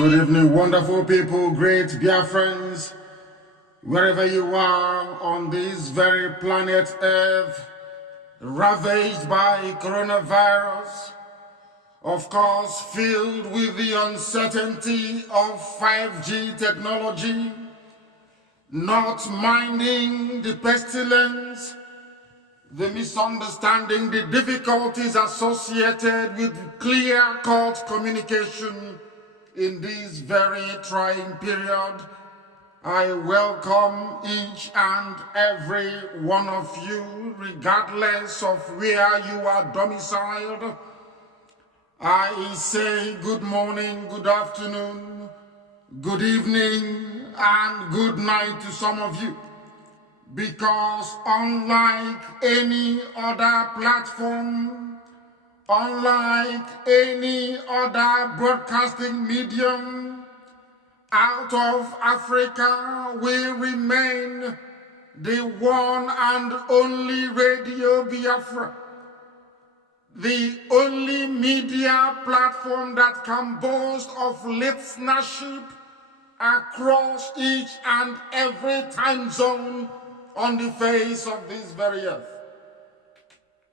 Good evening, wonderful people, great dear friends, wherever you are on this very planet Earth, ravaged by coronavirus, of course, filled with the uncertainty of 5G technology, not minding the pestilence, the misunderstanding, the difficulties associated with clear-cut communication in this very trying period. I welcome each and every one of you, regardless of where you are domiciled. I say good morning, good afternoon, good evening, and good night to some of you. Because unlike any other platform, unlike any other broadcasting medium, out of Africa will remain the one and only Radio Biafra, the only media platform that can boast of listenership across each and every time zone on the face of this very earth.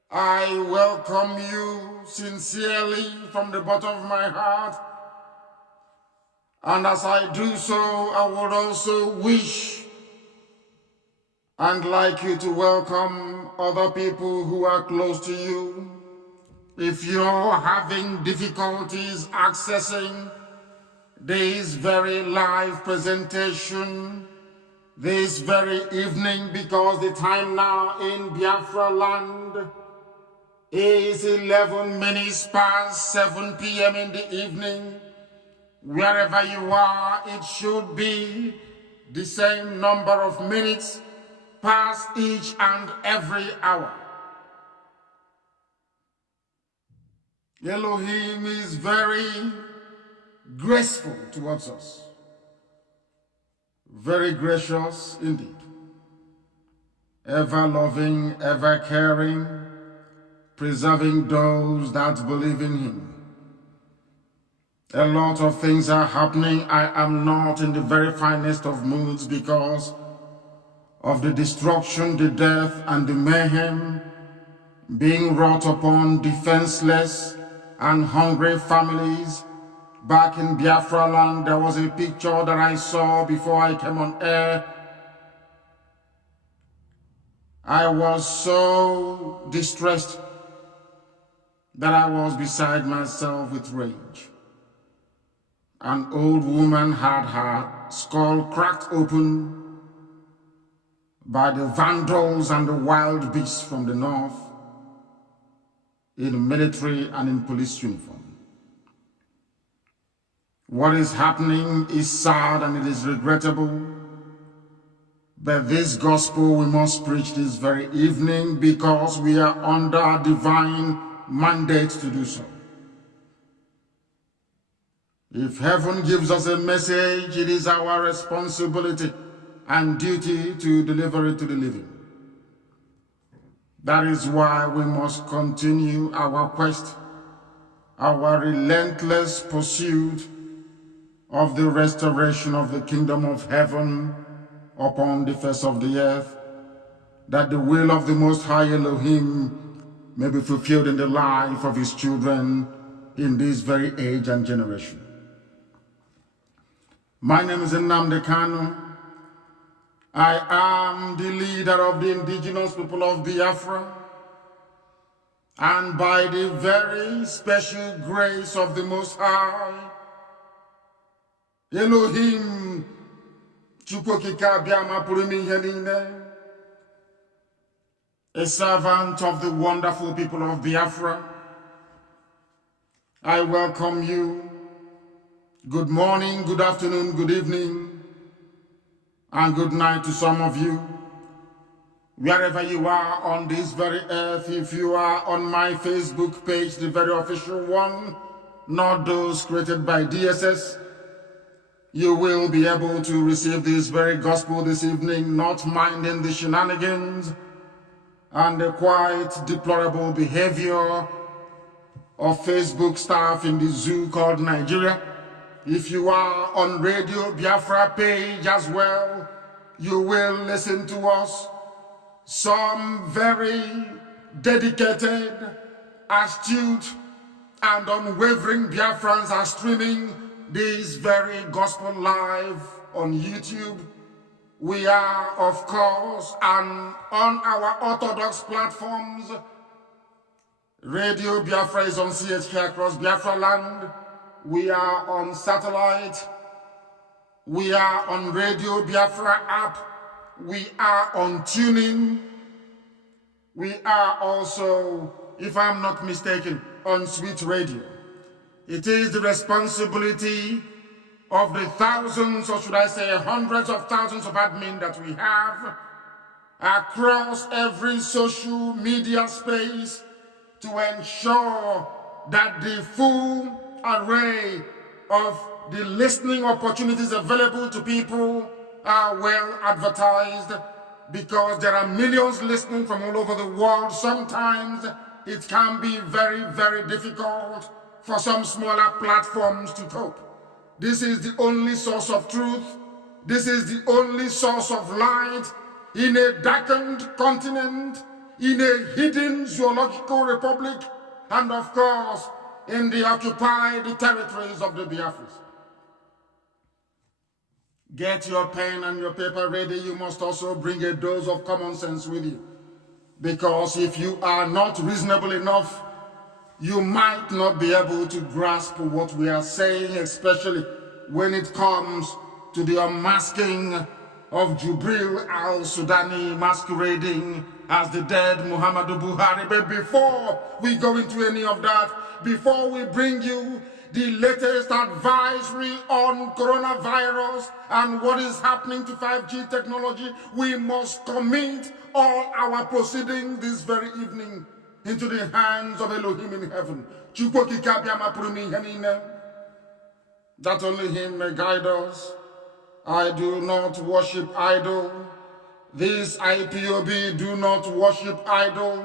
I welcome you sincerely from the bottom of my heart. And as I do so, I would also wish and like you to welcome other people who are close to you. If you're having difficulties accessing this very live presentation, this very evening, because the time now in Biafra land is 11 minutes past 7 p.m. in the evening. Wherever you are, it should be the same number of minutes past each and every hour. Elohim is very graceful towards us. Very gracious indeed. Ever loving, ever caring, preserving those that believe in him. A lot of things are happening. I am not in the very finest of moods because of the destruction, the death, and the mayhem being wrought upon defenseless and hungry families. Back in Biafra land, there was a picture that I saw before I came on air. I was so distressed that I was beside myself with rage. An old woman had her skull cracked open by the vandals and the wild beasts from the north in military and in police uniform. What is happening is sad and it is regrettable, but this gospel we must preach this very evening because we are under a divine mandate to do so. If heaven gives us a message, it is our responsibility and duty to deliver it to the living. That is why we must continue our quest, our relentless pursuit of the restoration of the kingdom of heaven upon the face of the earth, that the will of the Most High Elohim may be fulfilled in the life of his children in this very age and generation. My name is Nnamdi Kanu. I am the leader of the indigenous people of Biafra, and by the very special grace of the Most High, Elohim, a servant of the wonderful people of Biafra, I welcome you. Good morning, good afternoon, good evening, and good night to some of you. Wherever you are on this very earth, if you are on my Facebook page, the very official one, not those created by DSS, you will be able to receive this very gospel this evening, not minding the shenanigans and the quite deplorable behavior of Facebook staff in the zoo called Nigeria. If you are on Radio Biafra page as well, you will listen to us. Some very dedicated, astute, and unwavering Biafrans are streaming this very gospel live on YouTube. We are, of course, and on our Orthodox platforms. Radio Biafra is on CHK across Biafra land. We are on satellite. We are on Radio Biafra app. We are on tuning. We are also, if I'm not mistaken, on Sweet Radio. It is the responsibility of the thousands, or should I say hundreds of thousands of admin that we have across every social media space to ensure that the full array of the listening opportunities available to people are well advertised, because there are millions listening from all over the world. Sometimes it can be very, very difficult for some smaller platforms to cope. This is the only source of truth. This is the only source of light in a darkened continent, in a hidden zoological republic, and of course, in the occupied territories of the Biafras. Get your pen and your paper ready. You must also bring a dose of common sense with you. Because if you are not reasonable enough, you might not be able to grasp what we are saying, especially when it comes to the unmasking of Jubril al Sudani masquerading as the dead Muhammadu Buhari. But before we go into any of that, before we bring you the latest advisory on coronavirus and what is happening to 5G technology, we must commit all our proceedings this very evening into the hands of Elohim in heaven. That only him may guide us. I do not worship idol. This IPOB do not worship idol.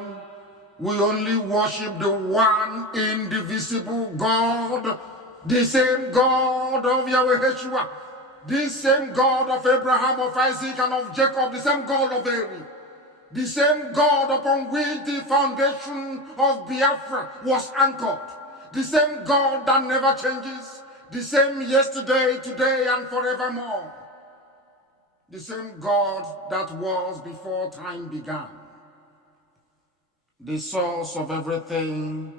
We only worship the one indivisible God, the same God of Yahweh Yeshua, the same God of Abraham, of Isaac, and of Jacob, the same God of Aaron, the same God upon which the foundation of Biafra was anchored, the same God that never changes, the same yesterday, today, and forevermore, the same God that was before time began, the source of everything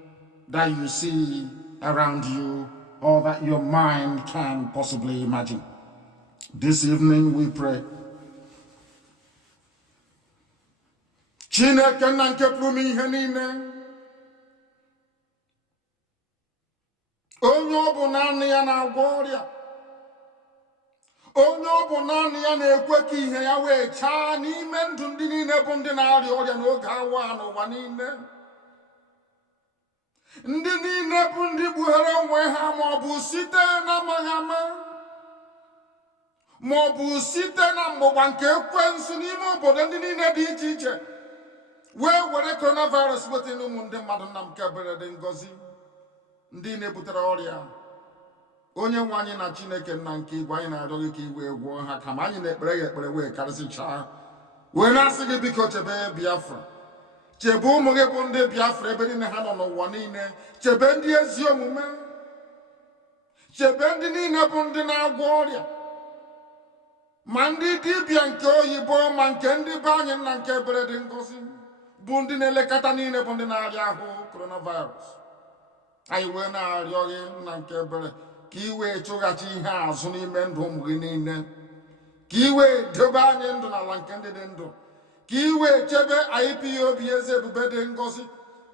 that you see around you or that your mind can possibly imagine. This evening we pray. Chineke na nke pụrụ ihe niile, onye ọ bụ naanị ya na-agwọ ọrịa, onye ọ bụ naanị ya na-ekwe ka ihe ya wee chaa n'ime ndụ ndị niile bụ ndị na-arịa ọrịa n'oge awa n'ụwa niile. Ndị niile bụ ndị kpughere onwe ha ma ọ bụ site na amaghị ama, ma ọ bụ site na mgbụgba nke ekwensu n'ime obodo ndị niile dị iche iche, wee were coronavirus weta n'ụmụ ndị mmadụ. Nna m nke ebere dị ngọzi, ndị na-ebutere ọrịa, onye nwe anyị na Chineke nna nke igwe, anyị na-arịọ gị ka i wee gwọọ ha, kama anyị na-ekpere ya ekpere wee karịsịchaa, wee na-asị gị biko chebe Biafra, chebe ụmụ gị bụ ndị Biafra ebe niile ha nọ n'ụwa niile, chebe ndị ezi omume, chebe ndị niile bụ ndị na-agwọ ọrịa, ma ndị dibịa nke oyibo ma nke ndị be anyị nna nke ebere dị ngọzi, bụ ndị na-elekọta niile bụ ndị na-arịa ahụ coronavirus. Anyị wee na-arịọ gị nna nke ebere ka i wee chụghachi ihe azụ n'ime ndụ ụmụ gị niile, ka i wee dobe anyị ndụ n'ala nke ndị dị ndụ, ka i wee chebe IPOB eze ebube dị ngọzi,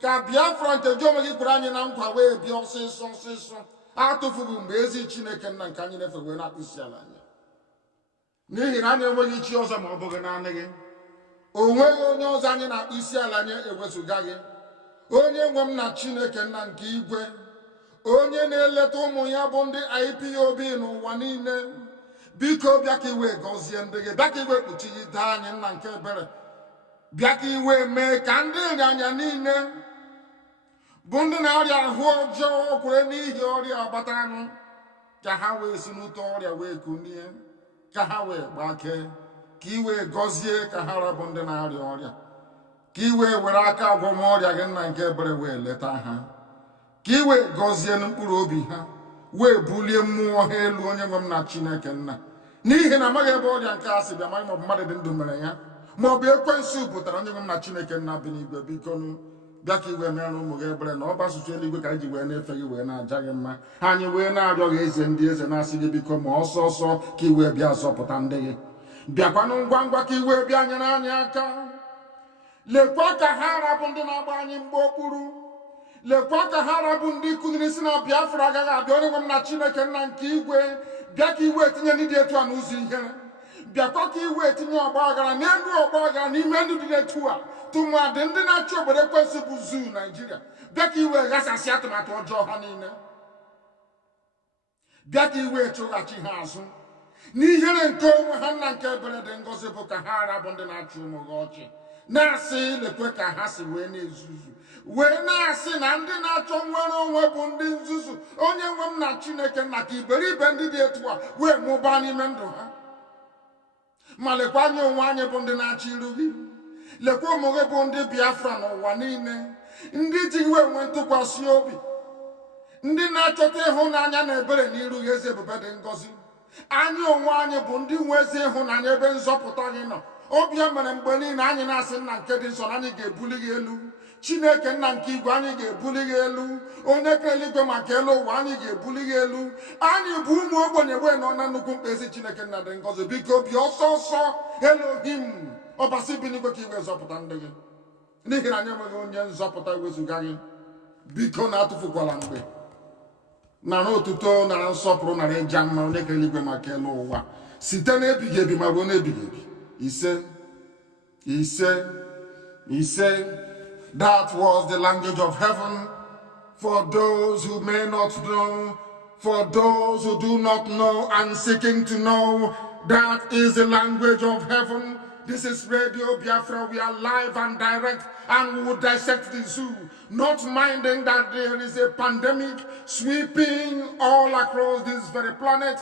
ka Biafra nke gị onwe gị kwere anyị na nkwa wee bịa ọsịsọ ọsịsọ, atụfughị mgbe ezi Chineke nna nke anyị na-efe wee na-akpụ isi ala anyị, n'ihi na anyị enweghị chi ọzọ ma ọ bụghị naanị gị. O nweghị onye ọzọ anyị na-akpụ isi ala anyị ewezụga gị, onye nwe m na Chineke nna nke igwe, onye na-eleta ụmụ ya bụ ndị IPOB n'ụwa niile. Biko bịa ka iwe gọzie ndị gị, bịa ka iwe kpuchigide anyị nna nke ebere, bịa ka iwe mee ka ndị ịnyanya niile bụ ndị na-arịa ahụ ọjọọ kwere n'ihi ọrịa ọgbata anụ, ka ha wee si n'ụtọ ọrịa wee kunie, ka ha wee gbakee, ka i wee gọzie ka ha rabụ ndị na-arịa ọrịa, ka i wee were aka agwọmọrịa gị nna nke ebere wee leta ha, ka i wee gọzie mkpụrụ obi ha, wee bulie mmụọ ha elu, onye nwe m na Chineke nna. N'ihi na amaghị ebe ọrịa nke a si bịa, amaghị ma ọ bụ mmadụ dị ndụ mere ya, ma ọ bụ ekwensu pụtara, onye nwe m na Chineke nna bi n'igwe, biko bịa ka i wee mere ụmụ gị ebere na ọba asụsụ eluigwe ka anyị ji wee na-efe gị wee na-aja gị mma. Anyị wee na-arịọ gị eze ndị eze, na-asị gị biko ma ọsọ ọsọ ka i wee bịa zọpụta ndị gị. Bịakwanụ ngwa ngwa ka i wee bịa nyere anyị aka. Lekwa ka ha rabụ ndị na-agba anyị mgbe okpuru. Lekwa ka ha rabụ ndị kụziri si na Biafra agaghị abịa, onye nwe m na Chineke nna nke igwe. Bịa ka i wee tinye ndị dị etu a n'ụzọ ihere. Bịakwa ka i wee tinye ọgba aghara n'elu ọgba aghara n'ime ndụ dị etu a, tụmadị ndị na-achị obodo ekwesị bụ zuu Naijiria. Bịa ka i wee ghasasị atụmatụ ọjọọ ha niile. Bịa ka i wee chụghachi ha azụ n'ihere nke onwe ha nna nke ebere dị ngọzi, bụ ka ha rabụ ndị na-achị ụmụ gị ọchị, na-asị lekwe ka ha si wee na-ezuzu, wee na-asị na ndị na-achọ nwere onwe bụ ndị nzuzu. Onye nwe m na Chineke nna, ka iberibe ndị dị etu a wee mụbaa n'ime ndụ ha. Ma lekwa anyị onwe anyị bụ ndị na-achọ iru gị. Lekwa ụmụ gị bụ ndị Biafra n'ụwa niile, ndị ji wee nwee ntụkwasị obi, ndị na-achọta ịhụnanya na ebere n'iru gị, eze ebube dị ngọzi. Anyị onwe anyị bụ ndị nwe ezi ịhụnanya ebe nzọpụta gị nọ. Obi ya mere mgbe niile anyị na-asị nna nke dị nsọ na anyị ga-ebuli gị elu. Chineke nna nke igwe, anyị ga-ebuli gị elu. Onye kere eluigwe maka elu ụwa, anyị ga-ebuli gị elu. Anyị bụ ụmụ ogbenye wee nọ na nnukwu mkpa, ezi Chineke nna dị ngọzi, biko bịa ọsọ ọsọ Elohim ọbasi bi n'igwe ka iwe zọpụta ndị gị. N'ihi na anyị enweghị onye nzọpụta wezụga gị. Biko na-atụfukwala mgbe, nara otuto, nara nsọpụrụ, nara ịja mma, onye kere eluigwe maka elu ụwa, site n'ebighị ebi ma ruo n'ebighị ebi. Ise, ise, ise. That was the language of heaven for those who may not know, for those who do not know and seeking to know. That is the language of heaven. This is Radio Biafra. We are live and direct, and we will dissect the zoo, not minding that there is a pandemic sweeping all across this very planet,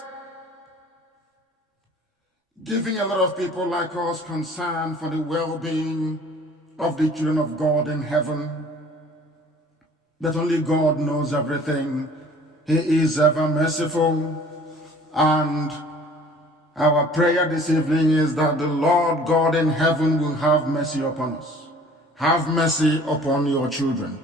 giving a lot of people like us concern for the well-being of the children of God in heaven. But only God knows everything. He is ever merciful. And our prayer this evening is that the Lord God in heaven will have mercy upon us. Have mercy upon your children.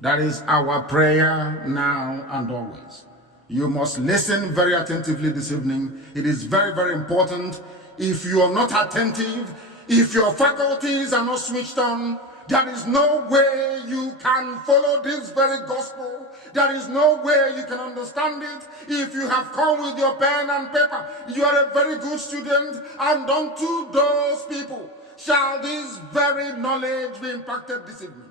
That is our prayer now and always. You must listen very attentively this evening. It is very, very important. If you are not attentive, if your faculties are not switched on, there is no way you can follow this very gospel. There is no way you can understand it. If you have come with your pen and paper, you are a very good student, and unto those people shall this very knowledge be impacted this evening.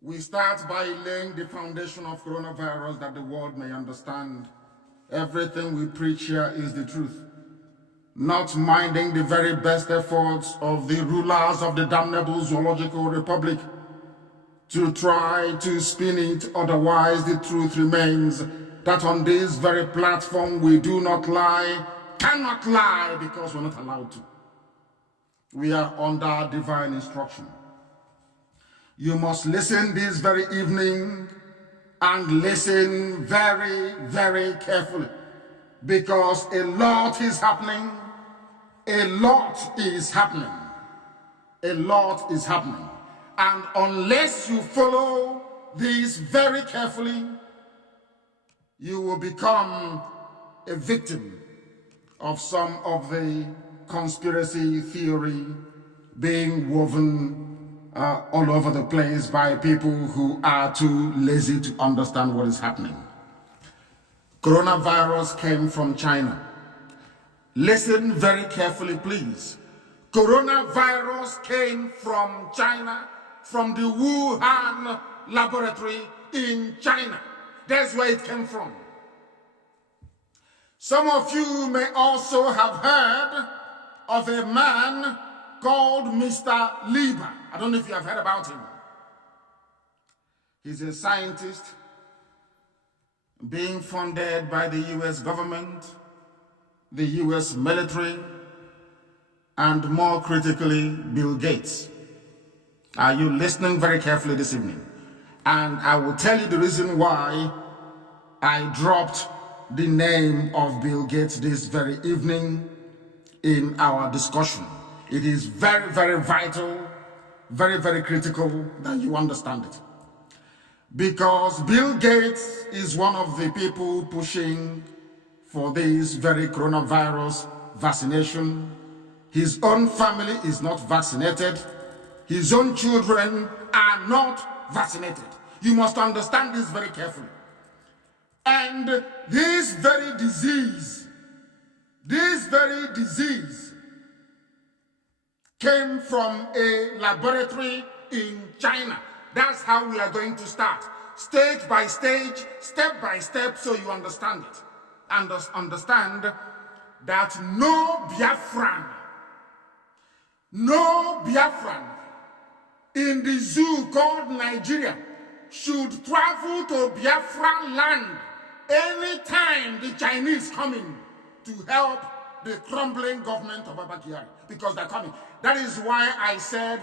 We start by laying the foundation of coronavirus that the world may understand. Everything we preach here is the truth, not minding the very best efforts of the rulers of the damnable zoological republic to try to spin it. Otherwise, the truth remains that on this very platform we do not lie, cannot lie, because we're not allowed to. We are under divine instruction. You must listen this very evening, and listen very, very carefully, because a lot is happening. A lot is happening. A lot is happening. And unless you follow this very carefully, you will become a victim of some of the conspiracy theory being woven all over the place by people who are too lazy to understand what is happening. Coronavirus came from China. Listen very carefully, please. Coronavirus came from China, from the Wuhan laboratory in China. That's where it came from. Some of you may also have heard of a man called Mr. Lieber. I don't know if you have heard about him. He's a scientist. being funded by the US government, the US military, and more critically, Bill Gates. Are you listening very carefully this evening? And I will tell you the reason why I dropped the name of Bill Gates this very evening in our discussion. It is very, very vital, very, very critical that you understand it. Because Bill Gates is one of the people pushing for this very coronavirus vaccination. His own family is not vaccinated. His own children are not vaccinated. You must understand this very carefully. And this very disease came from a laboratory in China. That's how we are going to start. Stage by stage, step by step, so you understand it. And understand that no Biafran in the zoo called Nigeria should travel to Biafran land anytime the Chinese come in to help the crumbling government of Abakari, because they're coming. That is why I said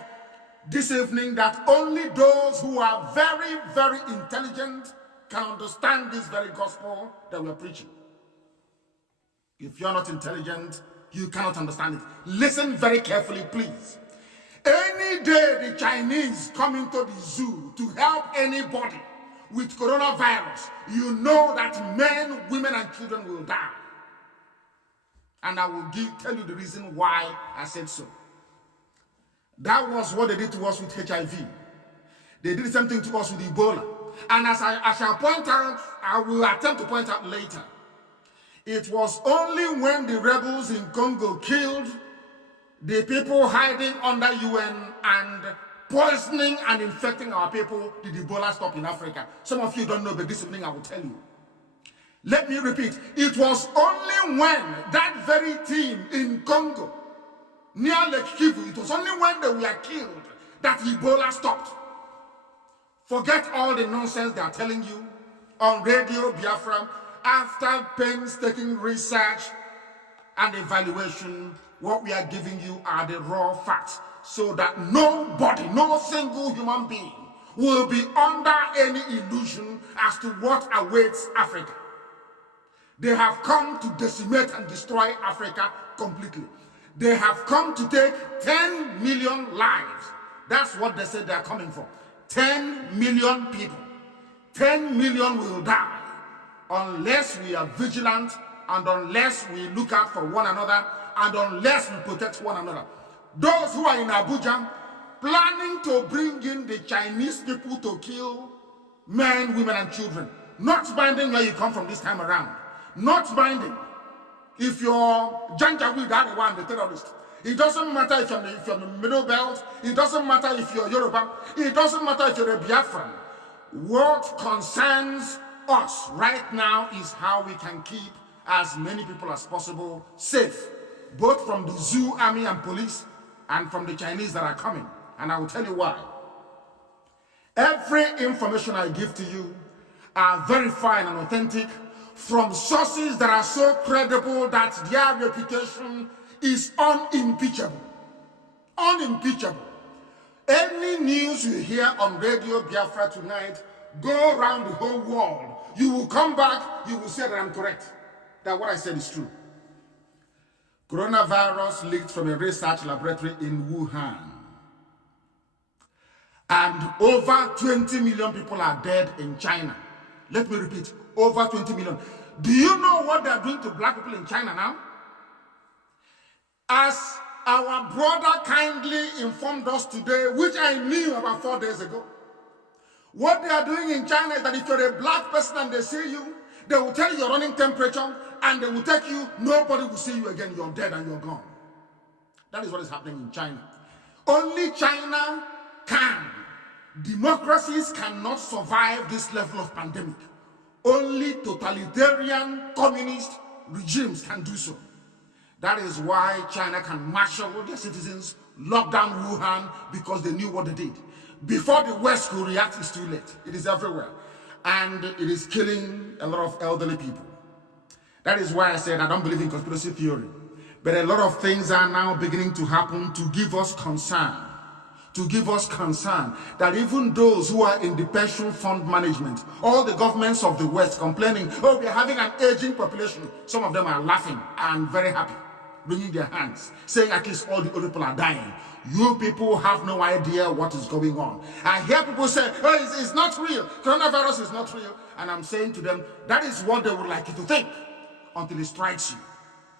this evening that only those who are very, very intelligent can understand this very gospel that we're preaching. If you're not intelligent, you cannot understand it. Listen very carefully, please. Any day the Chinese come into the zoo to help anybody with coronavirus, you know that men, women, and children will die. And I will tell you the reason why I said so. That was what they did to us with HIV. They did the same thing to us with Ebola. And as I shall point out, I will attempt to point out later, it was only when the rebels in Congo killed the people hiding under UN and poisoning and infecting our people did Ebola stop in Africa. Some of you don't know, but this evening I will tell you. Let me repeat. It was only when that very team in Congo, near Lake Kivu, it was only when they were killed that Ebola stopped. Forget all the nonsense they are telling you on Radio Biafra. After painstaking research and evaluation, what we are giving you are the raw facts, so that nobody, no single human being will be under any illusion as to what awaits Africa. They have come to decimate and destroy Africa completely. They have come to take 10 million lives. That's what they said they are coming for. 10 million people. 10 million will die unless we are vigilant and unless we look out for one another and unless we protect one another. Those who are in Abuja planning to bring in the Chinese people to kill men, women, and children, not minding where you come from this time around. Not minding. If you're Janjaweed, that one, the terrorist. It doesn't matter if you're in the middle belt. It doesn't matter if you're Yoruba. It doesn't matter if you're a Biafran. What concerns us right now is how we can keep as many people as possible safe, both from the zoo, army, and police, and from the Chinese that are coming. And I will tell you why. Every information I give to you are verified and authentic from sources that are so credible that their reputation is unimpeachable. Unimpeachable. Any news you hear on Radio Biafra tonight, go around the whole world. You will come back, you will say that I'm correct, that what I said is true. Coronavirus leaked from a research laboratory in Wuhan. And over 20 million people are dead in China. Let me repeat, over 20 million. Do you know what they're doing to black people in China now? As our brother kindly informed us today, which I knew about 4 days ago, what they are doing in China is that if you're a black person and they see you, they will tell you your running temperature and they will take you, nobody will see you again, you're dead and you're gone. That is what is happening in China. Only China can. Democracies cannot survive this level of pandemic. Only totalitarian communist regimes can do so. That is why China can marshal their citizens, lock down Wuhan, because they knew what they did. Before the West could react, it's too late. It is everywhere. and it is killing a lot of elderly people. That is why I said I don't believe in conspiracy theory. But a lot of things are now beginning to happen to give us concern. To give us concern that even those who are in the pension fund management, all the governments of the West complaining, oh, we are having an aging population. Some of them are laughing and very happy, wringing their hands, saying at least all the old people are dying. You people have no idea what is going on. I hear people say, oh, it's not real. Coronavirus is not real. And I'm saying to them, that is what they would like you to think until it strikes you,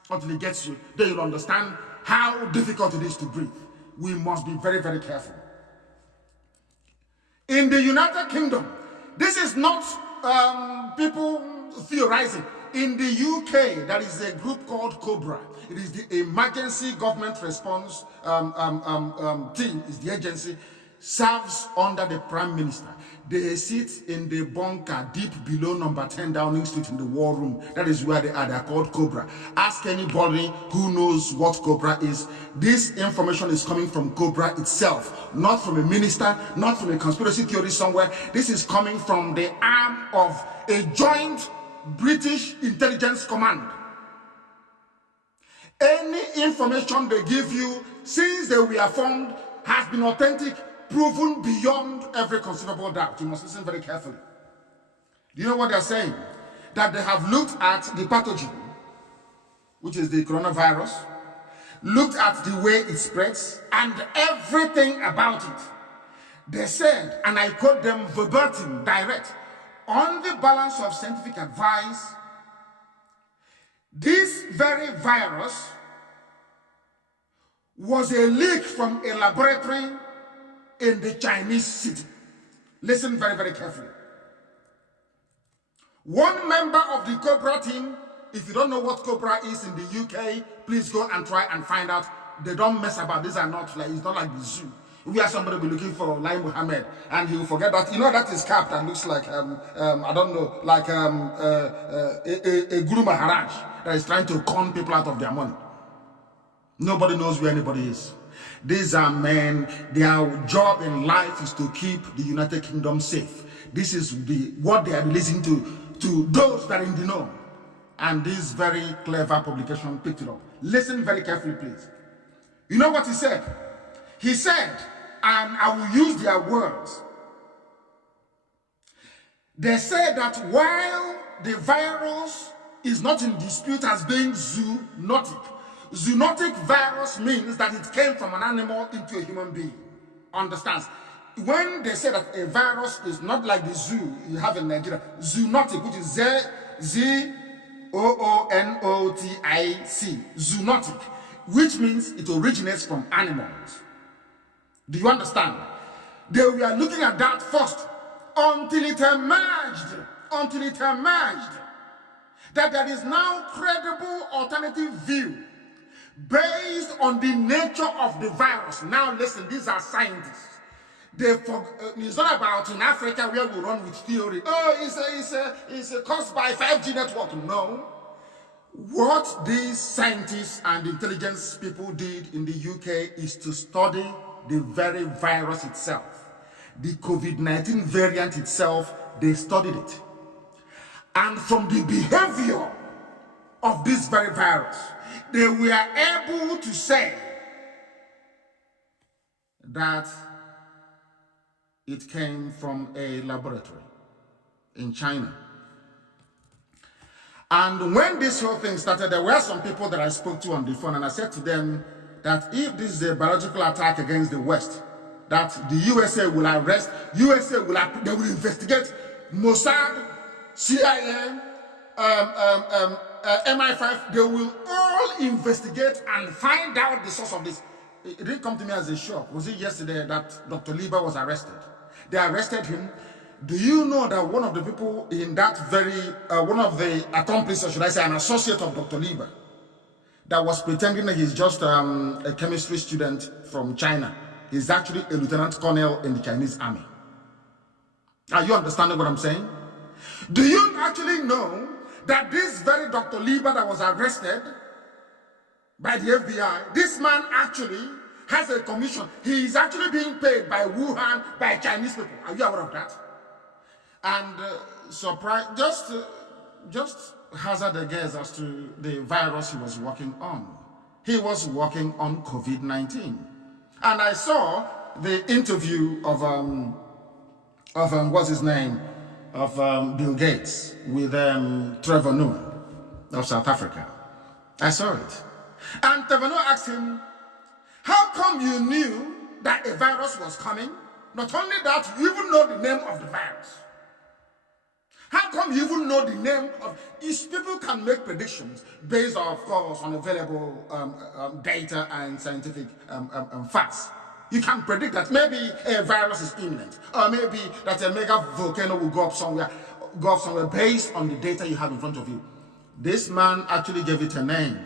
until it gets you. Then you'll understand how difficult it is to breathe. We must be very, very careful. In the United Kingdom, this is not people theorizing. In the UK, there is a group called COBRA. It is the Emergency Government Response Team, is the agency, serves under the Prime Minister. They sit in the bunker deep below number 10 Downing Street in the war room. That is where they are. They are called COBRA. Ask anybody who knows what COBRA is. This information is coming from COBRA itself, not from a minister, not from a conspiracy theory somewhere. This is coming from the arm of a joint British intelligence command. Any information they give you since they were formed has been authentic, proven beyond every conceivable doubt. You must listen very carefully. Do you know what they're saying? That they have looked at the pathogen, which is the coronavirus, looked at the way it spreads, and everything about it. They said, and I quote them verbatim, direct, on the balance of scientific advice, this very virus was a leak from a laboratory in the Chinese city. Listen very, very carefully. One member of the COBRA team, if you don't know what COBRA is in the UK, please go and try and find out. They don't mess about. These are not like, it's not like the zoo. We are somebody will be looking for Lai Muhammad, and he will forget that. You know that is cap that looks like I don't know, like a Guru Maharaj that is trying to con people out of their money. Nobody knows where anybody is. These are men. Their job in life is to keep the United Kingdom safe. This is what they are releasing to those that are in the know. And this very clever publication picked it up. Listen very carefully, please. You know what he said? He said, and I will use their words. They said that while the virus is not in dispute as being zoonotic, zoonotic virus means that it came from an animal into a human being. Understands? When they say that a virus is not like the zoo you have in Nigeria, zoonotic, which is Z-O-O-N-O-T-I-C, zoonotic, which means it originates from animals. Do you understand? They were looking at that first until it emerged that there is now credible alternative view based on the nature of the virus. Now listen, these are scientists. It's not about in Africa where we run with theory. Oh, it's caused by 5G network. No. What these scientists and intelligence people did in the UK is to study the very virus itself. The COVID-19 variant itself, they studied it. And from the behavior of this very virus, they were able to say that it came from a laboratory in China. And when this whole thing started, there were some people that I spoke to on the phone, and I said to them that if this is a biological attack against the West, that the USA will arrest, they will investigate Mossad, CIA, MI5, they will all investigate and find out the source of this. It didn't come to me as a shock. Was it yesterday that Dr. Lieber was arrested? They arrested him. Do you know that one of the people in that one of the accomplices, should I say, an associate of Dr. Lieber, that was pretending that he's just a chemistry student from China, he's actually a lieutenant colonel in the Chinese army. Are you understanding what I'm saying? Do you actually know that this very Dr. Lieber that was arrested by the FBI, this man actually has a commission. He is actually being paid by Wuhan, by Chinese people. Are you aware of that? And surprised, just hazard a guess as to the virus he was working on. He was working on COVID-19. And I saw the interview of what's his name? Of Bill Gates with Trevor Noah of South Africa. I saw it. And Trevor Noah asked him, how come you knew that a virus was coming? Not only that, you even know the name of the virus. How come you even know the name of... If people can make predictions based, of course, on available data and scientific facts. You can predict that maybe a virus is imminent, or maybe that a mega volcano will go up somewhere based on the data you have in front of you. This man actually gave it a name.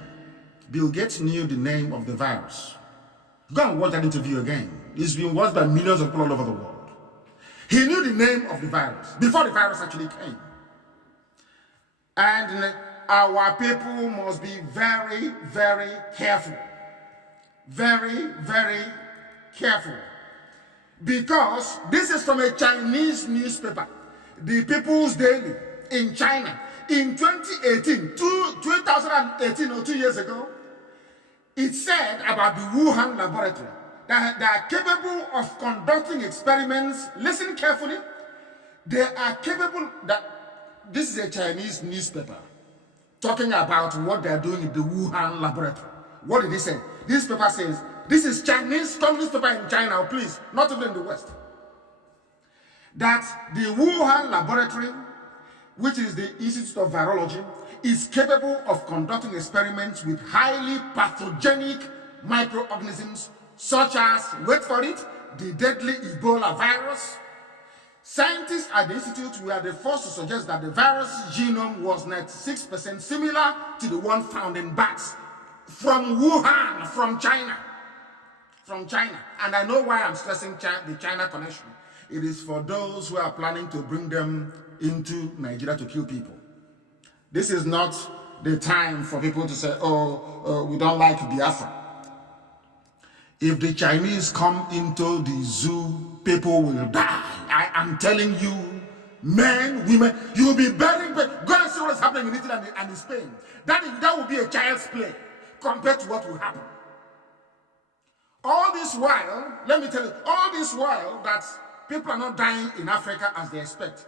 Bill Gates knew the name of the virus. Go and watch that interview again. It's been watched by millions of people all over the world. He knew the name of the virus before the virus actually came. And our people must be very, very careful. Very, very careful. Because this is from a Chinese newspaper, the People's Daily in China. In 2018, 2018 or 2 years ago, it said about the Wuhan laboratory that they are capable of conducting experiments. Listen carefully. They are capable that this is a Chinese newspaper talking about what they are doing in the Wuhan laboratory. What did they say? This paper says, this is Chinese communist paper in China, please, not even in the West. That the Wuhan laboratory, which is the Institute of Virology, is capable of conducting experiments with highly pathogenic microorganisms such as, wait for it, the deadly Ebola virus. Scientists at the Institute were the first to suggest that the virus genome was 96% similar to the one found in bats from Wuhan, from China. From China. And I know why I'm stressing the China connection. It is for those who are planning to bring them into Nigeria to kill people. This is not the time for people to say, we don't like Biafra. If the Chinese come into the zoo, people will die. I am telling you, men, women, you will be burying. Go and see what is happening in Italy and in Spain. That will be a child's play compared to what will happen. All this while, let me tell you, all this while that people are not dying in Africa as they expect.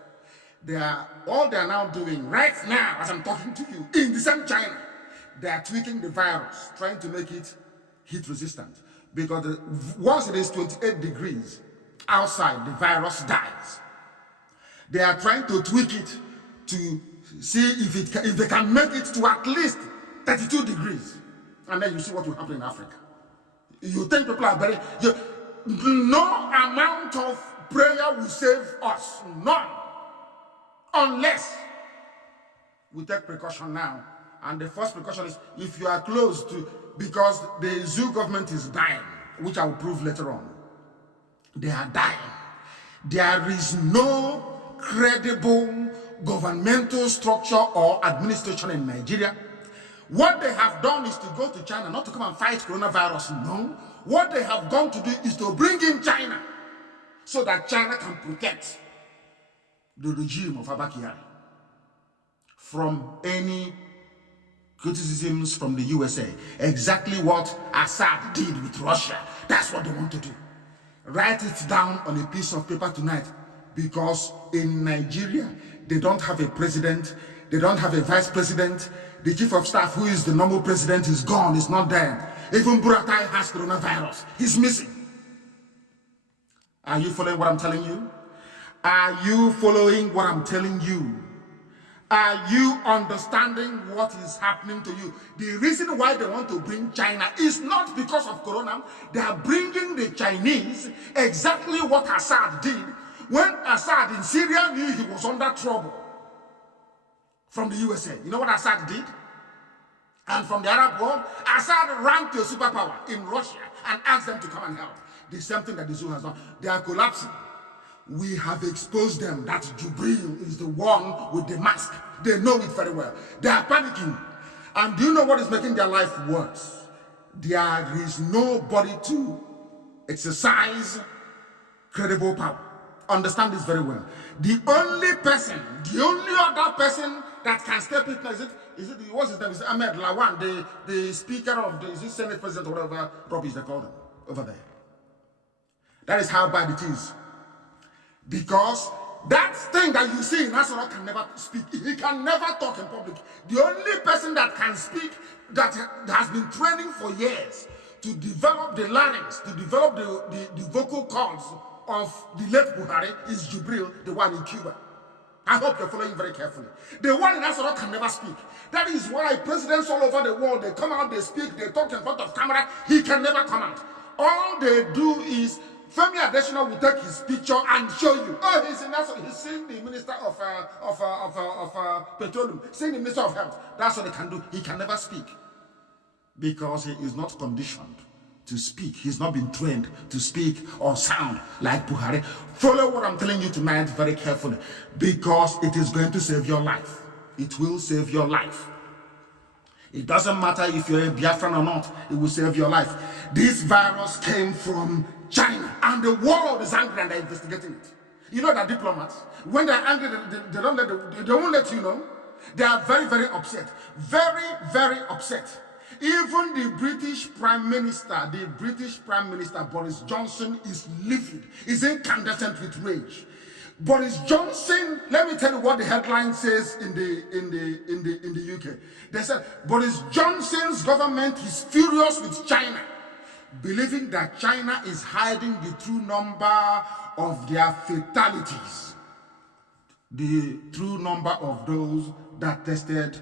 All they are now doing right now, as I'm talking to you, in the same China, they are tweaking the virus, trying to make it heat resistant. Because once it is 28 degrees outside, the virus dies. They are trying to tweak it to see if they can make it to at least 32 degrees. And then you see what will happen in Africa. You think people are very... No amount of prayer will save us. None. Unless we take precaution now. And the first precaution is if you are close to... Because the zoo government is dying, which I will prove later on. They are dying. There is no credible governmental structure or administration in Nigeria. What they have done is to go to China, not to come and fight coronavirus, no. What they have gone to do is to bring in China so that China can protect the regime of Abakari from any criticisms from the USA. Exactly what Assad did with Russia. That's what they want to do. Write it down on a piece of paper tonight, because in Nigeria, they don't have a president, they don't have a vice president. The chief of staff, who is the normal president, is gone, is not there. Even Buratai has coronavirus. He's missing. Are you following what I'm telling you? Are you following what I'm telling you? Are you understanding what is happening to you? The reason why they want to bring China is not because of Corona. They are bringing the Chinese exactly what Assad did when Assad in Syria knew he was under trouble from the USA. You know what Assad did? And from the Arab world, Assad ran to a superpower in Russia and asked them to come and help. The same thing that the zoo has done. They are collapsing. We have exposed them that Jubril is the one with the mask. They know it very well. They are panicking. And do you know what is making their life worse? There is nobody to exercise credible power. understand this very well. The only other person that can step in, what's his name? Is Ahmed Lawan, the speaker of the Senate president or whatever rubbish they call him over there. That is how bad it is. Because that thing that you see in Nasrallah can never speak. He can never talk in public. The only person that can speak, that has been training for years to develop the larynx, to develop the vocal cords of the late Buhari is Jubril, the one in Cuba. I hope you're following very carefully. The one in Nasrallah can never speak. That is why presidents all over the world, they come out, they speak, they talk in front of camera. He can never come out. All they do is Femi Adesina will take his picture and show you. Oh, he's in Nasrallah. He's seeing the minister of petroleum, seeing the minister of health. That's what they can do. He can never speak because he is not conditioned to speak. He's not been trained to speak or sound like Buhari. Follow what I'm telling you tonight very carefully, because it is going to save your life. It will save your life. It doesn't matter if you're a Biafran or not, it will save your life. This virus came from China, and the world is angry and they're investigating it. You know that diplomats, when they're angry, they won't let you know. They are very, very upset. Very, very upset. Even the British Prime Minister, Boris Johnson, is livid, is incandescent with rage. Boris Johnson, let me tell you what the headline says in the UK. They said Boris Johnson's government is furious with China, believing that China is hiding the true number of their fatalities, the true number of those that tested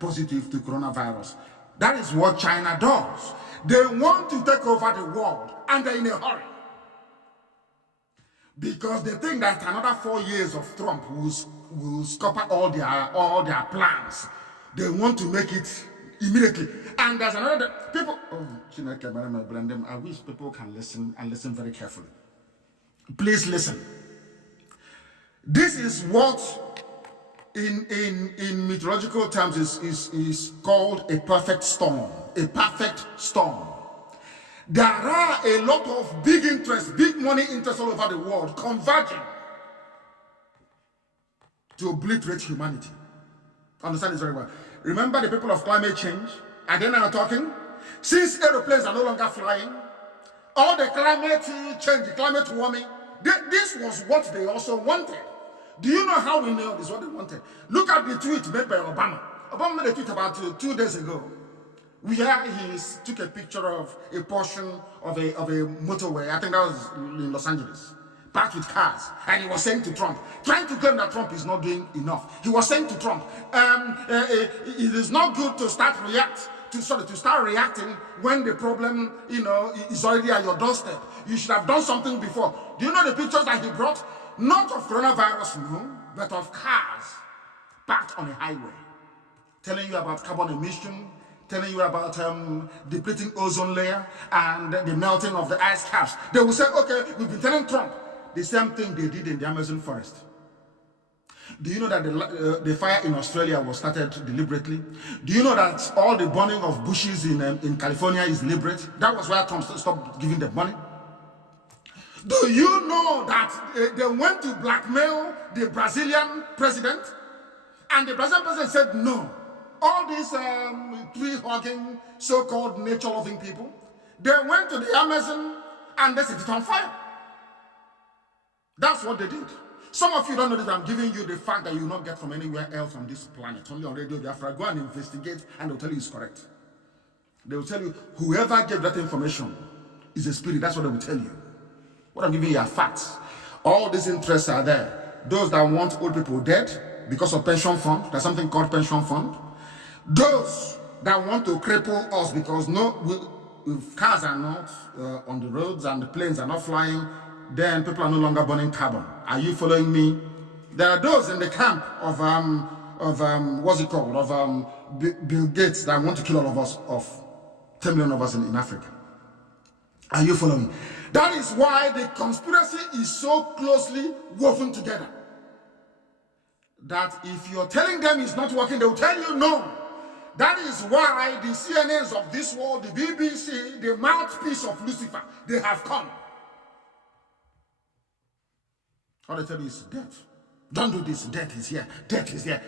positive to coronavirus. That is what China does. They want to take over the world, and they're in a hurry. Because they think that another 4 years of Trump will scupper all their plans. They want to make it immediately. And there's another people. Oh, I wish people can listen and listen very carefully. Please listen. This is what in meteorological terms is called a perfect storm. A perfect storm. There are a lot of big interests, big money interests all over the world converging to obliterate humanity. Understand this very well. Remember the people of climate change? Are they now talking? Since aeroplanes are no longer flying, all the climate change, the climate warming, this was what they also wanted. Do you know how we know this is what they wanted? Look at the tweet made by Obama. Obama made a tweet about 2 days ago, where he took a picture of a portion of a motorway, I think that was in Los Angeles, packed with cars, and he was saying to Trump, trying to claim that Trump is not doing enough. He was saying to Trump, it is not good to start reacting when the problem, is already at your doorstep. You should have done something before. Do you know the pictures that he brought? Not of coronavirus, no, but of cars parked on a highway, telling you about carbon emission, telling you about depleting ozone layer and the melting of the ice caps. They will say, okay, we've been telling Trump the same thing they did in the Amazon forest. Do you know that the fire in Australia was started deliberately? Do you know that all the burning of bushes in California is deliberate? That was why Trump stopped giving them money. Do you know that they went to blackmail the Brazilian president? And the Brazilian president said no. All these tree-hugging, so-called nature-loving people, they went to the Amazon and they set it on fire. That's what they did. Some of you don't know that I'm giving you the fact that you will not get from anywhere else on this planet, only on Radio Biafra. Go and investigate and they'll tell you it's correct. They will tell you whoever gave that information is a spirit. That's what they will tell you. What I'm giving you are facts. All these interests are there. Those that want old people dead because of pension fund, there's something called pension fund. Those that want to cripple us because if cars are not on the roads and the planes are not flying, then people are no longer burning carbon. Are you following me? There are those in the camp of what's it called, of Bill Gates that want to kill all of us, of 10 million of us in Africa. Are you following me? That is why the conspiracy is so closely woven together. That if you're telling them it's not working, they will tell you no. That is why the CNNs of this world, the BBC, the mouthpiece of Lucifer, they have come. All they tell you is death. Don't do this, death is here, death is here.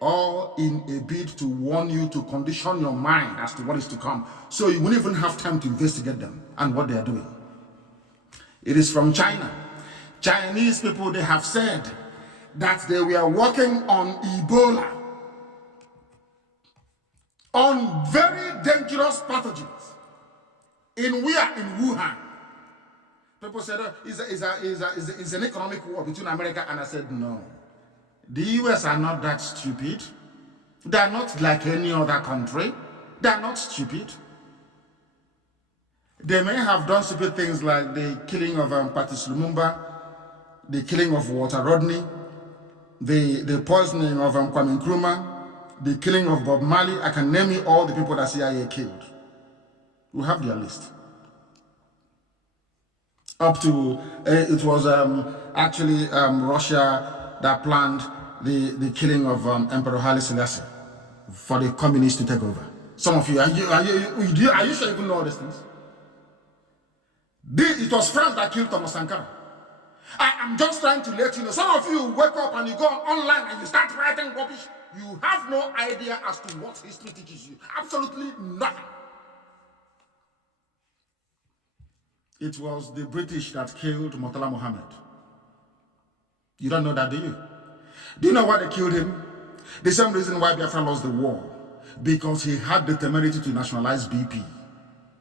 All in a bid to warn you, to condition your mind as to what is to come. So you won't even have time to investigate them and what they are doing. It is from China. Chinese people, they have said that they were working on Ebola, on very dangerous pathogens. In where? In Wuhan. People said it's an economic war between America, and I said no. The US are not that stupid. They are not like any other country. They are not stupid. They may have done stupid things like the killing of Patrice Lumumba, the killing of Walter Rodney, the poisoning of Kwame Nkrumah, the killing of Bob Marley. I can name you all the people that CIA killed. We have their list. Up to, it was actually Russia that planned the killing of Emperor Haile Selassie for the communists to take over. Some of you, are you sure you even know all these things? It was France that killed Thomas Sankara. I'm just trying to let you know. Some of you wake up and you go online and you start writing rubbish. You have no idea as to what history teaches you. Absolutely nothing. It was the British that killed Murtala Mohammed. You don't know that, do you? Do you know why they killed him? The same reason why Biafra lost the war. Because he had the temerity to nationalize BP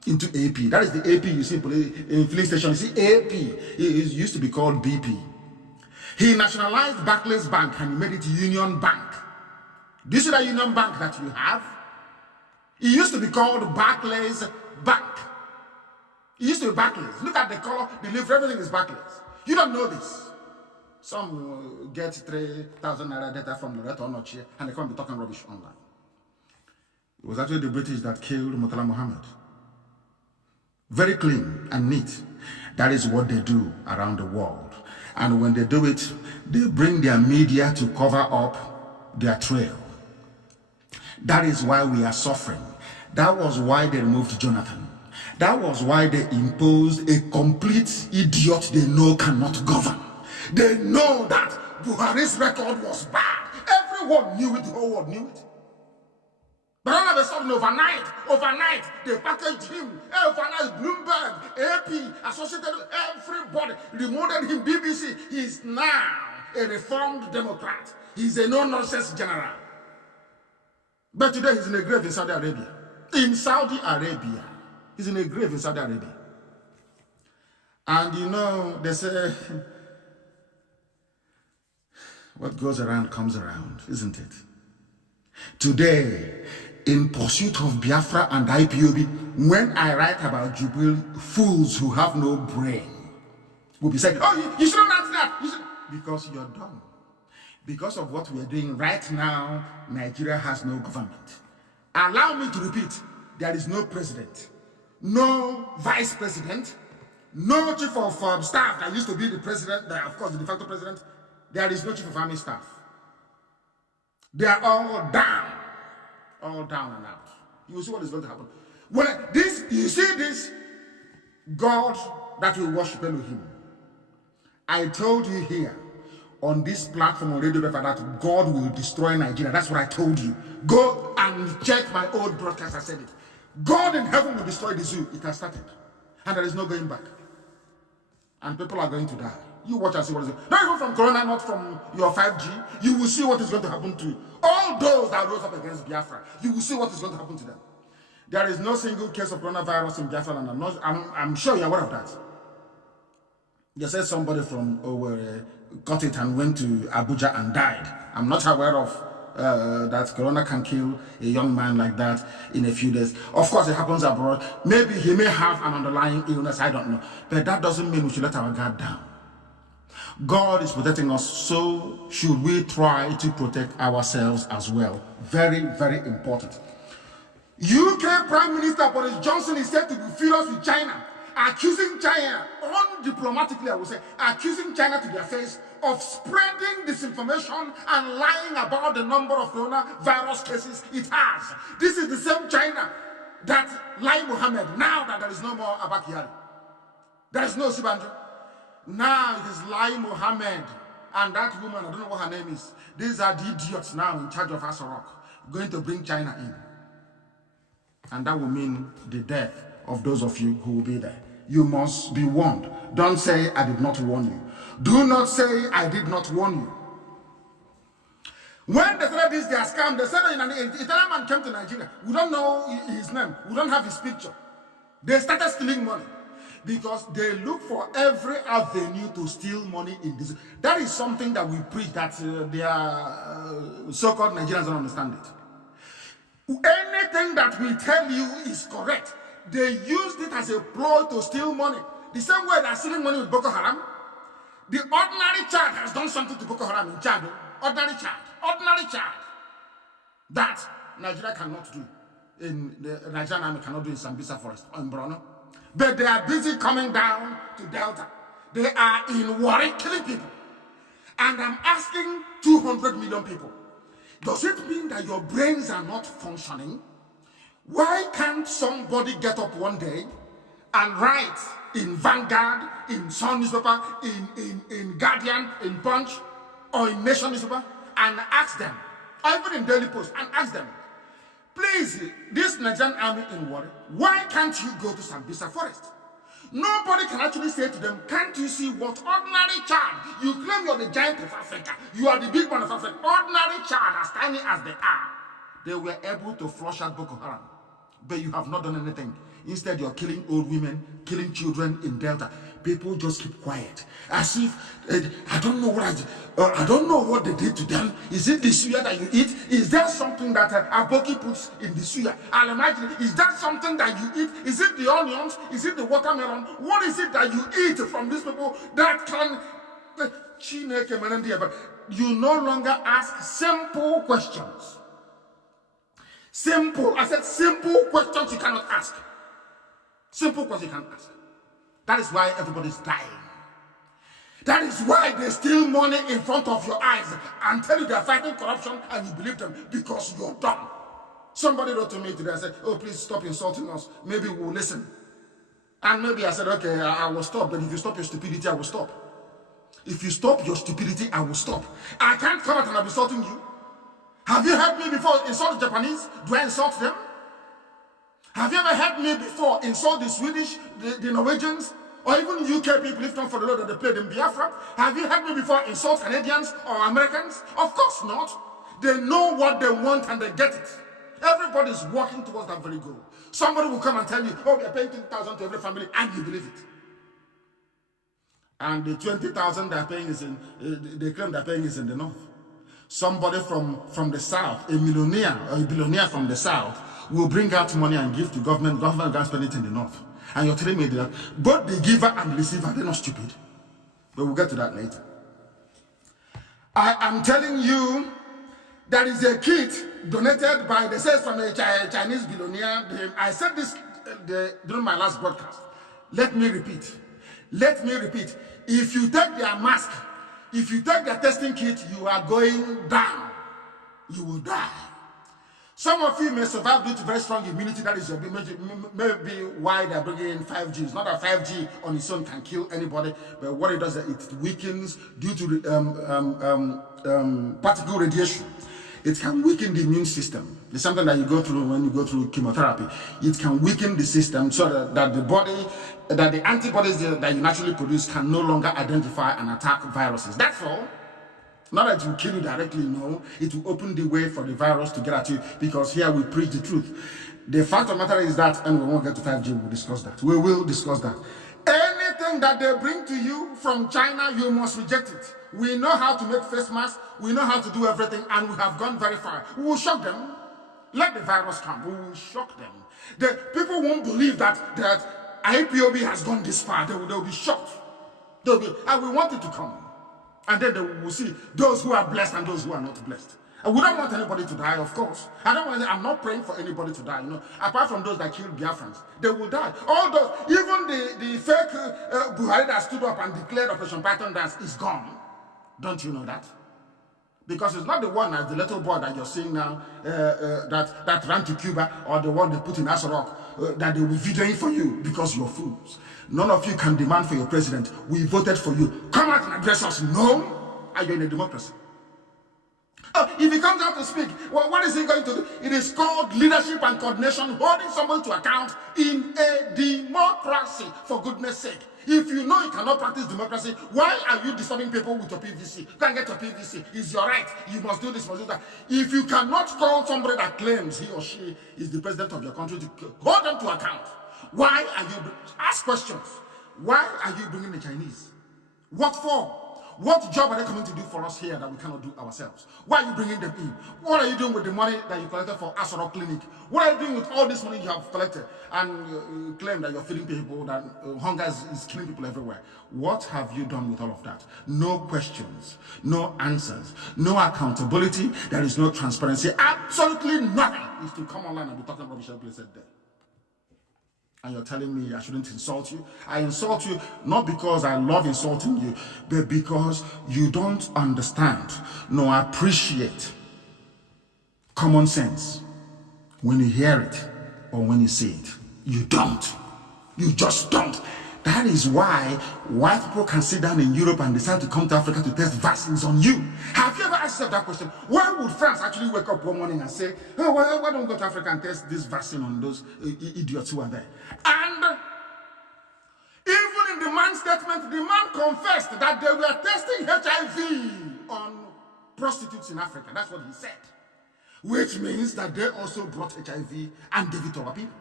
into AP. That is the AP you see in filling station. You see AP. It used to be called BP. He nationalized Barclays Bank and he made it Union Bank. Do you see that Union Bank that you have? It used to be called Barclays Bank. It used to be Barclays. Look at the color, the leaf, everything is Barclays. You don't know this. Some get 3,000 naira data from Loreto or Noche and they can't be talking rubbish online. It was actually the British that killed Murtala Mohammed. Very clean and neat. That is what they do around the world. And when they do it, they bring their media to cover up their trail. That is why we are suffering. That was why they removed Jonathan. That was why they imposed a complete idiot they know cannot govern. They know that Buhari's record was bad. Everyone knew it, the whole world knew it. But all of a sudden, overnight, they packaged him. Overnight, Bloomberg, AP, Associated, everybody remodeled him, BBC. He's now a reformed Democrat. He's a no-nonsense general. But today he's in a grave in Saudi Arabia. In Saudi Arabia. He's in a grave in Saudi Arabia. And you know, they say, what goes around comes around, isn't it? Today, in pursuit of Biafra and IPOB, when I write about Jubril, fools who have no brain will be saying, oh, you shouldn't answer that. Because you're dumb. Because of what we are doing right now, Nigeria has no government. Allow me to repeat, there is no president, no vice president, no chief of staff that used to be the president, of course the de facto president. There is no chief of army staff. They are all down and out. You will see what is going to happen. When you see this God that we worship, Elohim. I told you here on this platform on Radio Biafra that God will destroy Nigeria. That's what I told you. Go and check my old broadcast. I said it. God in heaven will destroy the zoo. It has started. And there is no going back. And people are going to die. You watch and see what is going to happen. Not even from Corona, not from your 5G. You will see what is going to happen to all those that rose up against Biafra. You will see what is going to happen to them. There is no single case of coronavirus in Biafra, and I'm sure you're aware of that. They said somebody from Owerri got it and went to Abuja and died. I'm not aware of that corona can kill a young man like that in a few days. Of course, it happens abroad. Maybe he may have an underlying illness, I don't know. But that doesn't mean we should let our guard down. God is protecting us, so should we try to protect ourselves as well. Very, very important. UK Prime Minister Boris Johnson is said to be furious with China, accusing China, undiplomatically I would say, accusing China to their face of spreading disinformation and lying about the number of coronavirus cases it has. This is the same China that lied Mohammed, now that there is no more Abakari. There is no Sibanjo. Now it is Lai Mohammed and that woman, I don't know what her name is. These are the idiots now in charge of Asarok, going to bring China in. And that will mean the death of those of you who will be there. You must be warned. Don't say, I did not warn you. Do not say, I did not warn you. When they said this, they are scam. They said an Italian man came to Nigeria. We don't know his name. We don't have his picture. They started stealing money because they look for every avenue to steal money in this. That is something that we preach that their so-called Nigerians don't understand it. Anything that we tell you is correct. They used it as a ploy to steal money. The same way they're stealing money with Boko Haram. The ordinary child has done something to Boko Haram in Chad. Ordinary child. That Nigeria cannot do. In the Nigerian army cannot do in Sambisa Forest or in Borno. But they are busy coming down to Delta. They are in Warri killing people. And I'm asking 200 million people. Does it mean that your brains are not functioning? Why can't somebody get up one day and write in Vanguard, in Sun newspaper, in Guardian, in Punch, or in Nation newspaper, and ask them, or even in Daily Post, and ask them, please, this Nigerian army in Warri, why can't you go to Sambisa Forest? Nobody can actually say to them, can't you see what ordinary child, you claim you're the giant of Africa, you are the big one of Africa, ordinary child, as tiny as they are, they were able to flush out Boko Haram. But you have not done anything. Instead, you're killing old women, killing children in Delta. People just keep quiet, as if I don't know what they did to them. Is it the suya that you eat? Is there something that Aboki puts in the suya? I'll imagine. Is that something that you eat? Is it the onions? Is it the watermelon? What is it that you eat from these people that can? But you no longer ask simple questions. Simple. I said simple questions you cannot ask. Simple questions you cannot ask. That is why everybody's dying. That is why they steal money in front of your eyes and tell you they're fighting corruption and you believe them because you're dumb. Somebody wrote to me today and said, oh, please stop insulting us. Maybe we'll listen. And maybe I said, okay, I will stop. But if you stop your stupidity, I will stop. If you stop your stupidity, I will stop. I can't come out and I'm insulting you. Have you heard me before insult the Japanese? Do I insult them? Have you ever heard me before insult the Swedish, the Norwegians, or even UK people, if not for the Lord that they played in Biafra? Have you heard me before insult Canadians or Americans? Of course not. They know what they want and they get it. Everybody's working towards that very goal. Somebody will come and tell you, oh, we are paying 20,000 to every family, and you believe it. And the 20,000 they're paying is in, they claim they're paying is in the north. Somebody from the south, a millionaire or a billionaire from the south, will bring out money and give to government will spend it in the north. And you're telling me that both the giver and the receiver, they're not stupid. But we'll get to that later. I am telling you, there is a kit donated by, they say, from a Chinese billionaire. I said this during my last broadcast. Let me repeat. If you take their mask, if you take their testing kit, you are going down. You will die. Some of you may survive due to very strong immunity. That is maybe why they're bringing in 5G. It's not that 5G on its own can kill anybody, but what it does is it weakens due to particle radiation. It can weaken the immune system. It's something that you go through when you go through chemotherapy. It can weaken the system so that the body, that the antibodies that you naturally produce can no longer identify and attack viruses. That's all. Not that it will kill you directly, no. It will open the way for the virus to get at you, because here we preach the truth. The fact of the matter is that, and we won't get to 5G, we'll discuss that. We will discuss that. Anything that they bring to you from China, you must reject it. We know how to make face masks, we know how to do everything, and we have gone very far. We will shock them. Let the virus come, we will shock them. The people won't believe that IPOB has gone this far. They will be shocked. And we want it to come. And then they will see those who are blessed and those who are not blessed. And we don't want anybody to die, of course. I'm not praying for anybody to die, apart from those that killed Biafrans. They will die. All those, even the fake Buhari that stood up and declared Operation Python Dance is gone. Don't you know that? Because it's not the one as the little boy that you're seeing now that ran to Cuba, or the one they put in Asarok, that they will be videoing for you because you're fools. None of you can demand for your president. We voted for you. Come out and address us. No. Are you in a democracy? If he comes out to speak, well, what is he going to do? It is called leadership and coordination, holding someone to account in a democracy, for goodness sake. If you know you cannot practice democracy, why are you disturbing people with your PVC? You can't get your PVC. It's your right. You must do this, must do that. If you cannot call somebody that claims he or she is the president of your country to hold them to account, why are you, ask questions. Why are you bringing the Chinese? What for? What job are they coming to do for us here that we cannot do ourselves? Why are you bringing them in? What are you doing with the money that you collected for Asoro Clinic? What are you doing with all this money you have collected and you claim that you're feeding people, that hunger is killing people everywhere? What have you done with all of that? No questions, no answers, no accountability. There is no transparency. Absolutely nothing is to come online and be talking rubbish every place there. And you're telling me I shouldn't insult you? I insult you not because I love insulting you, but because you don't understand nor appreciate common sense when you hear it or when you see it. You don't. You just don't. That is why white people can sit down in Europe and decide to come to Africa to test vaccines on you. Have you ever asked yourself that question? Why would France actually wake up one morning and say, oh, why don't we go to Africa and test this vaccine on those idiots who are there? And even in the man's statement, the man confessed that they were testing HIV on prostitutes in Africa. That's what he said. Which means that they also brought HIV and gave it to our people.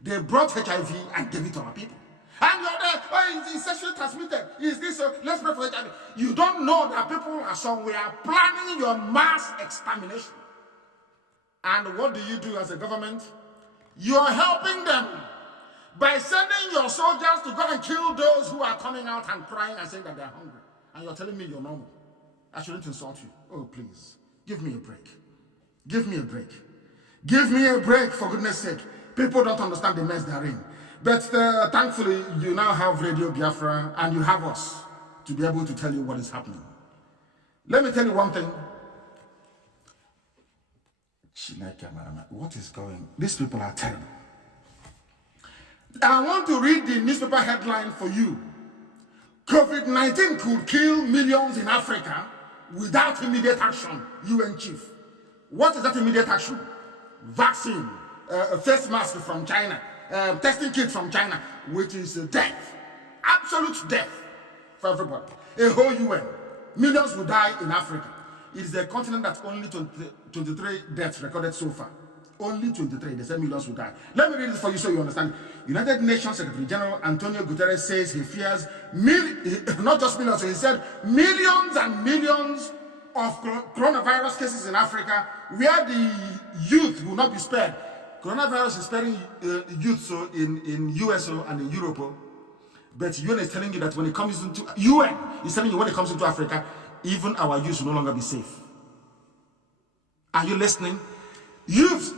They brought HIV and gave it to our people. And you're there, oh, it's sexually transmitted. Is this, let's pray for HIV. You don't know that people are somewhere planning your mass extermination. And what do you do as a government? You're helping them by sending your soldiers to go and kill those who are coming out and crying and saying that they're hungry. And you're telling me you're normal. I shouldn't insult you. Oh, please, give me a break. Give me a break. Give me a break, for goodness sake. People don't understand the mess they're in. But thankfully, you now have Radio Biafra and you have us to be able to tell you what is happening. Let me tell you one thing. What is going? These people are terrible. I want to read the newspaper headline for you. COVID-19 could kill millions in Africa without immediate action, UN chief. What is that immediate action? Vaccine, face mask from China. Testing kit from China, which is death, absolute death for everybody. A whole UN. Millions will die in Africa. It is a continent that's only 23 deaths recorded so far. Only 23. They said millions will die. Let me read this for you so you understand. United Nations Secretary General Antonio Guterres says he fears not just millions, he said millions and millions of coronavirus cases in Africa where the youth will not be spared. Coronavirus is sparing youth so in US and in Europe, but UN is telling you that when it comes into UN, is telling you when it comes into Africa, even our youth will no longer be safe. Are you listening? Youth,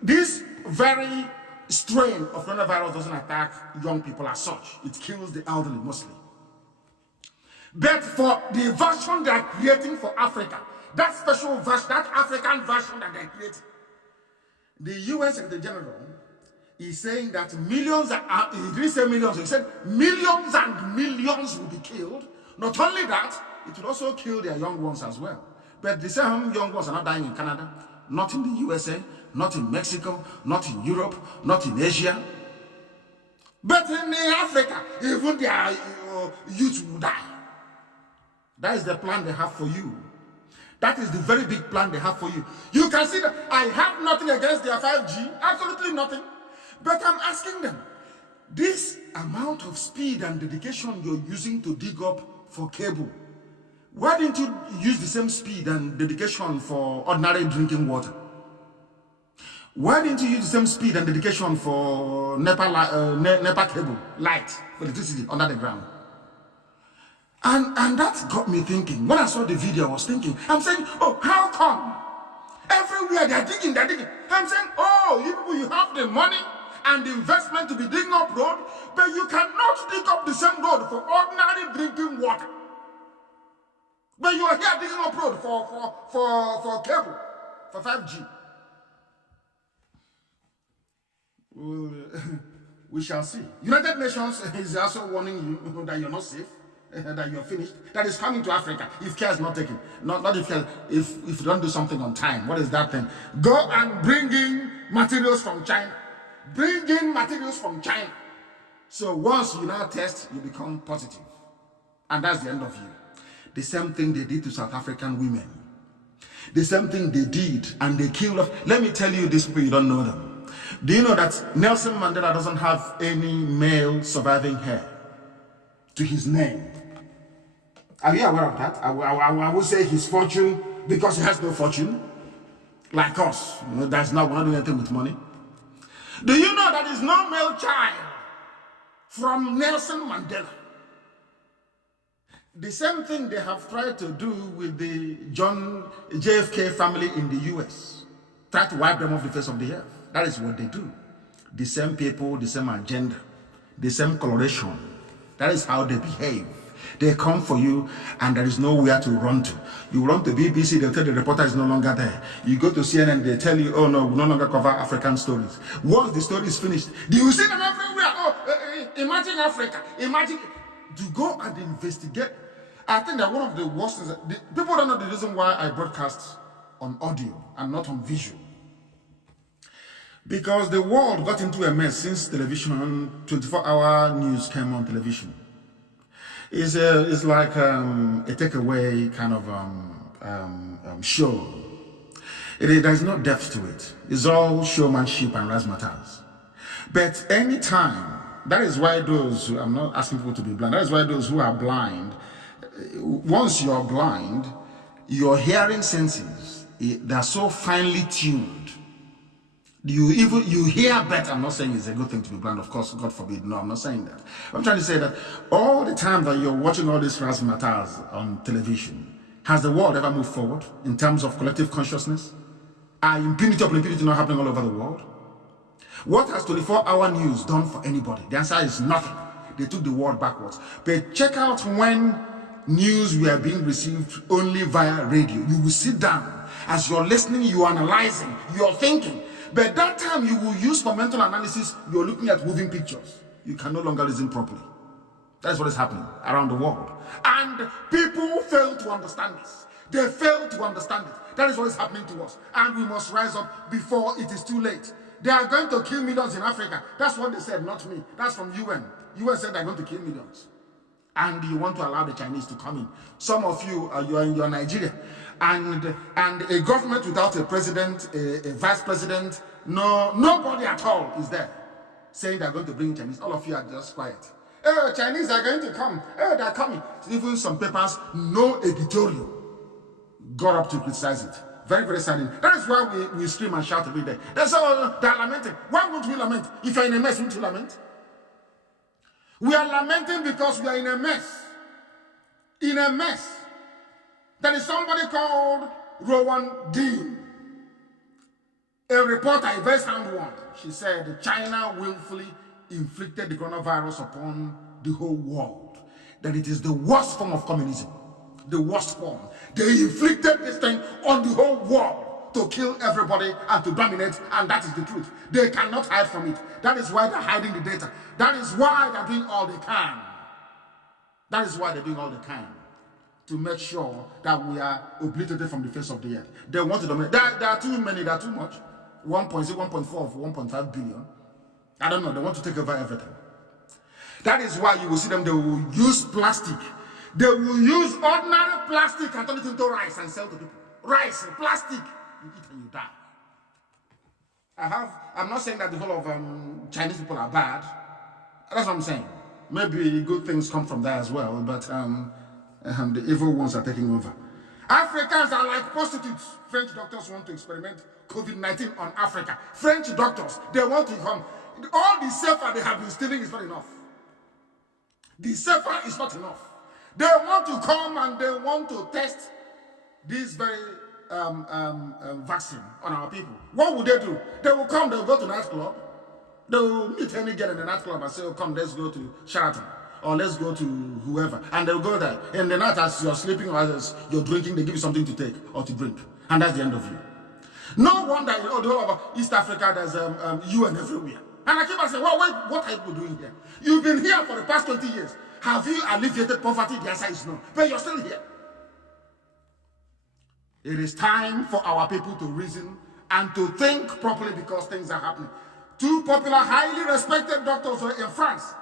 this very strain of coronavirus doesn't attack young people as such. It kills the elderly mostly. But for the version they are creating for Africa, that special version, that African version that they're creating, the UN Secretary General is saying that millions, he didn't say millions, he said millions and millions will be killed. Not only that, it will also kill their young ones as well. But the same young ones are not dying in Canada, not in the USA, not in Mexico, not in Europe, not in Asia. But in Africa, even their youth will die. That is the plan they have for you. That is the very big plan they have for you. You can see that I have nothing against their 5G, absolutely nothing. But I'm asking them, this amount of speed and dedication you're using to dig up for cable, why didn't you use the same speed and dedication for ordinary drinking water? Why didn't you use the same speed and dedication for NEPA cable, light, for electricity under the ground? And that got me thinking. When I saw the video, I was thinking, I'm saying, oh, how come? Everywhere they're digging, they're digging. I'm saying, oh, you people, you have the money and the investment to be digging up road, but you cannot dig up the same road for ordinary drinking water. But you are here digging up road for cable, for 5G. We shall see. United Nations is also warning you that you're not safe, that you're finished, that is coming to Africa if care is not taken. Not if care, if you don't do something on time. What is that thing? Go and bring in materials from China. Bring in materials from China. So once you now test, you become positive. And that's the end of you. The same thing they did to South African women. The same thing they did, and they killed off. Let me tell you, these people, you don't know them. Do you know that Nelson Mandela doesn't have any male surviving hair to his name? Are you aware of that? I would say his fortune, because he has no fortune, like us. You know, we're not doing anything with money. Do you know that there's no male child from Nelson Mandela? The same thing they have tried to do with the John JFK family in the US. Try to wipe them off the face of the earth. That is what they do. The same people, the same agenda, the same coloration. That is how they behave. They come for you and there is nowhere to run to. You run to BBC, they'll tell the reporter is no longer there. You go to CNN, they tell you, oh no, we no longer cover African stories. Once the story is finished, do you see them everywhere? Oh, imagine Africa. Imagine to go and investigate. I think that one of the worst is that people don't know the reason why I broadcast on audio and not on visual. Because the world got into a mess since television, 24-hour news came on television. It's like a takeaway kind of show. There's no depth to it. It's all showmanship and razzmatazz. But anytime, that is why those, I'm not asking people to be blind, that is why those who are blind, once you're blind, your hearing senses, they're so finely tuned. You hear better. I'm not saying it's a good thing to be blind, of course, God forbid. No, I'm not saying that. I'm trying to say that all the time that you're watching all these razzmatazz on television, has the world ever moved forward in terms of collective consciousness? Are impunity upon impunity not happening all over the world? What has 24-hour news done for anybody? The answer is nothing. They took the world backwards. But check out when news were being received only via radio. You will sit down. As you're listening, you're analyzing, you're thinking. But that time you will use for mental analysis, you're looking at moving pictures. You can no longer reason properly. That's what is happening around the world. And people fail to understand this. They fail to understand it. That is what is happening to us. And we must rise up before it is too late. They are going to kill millions in Africa. That's what they said, not me. That's from UN. UN said they're going to kill millions. And you want to allow the Chinese to come in. Some of you, you're in Nigeria. And a government without a president, a vice president, nobody at all is there saying they're going to bring Chinese. All of you are just quiet. Oh, Chinese are going to come. Oh, they're coming. Even some papers, no editorial got up to criticize it. Very, very saddening. That is why we scream and shout every day. That's all they're lamenting. Why won't we lament? If you're in a mess, won't you lament? We are lamenting because we are in a mess. In a mess. There is somebody called Rowan Dean, a reporter, a very sound one. She said China willfully inflicted the coronavirus upon the whole world. That it is the worst form of communism. The worst form. They inflicted this thing on the whole world to kill everybody and to dominate, and that is the truth. They cannot hide from it. That is why they're hiding the data. That is why they're doing all they can. That is why they're doing all they can to make sure that we are obliterated from the face of the earth. They want to dominate. There are too many, there are too much. 1.6, 1.4, 1.5 billion. I don't know, they want to take over everything. That is why you will see them, they will use plastic. They will use ordinary plastic and turn it into rice and sell to people. Rice, plastic. You eat and you die. I'm not saying that the whole of Chinese people are bad. That's what I'm saying. Maybe good things come from there as well, but the evil ones are taking over. Africans are like prostitutes. French doctors want to experiment COVID-19 on Africa. French doctors, they want to come. All the safer they have been stealing is not enough. The safer is not enough. They want to come and they want to test this very vaccine on our people. What would they do? They will come, they will go to nightclub. They will meet any girl in the nightclub and say, oh, come, let's go to Sheraton. or let's go to whoever. And they'll go there. In the night, as you're sleeping or as you're drinking, they give you something to take or to drink. And that's the end of you. No wonder in all over East Africa, there's UN everywhere. And I keep on saying, well, wait, what are you doing here? You've been here for the past 20 years. Have you alleviated poverty? The answer is no. But you're still here. It is time for our people to reason and to think properly because things are happening. Two popular, highly respected doctors were in France.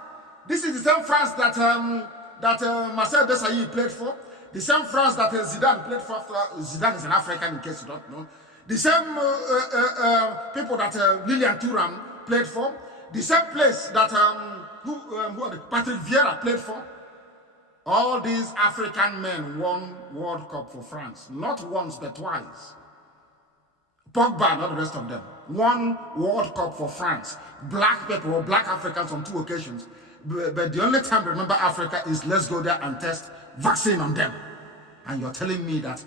This is the same France that Marcel Desailly played for. The same France that Zidane played for. Zidane is an African, in case you don't know. The same people that Lilian Thuram played for. The same place that Patrick Vieira played for. All these African men won World Cup for France. Not once, but twice. Pogba, not the rest of them. Won World Cup for France. Black people or black Africans on 2 occasions. But the only time they remember Africa is let's go there and test vaccine on them. And you're telling me that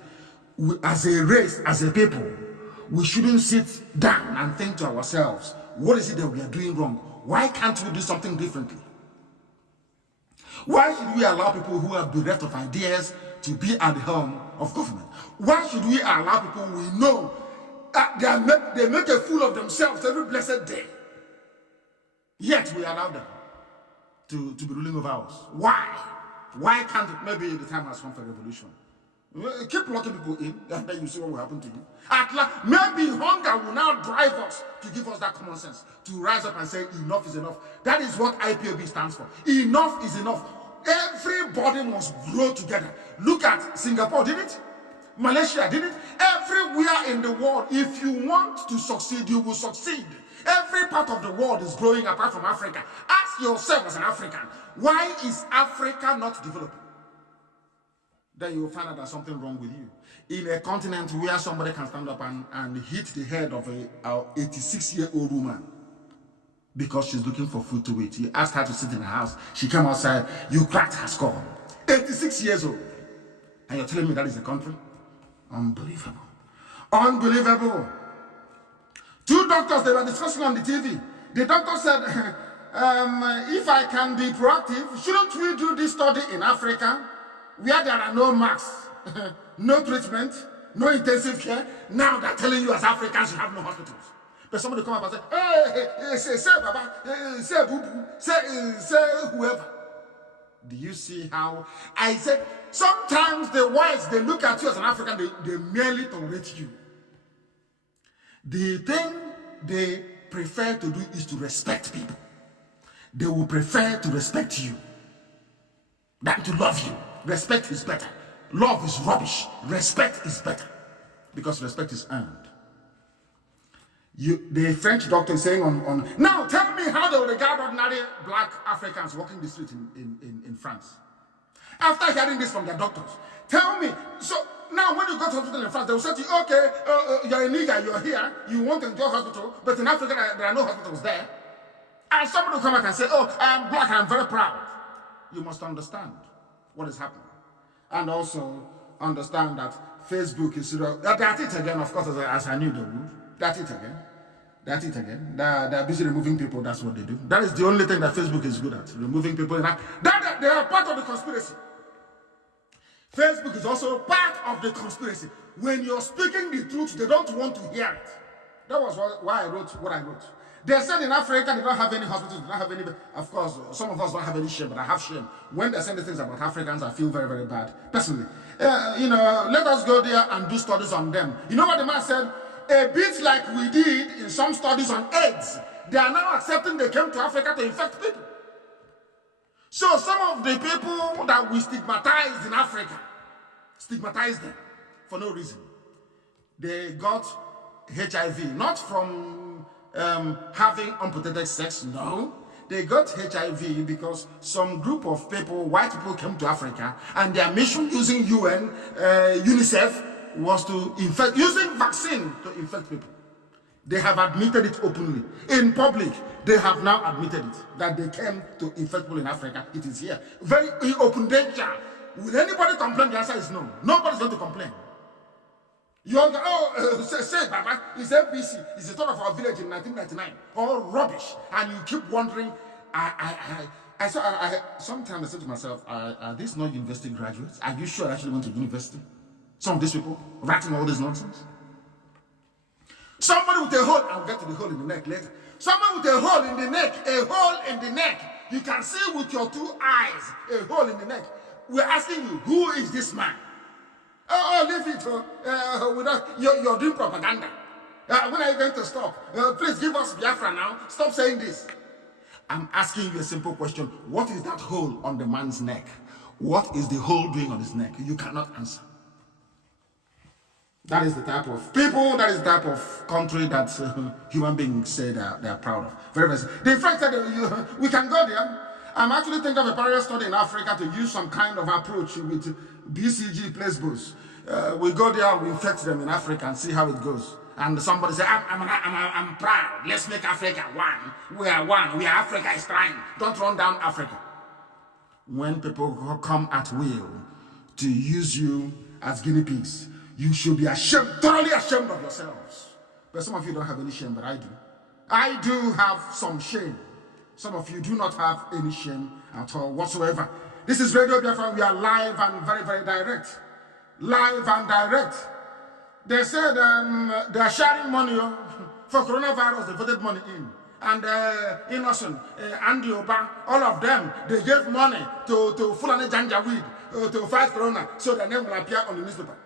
we, as a race, as a people, we shouldn't sit down and think to ourselves, what is it that we are doing wrong? Why can't we do something differently? Why should we allow people who are bereft of ideas to be at the helm of government? Why should we allow people we know they make a fool of themselves every blessed day? Yet we allow them to be ruling over us. Why? Why can't it? Maybe the time has come for revolution. Keep locking people in, and then you see what will happen to you. At last, maybe hunger will now drive us to give us that common sense, to rise up and say enough is enough. That is what IPOB stands for. Enough is enough. Everybody must grow together. Look at Singapore, did it? Malaysia, did it? Everywhere in the world, if you want to succeed, you will succeed. Every part of the world is growing apart from Africa. Ask yourself as an African, why is Africa not developing? Then you will find out there's something wrong with you. In a continent where somebody can stand up and hit the head of a 86-year-old woman because she's looking for food to eat. You asked her to sit in the house. She came outside. You cracked her skull. 86 years old. And you're telling me that is a country? Unbelievable. Unbelievable. 2 doctors, they were discussing on the TV. The doctor said, if I can be proactive, shouldn't we do this study in Africa where there are no masks, no treatment, no intensive care? Now they're telling you as Africans you have no hospitals. But somebody come up and say, say Baba, say Boo, say whoever. Do you see how? I said, sometimes the whites, they look at you as an African, they merely tolerate you. The thing they prefer to do is to respect people. They will prefer to respect you than to love you. Respect is better. Love is rubbish. Respect is better. Because respect is earned. The French doctor is saying now tell me how they will regard ordinary black Africans walking the street in France. After hearing this from their doctors, tell me, so now when you go to hospital in France, they will say to you, okay, you're a nigger, you're here, you want to enjoy hospital, but in Africa there are no hospitals there. And somebody will come out and say, oh, I am black, I'm very proud. You must understand what is happening. And also understand that Facebook is, that's it again, of course, as I knew they would. That's it again. That's it again. They're busy removing people, that's what they do. That is the only thing that Facebook is good at, removing people. They are part of the conspiracy. Facebook is also part of the conspiracy. When you're speaking the truth, they don't want to hear it. That was why I wrote what I wrote. They said in Africa they don't have any hospitals, they don't have any. Of course, some of us don't have any shame, but I have shame. When they say the things about Africans, I feel very, very bad. Personally, let us go there and do studies on them. You know what the man said? A bit like we did in some studies on AIDS. They are now accepting they came to Africa to infect people. So some of the people that we stigmatized in Africa, stigmatized them for no reason. They got HIV, not from having unprotected sex, no. They got HIV because some group of people, white people, came to Africa and their mission using UN, UNICEF, was to infect, using vaccine to infect people. They have admitted it openly. In public, they have now admitted it, that they came to infect people in Africa. It is here. Very open danger. Will anybody complain? The answer is no. Nobody's going to complain. You're say, Baba, it's APC. It's the thought of our village in 1999. All rubbish. And you keep wondering, Sometimes I say to myself, are these not university graduates? Are you sure I actually went to university? Some of these people writing all this nonsense. Somebody with a hole, I'll get to the hole in the neck later. Somebody with a hole in the neck, a hole in the neck. You can see with your 2 eyes, a hole in the neck. We're asking you, who is this man? Leave it. You're doing propaganda. When are you going to stop? Please give us Biafra now. Stop saying this. I'm asking you a simple question. What is that hole on the man's neck? What is the hole doing on his neck? You cannot answer. That is the type of people, that is the type of country that human beings say they're proud of. Very, very. The French said we can go there. I'm actually thinking of a parallel study in Africa to use some kind of approach with BCG placebos. We go there, we infect them in Africa and see how it goes. And somebody say, I'm proud. Let's make Africa one. We are one. Africa is trying. Don't run down Africa. When people come at will to use you as guinea pigs, you should be ashamed, thoroughly ashamed of yourselves. But some of you don't have any shame, but I do. I do have some shame. Some of you do not have any shame at all whatsoever. This is Radio Biafra. We are live and very, very direct. Live and direct. They said they are sharing money for coronavirus. They voted money in. And Innocent, Andy Oba, all of them, they gave money to Fulani Janjaweed to fight corona so their name will appear on the newspaper.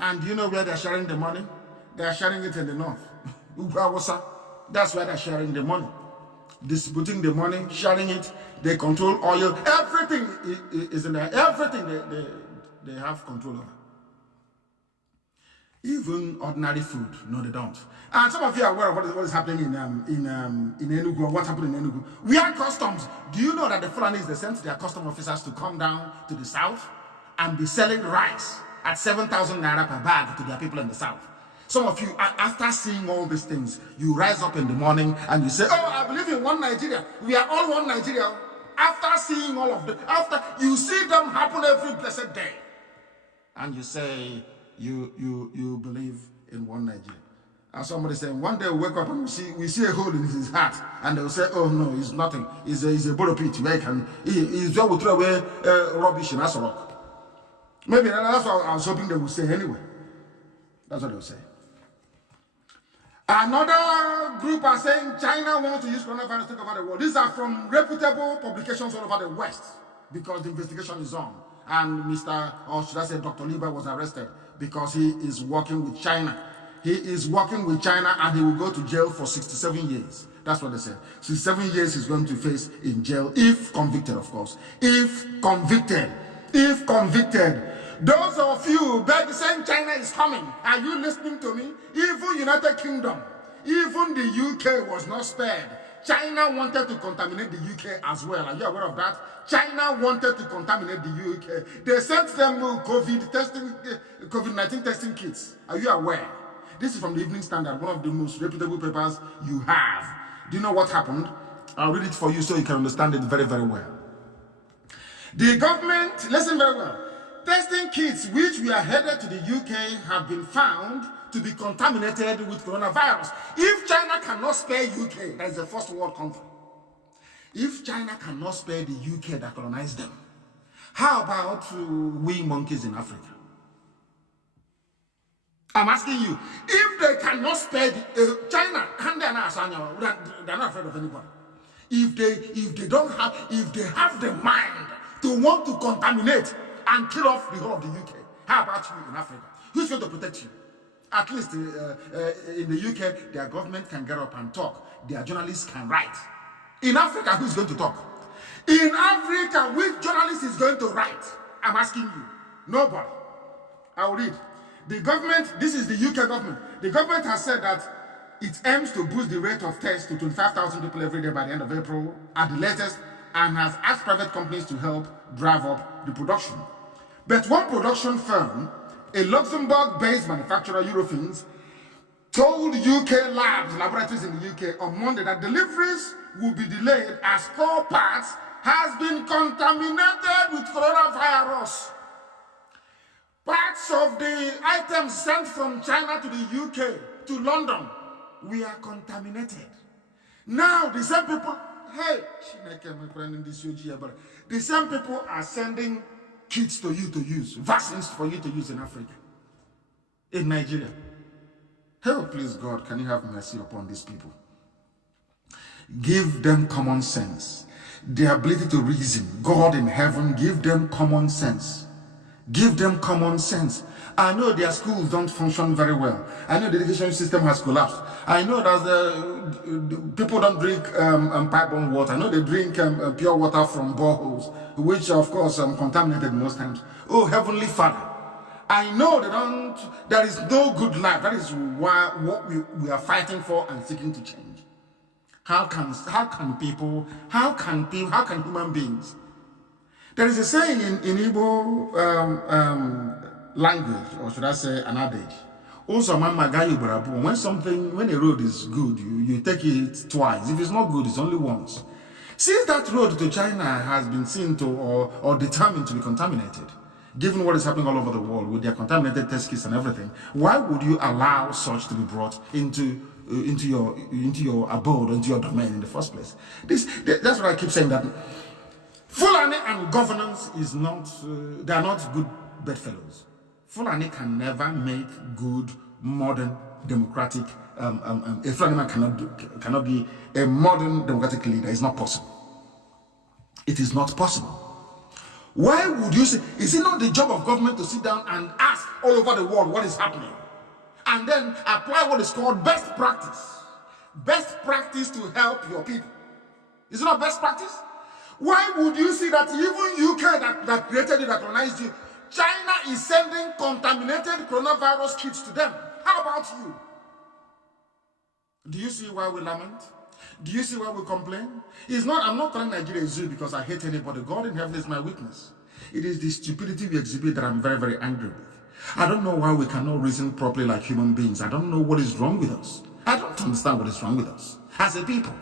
And do you know where they're sharing the money? They're sharing it in the north. Ugawasa, that's where they're sharing the money. Distributing the money, sharing it. They control oil. Everything is in there. Everything they have control over. Even ordinary food, no, they don't. And some of you are aware of what is happening in Enugu, what happened in Enugu. We are customs. Do you know that the Fulanis, they sent their custom officers to come down to the south and be selling rice at 7,000 naira per bag to their people in the south? Some of you, after seeing all these things, you rise up in the morning and you say, oh, I believe in one Nigeria. We are all one Nigeria. After seeing all of them, after you see them happen every blessed day, and you say, you believe in one Nigeria. And somebody said, one day we wake up and we see a hole in his heart, and they'll say, oh no, it's nothing. It's a borrow pit where he's just will throw away rubbish in Asorok. Maybe that's what I was hoping they would say anyway. That's what they would say. Another group are saying China wants to use coronavirus to take over the world. These are from reputable publications all over the West, because the investigation is on. And or should I say Dr. Lieber was arrested because he is working with China. He is working with China and he will go to jail for 67 years. That's what they said. 67 years he's going to face in jail, if convicted, of course. If convicted. If convicted. Those of you saying China is coming, are you listening to me? Even United Kingdom, even the UK was not spared. China wanted to contaminate the UK as well. Are you aware of that? China wanted to contaminate the UK. They sent them COVID-19 testing kits. Are you aware? This is from the Evening Standard, one of the most reputable papers you have. Do you know what happened? I'll read it for you so you can understand it very, very well. The government, listen very well, testing kits which were headed to the UK have been found to be contaminated with coronavirus. If China cannot spare UK, that is a first world country. If China cannot spare the UK that colonized them, how about we monkeys in Africa? I'm asking you, if they cannot spare China, they're not afraid of anybody. If they have the mind to want to contaminate and kill off the whole of the UK, how about you in Africa? Who's going to protect you? At least in the UK, their government can get up and talk. Their journalists can write. In Africa, who's going to talk? In Africa, which journalist is going to write? I'm asking you. Nobody. I'll read. The government, this is the UK government. The government has said that it aims to boost the rate of tests to 25,000 people every day by the end of April at the latest, and has asked private companies to help drive up the production. But one production firm, a Luxembourg-based manufacturer, Eurofins, told UK laboratories in the UK on Monday that deliveries will be delayed as core parts has been contaminated with coronavirus. Parts of the items sent from China to the UK, to London, we are contaminated. Now, the same people, hey, my friend in this UG, but the same people are sending kits to you to use, vaccines for you to use in Africa, in Nigeria. Oh, please, God, can you have mercy upon these people? Give them common sense, the ability to reason. God in heaven, give them common sense. Give them common sense. I know their schools don't function very well. I know the education system has collapsed. I know that the people don't drink pipe-borne water. I know they drink pure water from boreholes, which of course contaminated most times. Oh, Heavenly Father, I know they don't. There is no good life. That is why what we are fighting for and seeking to change. How can human beings? There is a saying in Igbo language, or should I say an adage. Also, when a road is good, you take it twice. If it's not good, it's only once. Since that road to China has been seen to or determined to be contaminated, given what is happening all over the world with their contaminated test kits and everything, why would you allow such to be brought into your abode, into your domain in the first place? That's what I keep saying, that Fulani and governance is not, they are not good bedfellows. Fulani can never make good, modern, democratic, a Fulani man cannot be a modern democratic leader. It's not possible. It is not possible. Why would you say, is it not the job of government to sit down and ask all over the world what is happening? And then apply what is called best practice. Best practice to help your people. Is it not best practice? Why would you see that even UK that created you, that colonized you, China is sending contaminated coronavirus kits to them? How about you? Do you see why we lament? Do you see why we complain? It's not, I'm not calling Nigeria a zoo because I hate anybody. God in heaven is my witness. It is the stupidity we exhibit that I'm very, very angry with. I don't know why we cannot reason properly like human beings. I don't know what is wrong with us. I don't understand what is wrong with us as a people.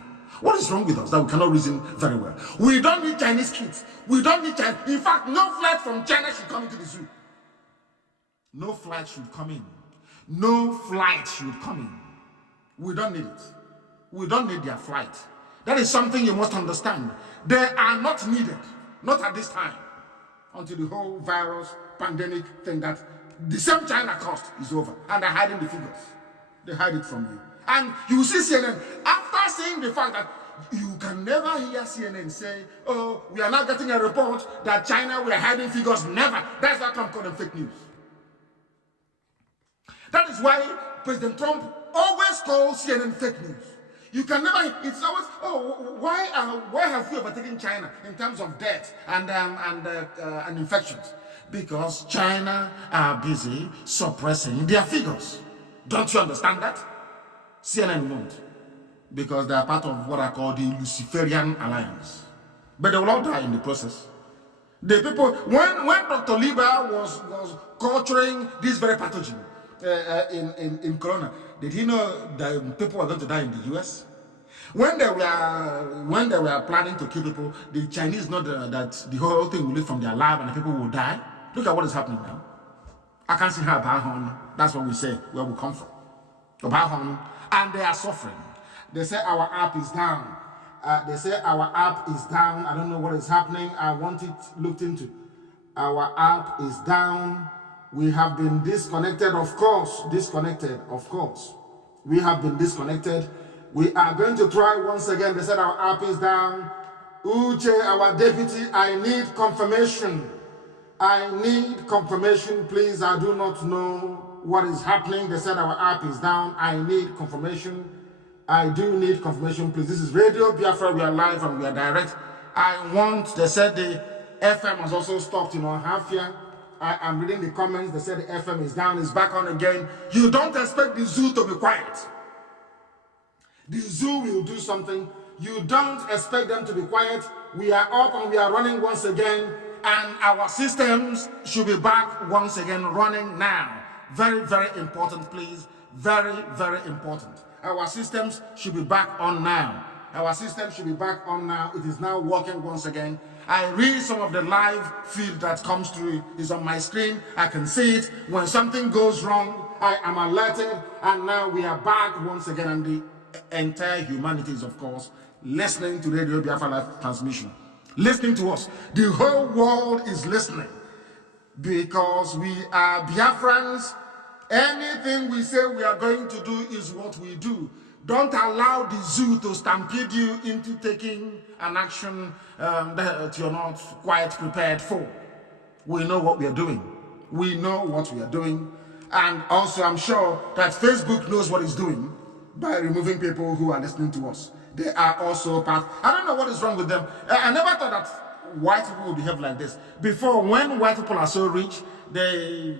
What is wrong with us that we cannot reason very well? We don't need Chinese kids. We don't need China. In fact, no flight from China should come into the zoo. No flight should come in. No flight should come in. We don't need it. We don't need their flight. That is something you must understand. They are not needed. Not at this time. Until the whole virus, pandemic thing that the same China cost is over. And they're hiding the figures. They hide it from you. And you see CNN, after saying the fact that you can never hear CNN say, oh, we are not getting a report that China, we are hiding figures. Never. That's why Trump called them fake news. That is why President Trump always calls CNN fake news. You can never, it's always, oh, why have you overtaken China in terms of death and infections? Because China are busy suppressing their figures. Don't you understand that? CNN won't. Because they are part of what I call the Luciferian Alliance. But they will all die in the process. The people, when Dr. Lieber was culturing this very pathogen in Corona, did he know that people were going to die in the US? When they were planning to kill people, the Chinese know that the whole thing will live from their lab and the people will die. Look at what is happening now. I can't see how Bahon, that's what we say, where we come from. Bahon, and they are suffering. They say our app is down. They say our app is down. I don't know what is happening. I want it looked into. Our app is down. We have been disconnected, of course. Disconnected, of course. We have been disconnected. We are going to try once again. They said our app is down. Uche, our deputy, I need confirmation. I need confirmation, please. I do not know what is happening. They said our app is down. I need confirmation. I do need confirmation, please. This is Radio Biafra. We are live and we are direct. They said the FM has also stopped in Ohafia. I am reading the comments. They said the FM is down, it's back on again. You don't expect the zoo to be quiet. The zoo will do something. You don't expect them to be quiet. We are up and we are running once again. And our systems should be back once again running now. Very, very important, please. Very, very important. Our systems should be back on now. Our system should be back on now. It is now working once again. I read some of the live feed that comes through. It's on my screen. I can see it. When something goes wrong, I am alerted. And now we are back once again. And the entire humanity is, of course, listening to Radio Biafra live transmission, listening to us. The whole world is listening because we are Biafrans. Anything we say we are going to do is what we do. Don't allow the zoo to stampede you into taking an action that you're not quite prepared for. We know what we are doing. We know what we are doing. And also, I'm sure that Facebook knows what it's doing by removing people who are listening to us. They are also part. I don't know what is wrong with them. I never thought that white people would behave like this. Before, when white people are so rich, they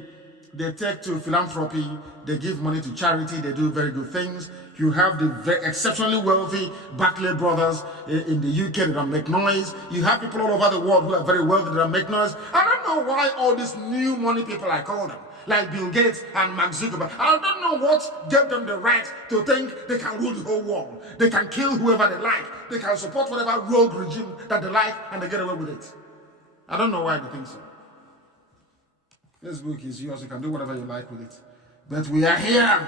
take to philanthropy, they give money to charity, they do very good things. You have the very exceptionally wealthy Barclay brothers in the UK that don't make noise. You have people all over the world who are very wealthy that don't make noise. I don't know why all these new money people, I call them, like Bill Gates and Mark Zuckerberg, I don't know what gave them the right to think they can rule the whole world. They can kill whoever they like. They can support whatever rogue regime that they like, and they get away with it. I don't know why they think so. Facebook is yours. You can do whatever you like with it. But we are here,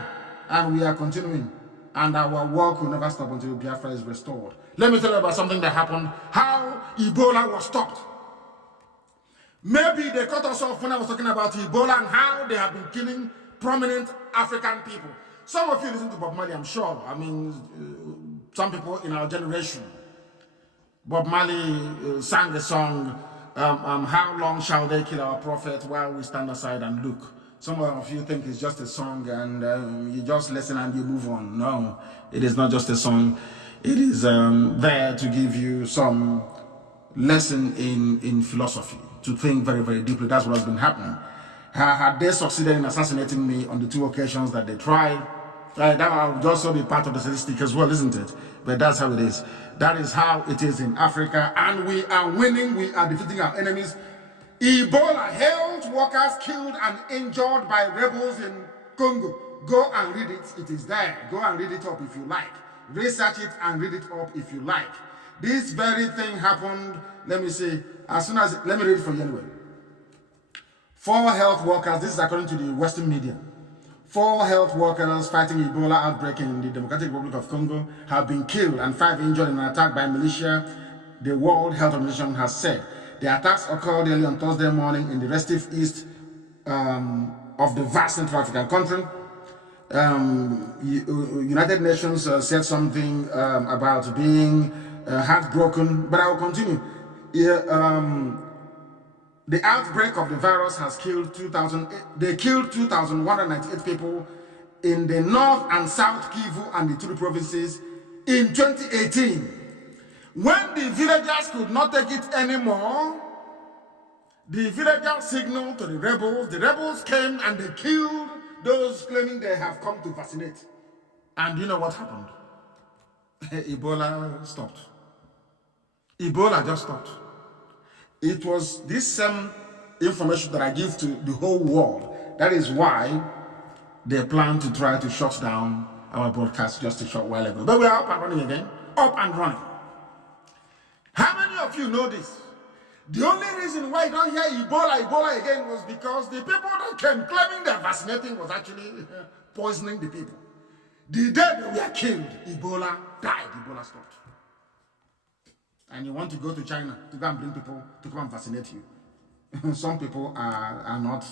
and we are continuing. And our work will never stop until Biafra is restored. Let me tell you about something that happened. How Ebola was stopped. Maybe they cut us off when I was talking about Ebola and how they have been killing prominent African people. Some of you listen to Bob Marley, I'm sure. I mean, some people in our generation. Bob Marley sang a song, how long shall they kill our prophet while we stand aside and look? Some of you think it's just a song and you just listen and you move on. No, it is not just a song. It is there to give you some lesson in philosophy, to think very, very deeply. That's what has been happening. Had they succeeded in assassinating me on the 2 occasions that they tried, that would also be part of the statistic as well, isn't it? But that's how it is. That is how it is in Africa, and we are winning. We are defeating our enemies. Ebola, health workers killed and injured by rebels in Congo. Go and read it. It is there. Go and read it up if you like. Research it and read it up if you like. This very thing happened, let me see, let me read it for you anyway. 4 health workers, this is according to the Western media. 4 health workers fighting Ebola outbreak in the Democratic Republic of Congo have been killed and 5 injured in an attack by militia, the World Health Organization has said. The attacks occurred early on Thursday morning in the restive east of the vast Central African country. United Nations said something about being heartbroken, but I will continue. The outbreak of the virus has killed 2,198 people in the North and South Kivu and the 2 provinces in 2018. When the villagers could not take it anymore, the villagers signaled to the rebels came and they killed those claiming they have come to vaccinate. And you know what happened? Ebola stopped. Ebola just stopped. It was this same information that I give to the whole world. That is why they plan to try to shut down our broadcast just a short while ago. But we are up and running again. Up and running. How many of you know this? The only reason why you don't hear Ebola again was because the people that came claiming they're vaccinating was actually poisoning the people. The day they were killed, Ebola died, Ebola stopped. And you want to go to China to go and bring people to come and vaccinate you. Some people are not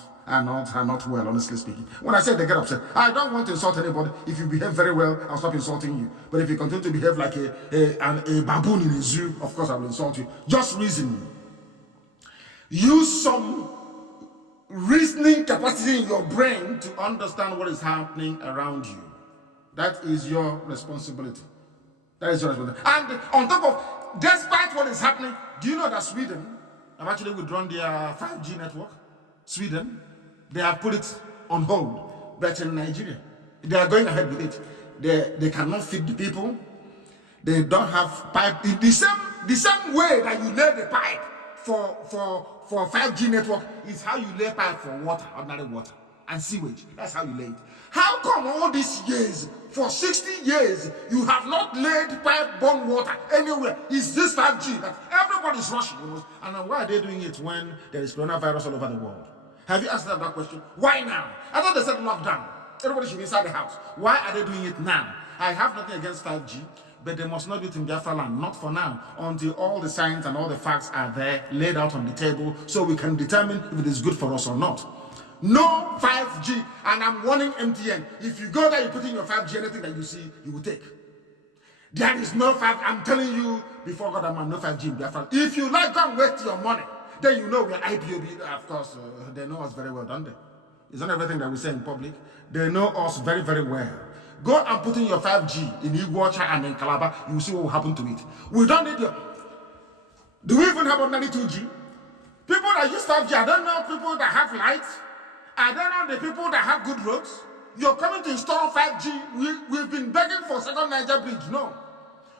well, honestly speaking. When I say they get upset, I don't want to insult anybody. If you behave very well, I'll stop insulting you. But if you continue to behave like a baboon in a zoo, of course I will insult you. Just reason. Use some reasoning capacity in your brain to understand what is happening around you. That is your responsibility. That is your responsibility. And on top of, despite what is happening, do you know that Sweden have actually withdrawn their 5G network? Sweden, they have put it on hold. But in Nigeria, they are going ahead with it. They cannot feed the people. They don't have pipe. The same way that you lay the pipe for 5G network is how you lay pipe for water, ordinary water, and sewage. That's how you lay it. How come all these years, for 60 years, you have not laid pipe-borne water anywhere? Is this 5G that everybody's rushing? And why are they doing it when there is coronavirus all over the world? Have you asked that question? Why now? I thought they said lockdown. Everybody should be inside the house. Why are they doing it now? I have nothing against 5G, but they must not do it in Biafra land, not for now, until all the signs and all the facts are there, laid out on the table, so we can determine if it is good for us or not. No 5G, and I'm warning MTN, if you go there, you put in your 5G, anything that you see, you will take. There is no 5G, I'm telling you, before God, I'm no 5G in Biafra. If you like, go and waste your money, then you know we are IPOB. Of course, they know us very well, don't they? It's not everything that we say in public. They know us very, very well. Go and put in your 5G in Iguacha and in Calabar, you will see what will happen to it. We don't need your... Do we even have ordinary 2G? People that use 5G, I don't know people that have lights. I don't know the people that have good roads. You're coming to install 5G. We've been begging for second Niger bridge, no.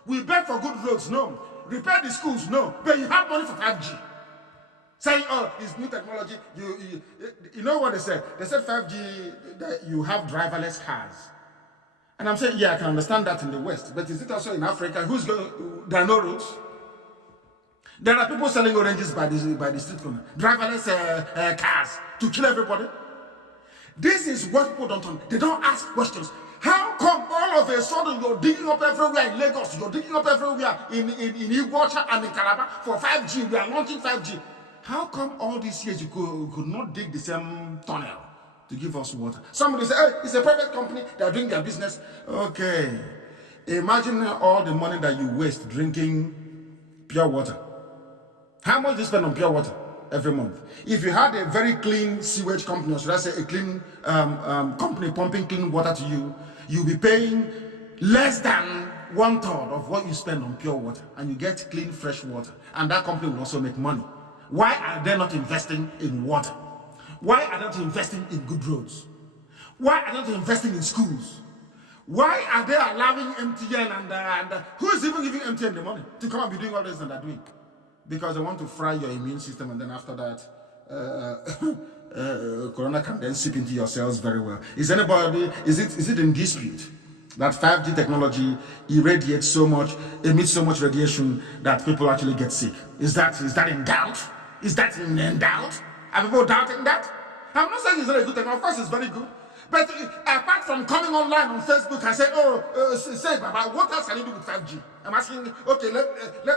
We beg for good roads, no. Repair the schools, no. But you have money for 5G. Saying, oh, it's new technology. You know what they said? They said 5G, that you have driverless cars. And I'm saying, yeah, I can understand that in the West. But is it also in Africa? There are no roads. There are people selling oranges by the street corner. Driverless cars to kill everybody. This is what people don't understand. They don't ask questions. How come all of a sudden you're digging up everywhere in Lagos, you're digging up everywhere in Iguacha and in Calabar for 5G? We are launching 5G. How come all these years you could not dig the same tunnel to give us water? Somebody say, hey, it's a private company, they're doing their business. Okay. Imagine all the money that you waste drinking pure water. How much do you spend on pure water every month? If you had a very clean sewage company, or should I say a clean company pumping clean water to you, you'll be paying less than 1/3 of what you spend on pure water, and you get clean, fresh water. And that company will also make money. Why are they not investing in water? Why are they not investing in good roads? Why are they not investing in schools? Why are they allowing MTN and who is even giving MTN the money to come and be doing all this and they're doing? Because they want to fry your immune system, and then after that, corona can then seep into your cells very well. Is it in dispute that 5G technology irradiates so much, emits so much radiation that people actually get sick? Is that in doubt? Is that in doubt? Are people doubting that? I'm not saying it's not a good thing. Of course, it's very good. But apart from coming online on Facebook and say, say, Baba, what else can you do with 5G? I'm asking, okay,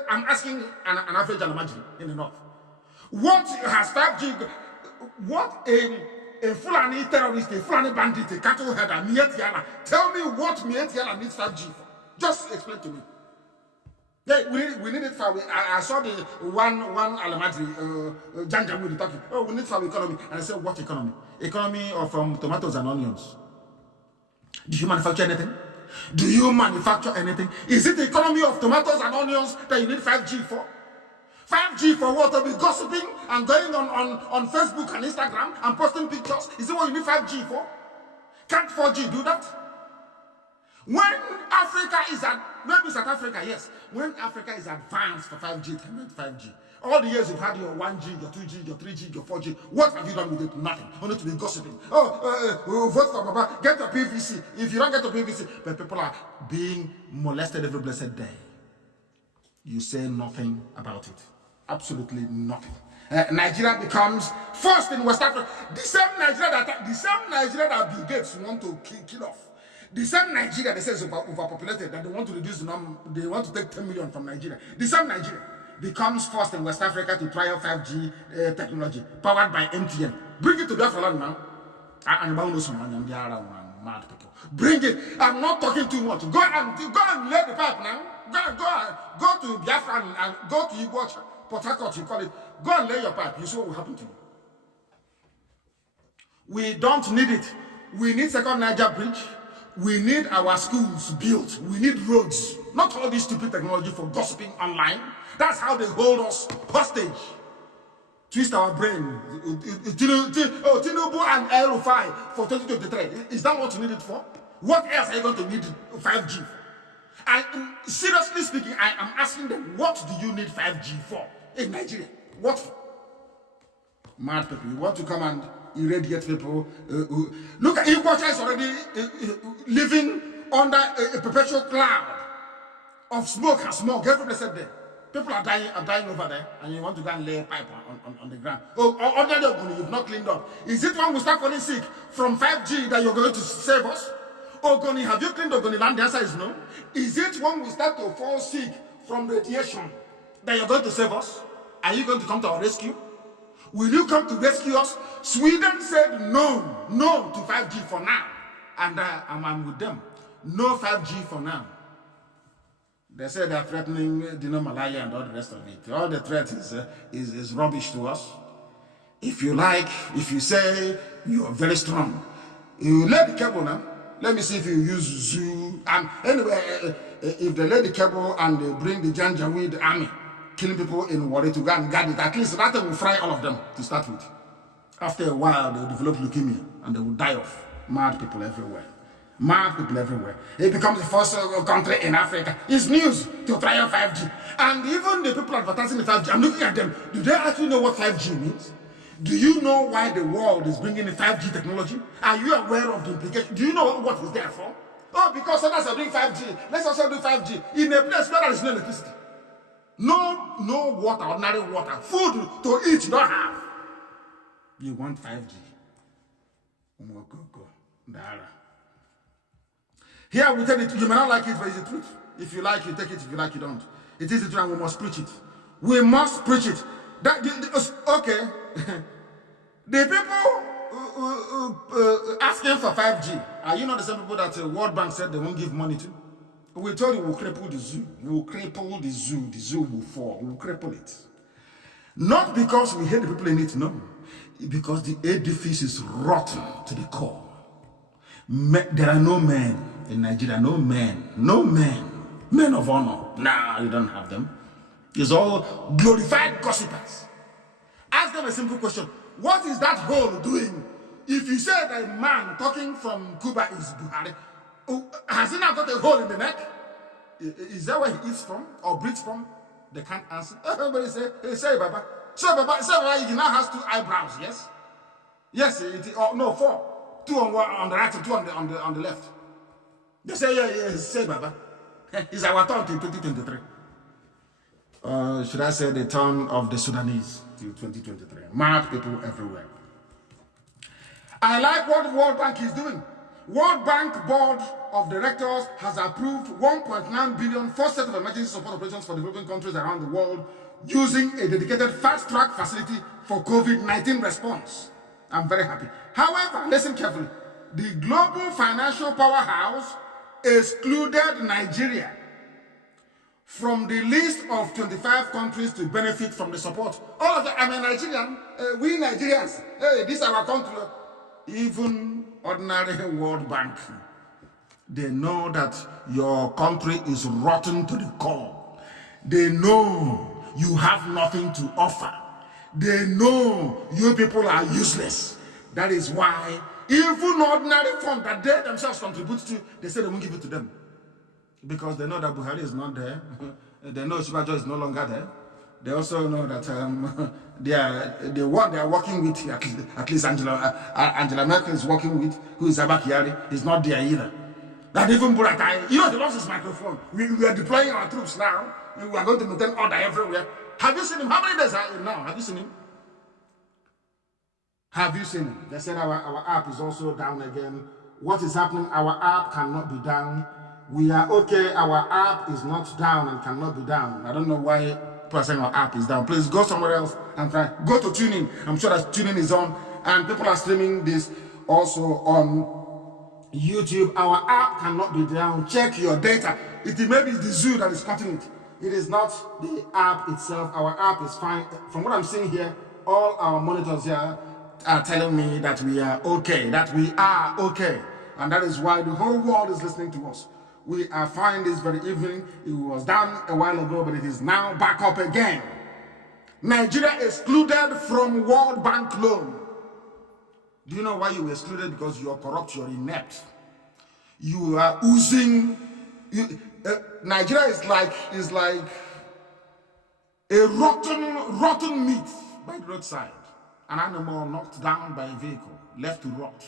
I'm asking an average Alamajiri in the north. What has 5G, what a Fulani terrorist, a Fulani bandit, a cattle header, Mietiala, tell me what Mietiala needs 5G for. Just explain to me. Yeah, we need it for, I saw the one Alamajiri, Janjaweed talking, oh, we need it for economy. And I said, what economy? Economy of tomatoes and onions. Do you manufacture anything? Do you manufacture anything? Is it the economy of tomatoes and onions that you need 5G for? 5G for what? To be gossiping and going on Facebook and Instagram and posting pictures? Is it what you need 5G for? Can't 4G do that? When Africa is maybe South Africa, yes. When Africa is advanced for 5G, it can make 5G. All the years you've had your 1G, your 2G, your 3G, your 4G, what have you done with it? Nothing. Only to be gossiping. Oh, vote for Baba, get your PVC. If you don't get your PVC, but people are being molested every blessed day. You say nothing about it. Absolutely nothing. Nigeria becomes first in West Africa. The same Nigeria that Bill Gates want to kill off. The same Nigeria that says overpopulated, that they want to reduce the number, they want to take 10 million from Nigeria. The same Nigeria becomes first in West Africa to try out 5G technology powered by MTN. Bring it to Biafra land now. And mad people. Bring it. I'm not talking too much. Go and lay the pipe now. Go to Biafra and go to Iguacha, Port Harcourt, you call it. Go and lay your pipe. You see what will happen to you. We don't need it. We need second Niger bridge. We need our schools built. We need roads. Not all this stupid technology for gossiping online. That's how they hold us hostage. Twist our brain. Tinubu and El-Rufai for 2023. Is that what you need it for? What else are you going to need 5G for? And seriously speaking, I am asking them, what do you need 5G for in Nigeria? What for? Mad people. You want to come and irradiate people. Look at Iguacha is already living under a perpetual cloud of smoke and smog. Everybody said there. People are dying over there, and you want to go and lay a pipe on the ground. Oh, you've not cleaned up. Is it when we start falling sick from 5G that you're going to save us? Ogoni, have you cleaned Ogoni land? The answer is no. Is it when we start to fall sick from radiation that you're going to save us? Are you going to come to our rescue? Will you come to rescue us? Sweden said no to 5G for now. And I'm with them. No 5G for now. They say they're threatening Malaya and all the rest of it. All the threat is rubbish to us. If you say you are very strong, you lay the cable now. Let me see if you use zoo. And anyway, if they lay the cable and they bring the Janjaweed army, killing people in Warri to go and guard it, at least that will fry all of them to start with. After a while, they will develop leukemia and they will die off. Mad people everywhere. Mad people everywhere. It becomes the first country in Africa. It's news to try out 5G. And even the people advertising the 5G, I'm looking at them. Do they actually know what 5G means? Do you know why the world is bringing in 5G technology? Are you aware of the implications? Do you know what it's there for? Oh, because others are doing 5G. Let's also do 5G in a place where there is no electricity. No water, ordinary water. Food to eat you don't have. You want 5G. Here we tell it, you may not like it, but it's the truth. If you like, you take it. If you like, you don't. It is the truth and we must preach it. We must preach it. Okay. The people asking for 5G, are you not the same people that the World Bank said they won't give money to? We told you we'll cripple the zoo. We'll cripple the zoo. The zoo will fall. We'll cripple it. Not because we hate the people in it, no. Because the edifice is rotten to the core. There are no men in Nigeria. No men. Men of honor. Nah, you don't have them. It's all glorified gossipers. Ask them a simple question. What is that hole doing? If you say that a man talking from Cuba is Buhari, has he now got a hole in the neck? Is that where he eats from or breathes from? They can't answer. Everybody say, hey, say Baba. Say Baba, he now has 2 eyebrows, yes? Yes, no, 4. 2 on the right and 2 on the left. They say, yeah, say Baba. It's our turn till 2023. Should I say the turn of the Sudanese till 2023? Mad people everywhere. I like what the World Bank is doing. World Bank Board of Directors has approved 1.9 billion first set of emergency support operations for developing countries around the world using a dedicated fast-track facility for COVID-19 response. I'm very happy. However, listen carefully. The global financial powerhouse excluded Nigeria from the list of 25 countries to benefit from the support. All of them, I'm a Nigerian, we Nigerians, hey, this is our country. Even ordinary World Bank, they know that your country is rotten to the core. They know you have nothing to offer. They know you people are useless. That is why even ordinary fund that they themselves contribute to, they say they won't give it to them. Because they know that Buhari is not there. They know Shibajo is no longer there. They also know that the one they are working with, at least Angela Merkel is working with, who is Abba Kyari, is not there either. That even Buratai, he lost his microphone. We are deploying our troops now. We are going to maintain order everywhere. Have you seen him? How many days are you now? Have you seen him? Have you seen him? They said our app is also down again. What is happening? Our app cannot be down. We are okay. Our app is not down and cannot be down. I don't know why people are saying our app is down. Please go somewhere else and try. Go to TuneIn. I'm sure that TuneIn is on. And people are streaming this also on YouTube. Our app cannot be down. Check your data. It may be the zoo that is cutting it. It is not the app itself. Our app is fine. From what I'm seeing here, all our monitors here are telling me that we are okay. That we are okay. And that is why the whole world is listening to us. We are fine this very evening. It was down a while ago, but it is now back up again. Nigeria excluded from World Bank loan. Do you know why you were excluded? Because you are corrupt, you are inept. You are oozing. Nigeria is like a rotten meat by the roadside. An animal knocked down by a vehicle, left to rot.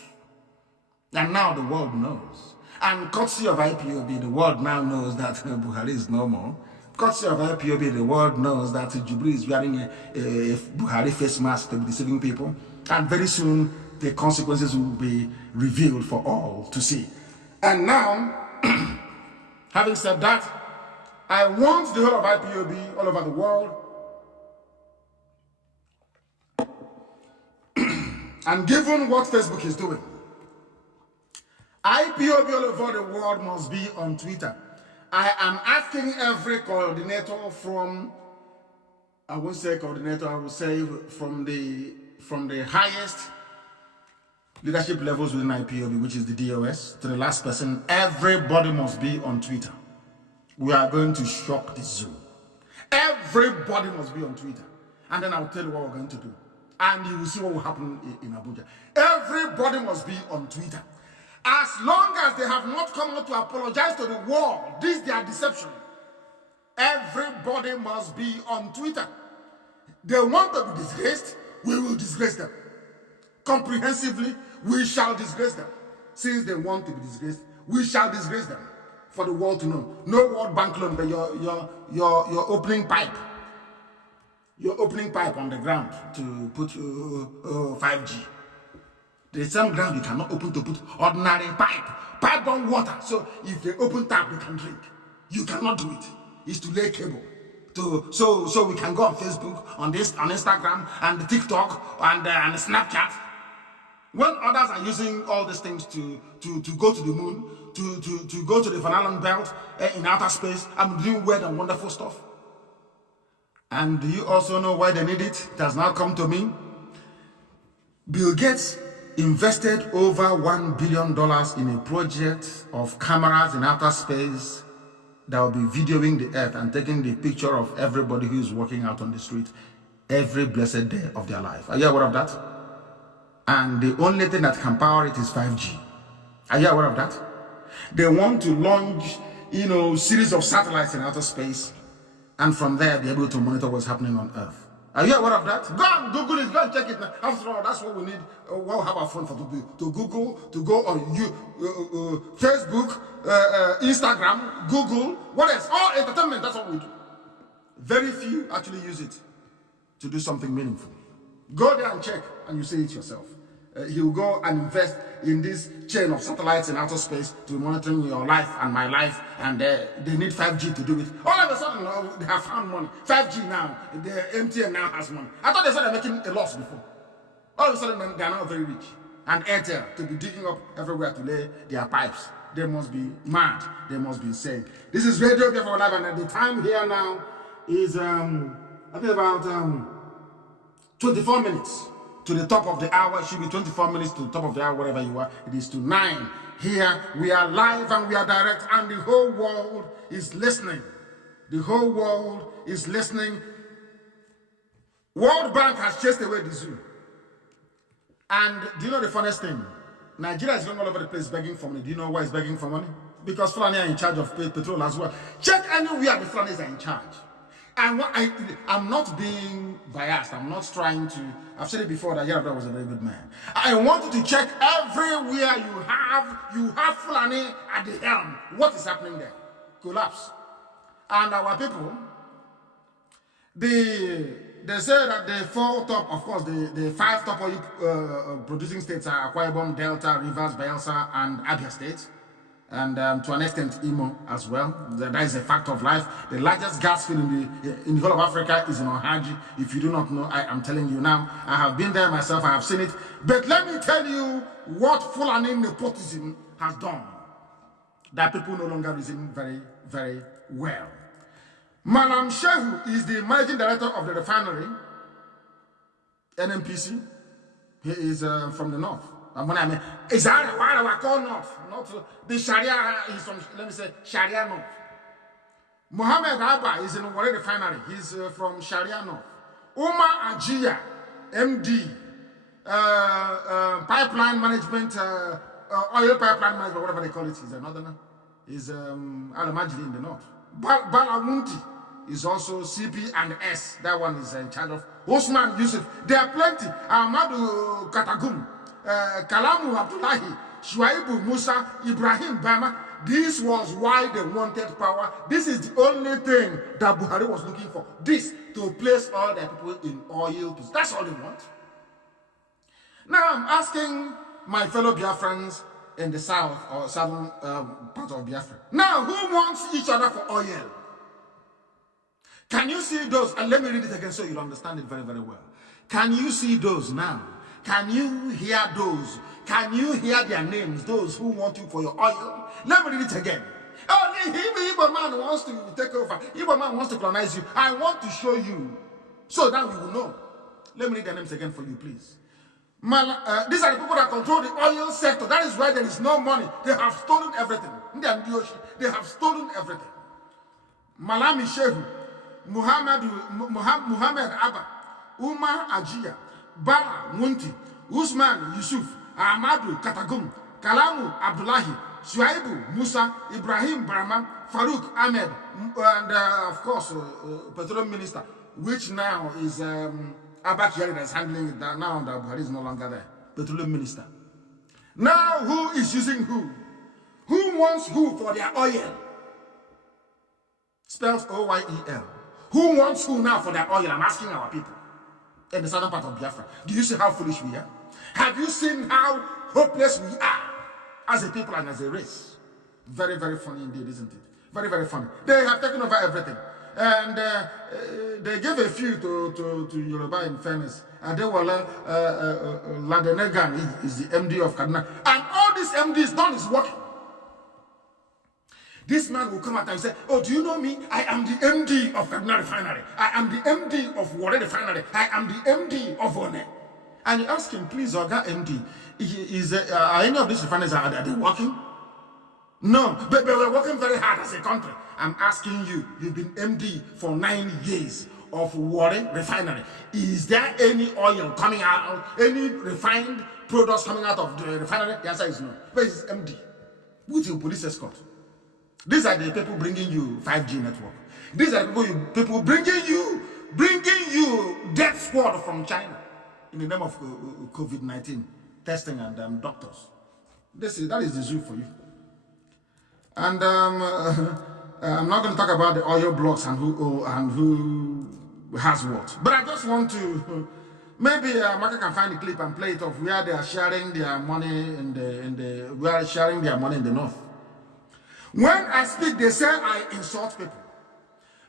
And now the world knows. And courtesy of IPOB, the world now knows that Buhari is no more. Courtesy of IPOB, the world knows that Jubril is wearing a Buhari face mask to be deceiving people. And very soon, the consequences will be revealed for all to see. And now, having said that, I want the whole of IPOB all over the world, and given what Facebook is doing, IPOB all over the world must be on Twitter. I am asking every coordinator from, I won't say coordinator, I will say from the highest leadership levels within IPOB, which is the DOS, to the last person, everybody must be on Twitter. We are going to shock the zoo. Everybody must be on Twitter. And then I'll tell you what we're going to do. And you will see what will happen in Abuja. Everybody must be on Twitter. As long as they have not come out to apologize to the world, this is their deception. Everybody must be on Twitter. They want to be disgraced, we will disgrace them. Comprehensively, we shall disgrace them. Since they want to be disgraced, we shall disgrace them. For the world to know. No World Bank loan, but your opening pipe. Your opening pipe on the ground to put 5G. There's some ground you cannot open to put ordinary pipe on water. So if they open tap, you can drink. You cannot do it. It's to lay cable. So we can go on Facebook, on Instagram, and TikTok, and Snapchat. When others are using all these things to go to the moon, to go to the Van Allen belt in outer space, I'm doing weird and wonderful stuff. And do you also know why they need it? It has now come to me. Bill Gates invested over $1 billion in a project of cameras in outer space that will be videoing the earth and taking the picture of everybody who is walking out on the street every blessed day of their life. Are you aware of that? And the only thing that can power it is 5G. Are you aware of that? They want to launch, series of satellites in outer space, and from there be able to monitor what's happening on Earth. Are you aware of that? Go and Google it. Go and check it now. After all, that's what we need. We'll have our phone for to do. To Google, to go on Facebook, Instagram, Google. What else? All entertainment. That's what we do. Very few actually use it to do something meaningful. Go there and check, and you see it yourself. He will go and invest in this chain of satellites in outer space to be monitoring your life and my life, and they need 5G to do it. All of a sudden, they have found money. 5G now, the MTN now has money. I thought they said they're making a loss before. All of a sudden, they're now very rich. And Airtel, to be digging up everywhere to lay their pipes. They must be mad. They must be insane. This is Radio Biafra Live, and the time here now is, I think about 24 minutes. To the top of the hour. It should be 24 minutes to the top of the hour, wherever you are. It is to 9. Here we are live and we are direct, and the whole world is listening. The whole world is listening. World Bank has chased away the zoo. And do you know the funniest thing? Nigeria is going all over the place begging for money. Do you know why it's begging for money? Because Fulani are in charge of petrol as well. Check anywhere the Fulanis are in charge. And I'm not being biased. I'm not trying to. I've said it before that Yarabra was a very good man. I want you to check everywhere you have Fulani at the helm. What is happening there? Collapse. And our people, they say that the 4 top, of course, the 5 top oil producing states are Akwa Ibom, Delta, Rivers, Bayelsa, and Abia states. And to an extent, Imo as well. That is a fact of life. The largest gas field in the whole of Africa is in Ohaji. If you do not know, I am telling you now. I have been there myself. I have seen it. But let me tell you what Fulani nepotism has done that people no longer reason very, very well. Malam Shehu is the managing director of the refinery, NMPC. He is from the north. And when I mean, is that why I call north? Not the Sharia is from, let me say, Sharia north. Mohammed Abba is in Warri refinery. He's from Sharia north. Umar Ajia, MD, pipeline management, oil pipeline management, whatever they call it, is another name. Is Alamajli in the north. Balamunti is also CP and S. That one is in charge of Osman Yusuf. There are plenty. Ahmadu Katagum. Kalamu Abdullahi, Shuaibu Musa, Ibrahim Bama. This was why they wanted power. This is the only thing that Buhari was looking for. This, to place all the people in oil. That's all they want. Now I'm asking my fellow Biafrans, in the south or southern part of Biafra. Now, who wants each other for oil? Can you see those? And let me read it again so you'll understand it very, very well. Can you see those now? Can you hear those? Can you hear their names, those who want you for your oil? Let me read it again. Oh, Igbo man wants to take over. Igbo man wants to colonize you. I want to show you so that we will know. Let me read their names again for you, please. These are the people that control the oil sector. That is why there is no money. They have stolen everything. They have stolen everything. Malami Shehu, Muhammad Abba, Umar Ajia, Bala Munti, Usman Yusuf, Ahmadu Katagum, Kalamu Abdullahi, Shuaibu Musa, Ibrahim Brahman, Farouk Ahmed, and of course, Petroleum Minister, which now is Abba Kyari that's handling it now that Buhari is no longer there. Petroleum Minister. Now who is using who? Who wants who for their oil? Spells O-Y-E-L. Who wants who now for their oil? I'm asking our people in the southern part of Biafra. Do you see how foolish we are? Have you seen how hopeless we are as a people and as a race? Very, very funny indeed, isn't it? Very, very funny. They have taken over everything. And they gave a few to Yoruba in fairness. And they were Ladenegan is the MD of Kaduna. And all these MDs done is working. This man will come out and say, oh, do you know me? I am the MD of Kaduna Refinery. I am the MD of Warri Refinery. I am the MD of One. And you ask him, please, Oga MD, are any of these refineries, are they working? No, but we're working very hard as a country. I'm asking you, you've been MD for 9 years of Warri Refinery. Is there any oil coming out, any refined products coming out of the refinery? The answer is no. But it's MD with your police escort. These are the people bringing you 5G network. These are the people bringing you death squad from China in the name of COVID-19 testing and doctors. That is the zoo for you. And I'm not going to talk about the oil blocks and who has what. But I just want to maybe Maka can find a clip and play it of where they are sharing their money sharing their money in the north. When I speak, they say I insult people.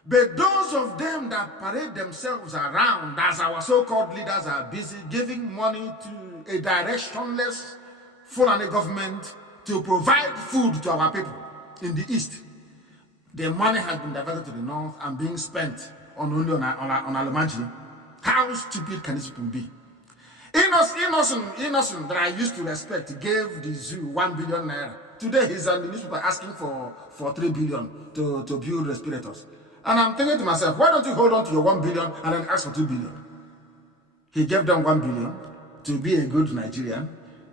But those of them that parade themselves around as our so-called leaders are busy giving money to a directionless Fulani government to provide food to our people in the east. The money has been diverted to the north and being spent on Alamaji. How stupid can these people be? Innocent that I used to respect gave the zoo 1 billion naira. Today he's on the newspaper asking for 3 billion to build respirators. And I'm thinking to myself, why don't you hold on to your 1 billion and then ask for 2 billion? He gave them 1 billion to be a good Nigerian,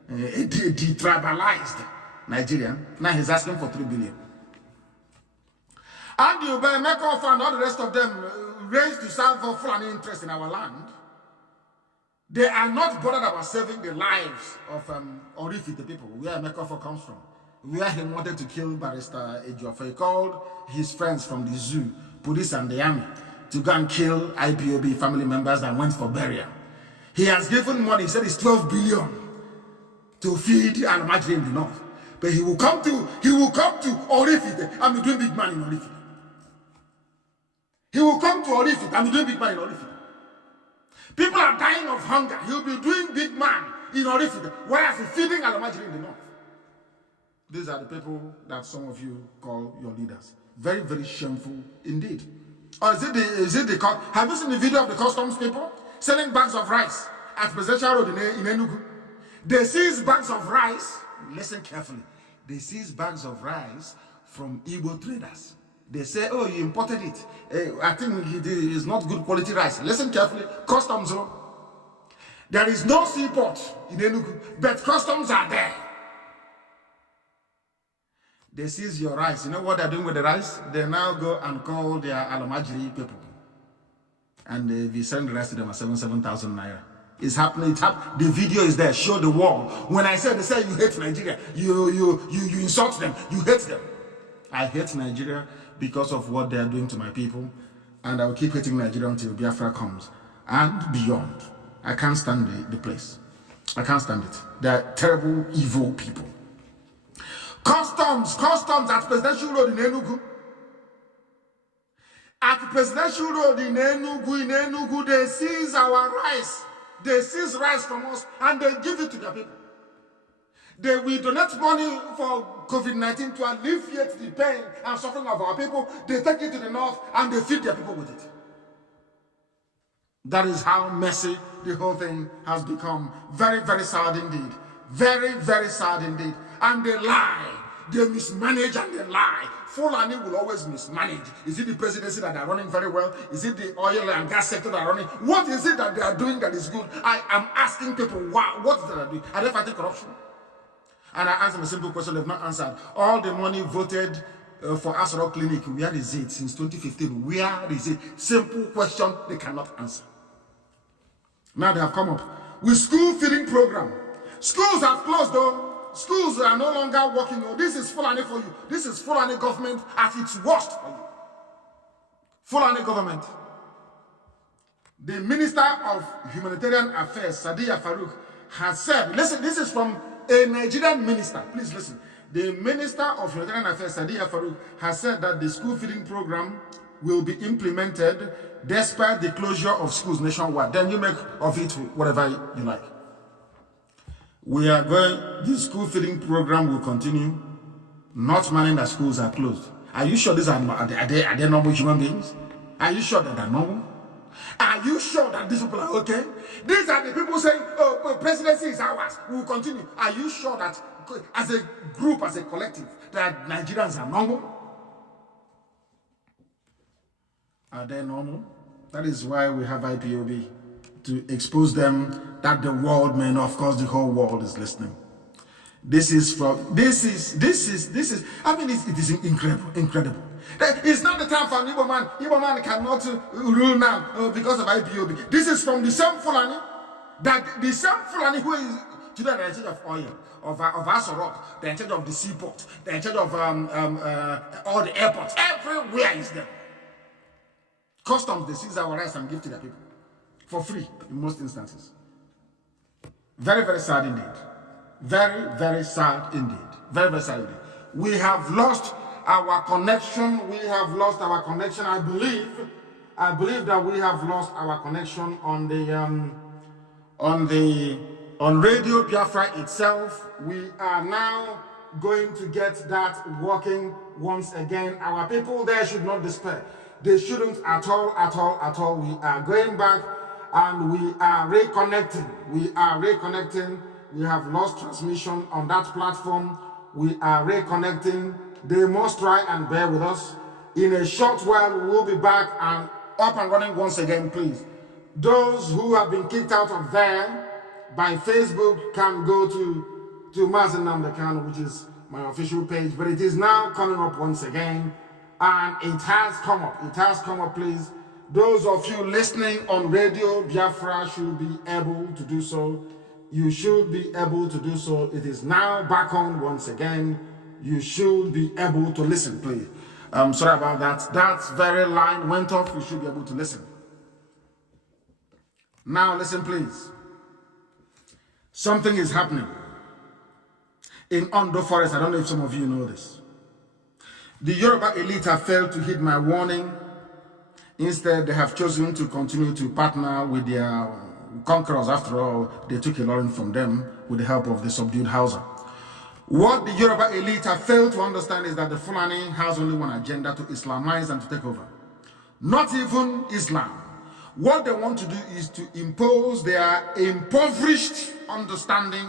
a detribalized Nigerian. Now he's asking for 3 billion. And you better make off and all the rest of them raised to serve for Fulani interest in our land. They are not bothered about saving the lives of Orifite, the people, where Mekofor comes from. Where he wanted to kill Barrister Ejiofor. He called his friends from the zoo, police and the army, to go and kill IPOB family members that went for burial. He has given money, he said it's 12 billion to feed Almajiri in the north. But he will come to Orifite and be doing big man in Orifite. He will come to Orifite and be doing big man in Orifite. People are dying of hunger. He will be doing big man in Orifite, whereas he's feeding Almajiri in the north. These are the people that some of you call your leaders. Very, very shameful indeed. Or have you seen the video of the customs people selling bags of rice at Presidential Road in Enugu? They seize bags of rice, listen carefully, they seize bags of rice from Igbo traders. They say, oh, you imported it. I think it is not good quality rice. Listen carefully, customs. There is no seaport in Enugu, but customs are there. They seize your rice. You know what they're doing with the rice? They now go and call their Almajiri people. And we send the rice to them at 7,000 naira. It's happening. The video is there. Show the wall. When I said, they say you hate Nigeria, you insult them, you hate them. I hate Nigeria because of what they are doing to my people. And I will keep hating Nigeria until Biafra comes. And beyond. I can't stand the place. I can't stand it. They are terrible, evil people. Customs at Presidential Road in Enugu. At Presidential Road in Enugu, they seize our rice. They seize rice from us and they give it to their people. They will donate money for COVID-19 to alleviate the pain and suffering of our people. They take it to the north and they feed their people with it. That is how messy the whole thing has become. Very, very sad indeed. Very, very sad indeed. And they lie. They mismanage and they lie. Fulani will always mismanage. Is it the presidency that they are running very well? Is it the oil and gas sector that are running? What is it that they are doing that is good? I am asking people, wow, what is that they are doing? Are they fighting corruption? And I asked them a simple question they've not answered. All the money voted for Asoro Clinic, where is it since 2015? Where is it? Simple question they cannot answer. Now they have come up with school feeding program. Schools have closed though. Schools are no longer working. Oh, this is Fulani for you. This is Fulani government at its worst for you. Fulani government. The Minister of Humanitarian Affairs, Sadiya Farouk, has said, listen, this is from a Nigerian minister. Please listen. The Minister of Humanitarian Affairs, Sadiya Farouk, has said that the school feeding program will be implemented despite the closure of schools nationwide. Then you make of it whatever you like. The school feeding program will continue, not meaning that schools are closed. Are you sure these are they normal human beings? Are you sure that they're normal? Are you sure that these people are okay? These are the people saying, oh, presidency is ours, we will continue. Are you sure that as a group, as a collective, that Nigerians are normal? Are they normal? That is why we have IPOB, to expose them that the world may know. Of course, the whole world is listening. I mean, it is incredible. It's not the time for an Igbo man. Igbo man cannot rule now because of IPOB. This is from the same Fulani, that the same Fulani who is today they're in charge of oil, of Asoro, they're in charge of the seaport, they're in charge of all the airports. Everywhere is them. Customs, they seize our rights and give to their people for free in most instances. Very, very sad indeed. Very, very sad indeed. Very, very sad indeed. We have lost our connection. We have lost our connection. I believe that we have lost our connection on Radio Biafra itself. We are now going to get that working once again. Our people there should not despair. They shouldn't at all. We are going back and we are reconnecting. We have lost transmission on that platform. We are reconnecting. They must try and bear with us. In a short while, we will be back and up and running once again, please. Those who have been kicked out of there by Facebook can go to Mazi Nnamdi Kanu, which is my official page, but it is now coming up once again, and it has come up, please. Those of you listening on Radio Biafra should be able to do so. You should be able to do so. It is now back on once again. You should be able to listen, please. Sorry about that. That very line went off. You should be able to listen. Now listen, please. Something is happening in Ondo Forest. I don't know if some of you know this. The Yoruba elite have failed to heed my warning. Instead, they have chosen to continue to partner with their conquerors. After all, they took a lot from them with the help of the subdued Hausa. What the Yoruba elite have failed to understand is that the Fulani has only one agenda: to Islamize and to take over. Not even Islam. What they want to do is to impose their impoverished understanding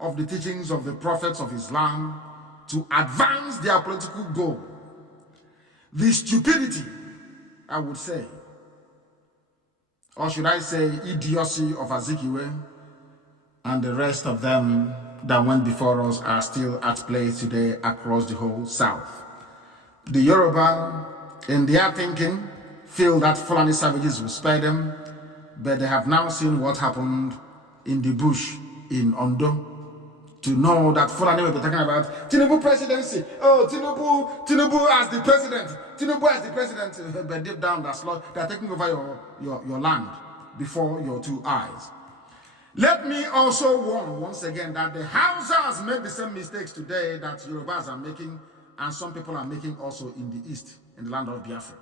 of the teachings of the prophets of Islam to advance their political goal. The stupidity, I would say, or should I say idiocy of Azikiwe and the rest of them that went before us are still at play today across the whole South. The Yoruba, in their thinking, feel that Fulani savages will spare them, but they have now seen what happened in the bush in Ondo to know that Fulani will be talking about Tinubu presidency. Oh, Tinubu as the president. Tinubu as the president. But deep down, they're taking over your land before your two eyes. Let me also warn once again that the Hausas make the same mistakes today that Yorubas are making, and some people are making also in the East, in the land of Biafra.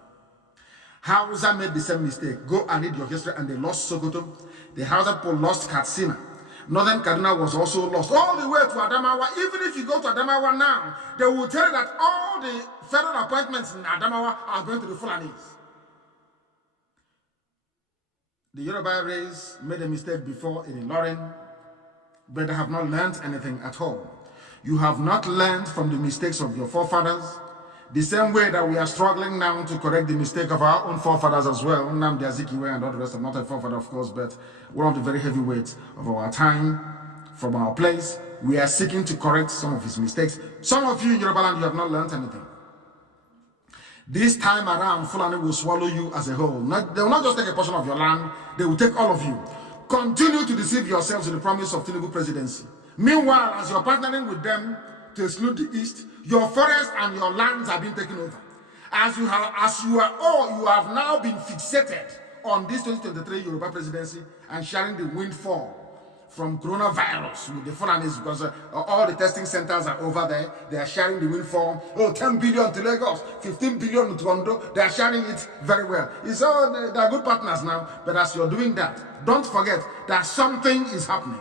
Hausa made the same mistake. Go and read your history, and they lost Sokoto. The Hausa people lost Katsina. Northern Kaduna was also lost all the way to Adamawa. Even if you go to Adamawa now, they will tell you that all the federal appointments in Adamawa are going to the Fulanis. The Yoruba race made a mistake before in Ilorin, but they have not learned anything at all. You have not learned from the mistakes of your forefathers, the same way that we are struggling now to correct the mistake of our own forefathers as well. Nnamdi Azikiwe and all the rest are not a forefather, of course, but one of the very heavyweights of our time from our place. We are seeking to correct some of his mistakes. Some of you in Yoruba land, you have not learned anything. This time around, Fulani will swallow you as a whole. They will not just take a portion of your land, they will take all of you. Continue to deceive yourselves in the promise of Tinubu presidency. Meanwhile, as you're partnering with them to exclude the East, your forests and your lands are being taken over. You have now been fixated on this 2023 Yoruba presidency and sharing the windfall from coronavirus with the Fulanis, because all the testing centers are over there. They are sharing the windfall. Oh, 10 billion to Lagos, 15 billion to Ondo. They are sharing it very well. It's all, they are good partners now. But as you're doing that, don't forget that something is happening.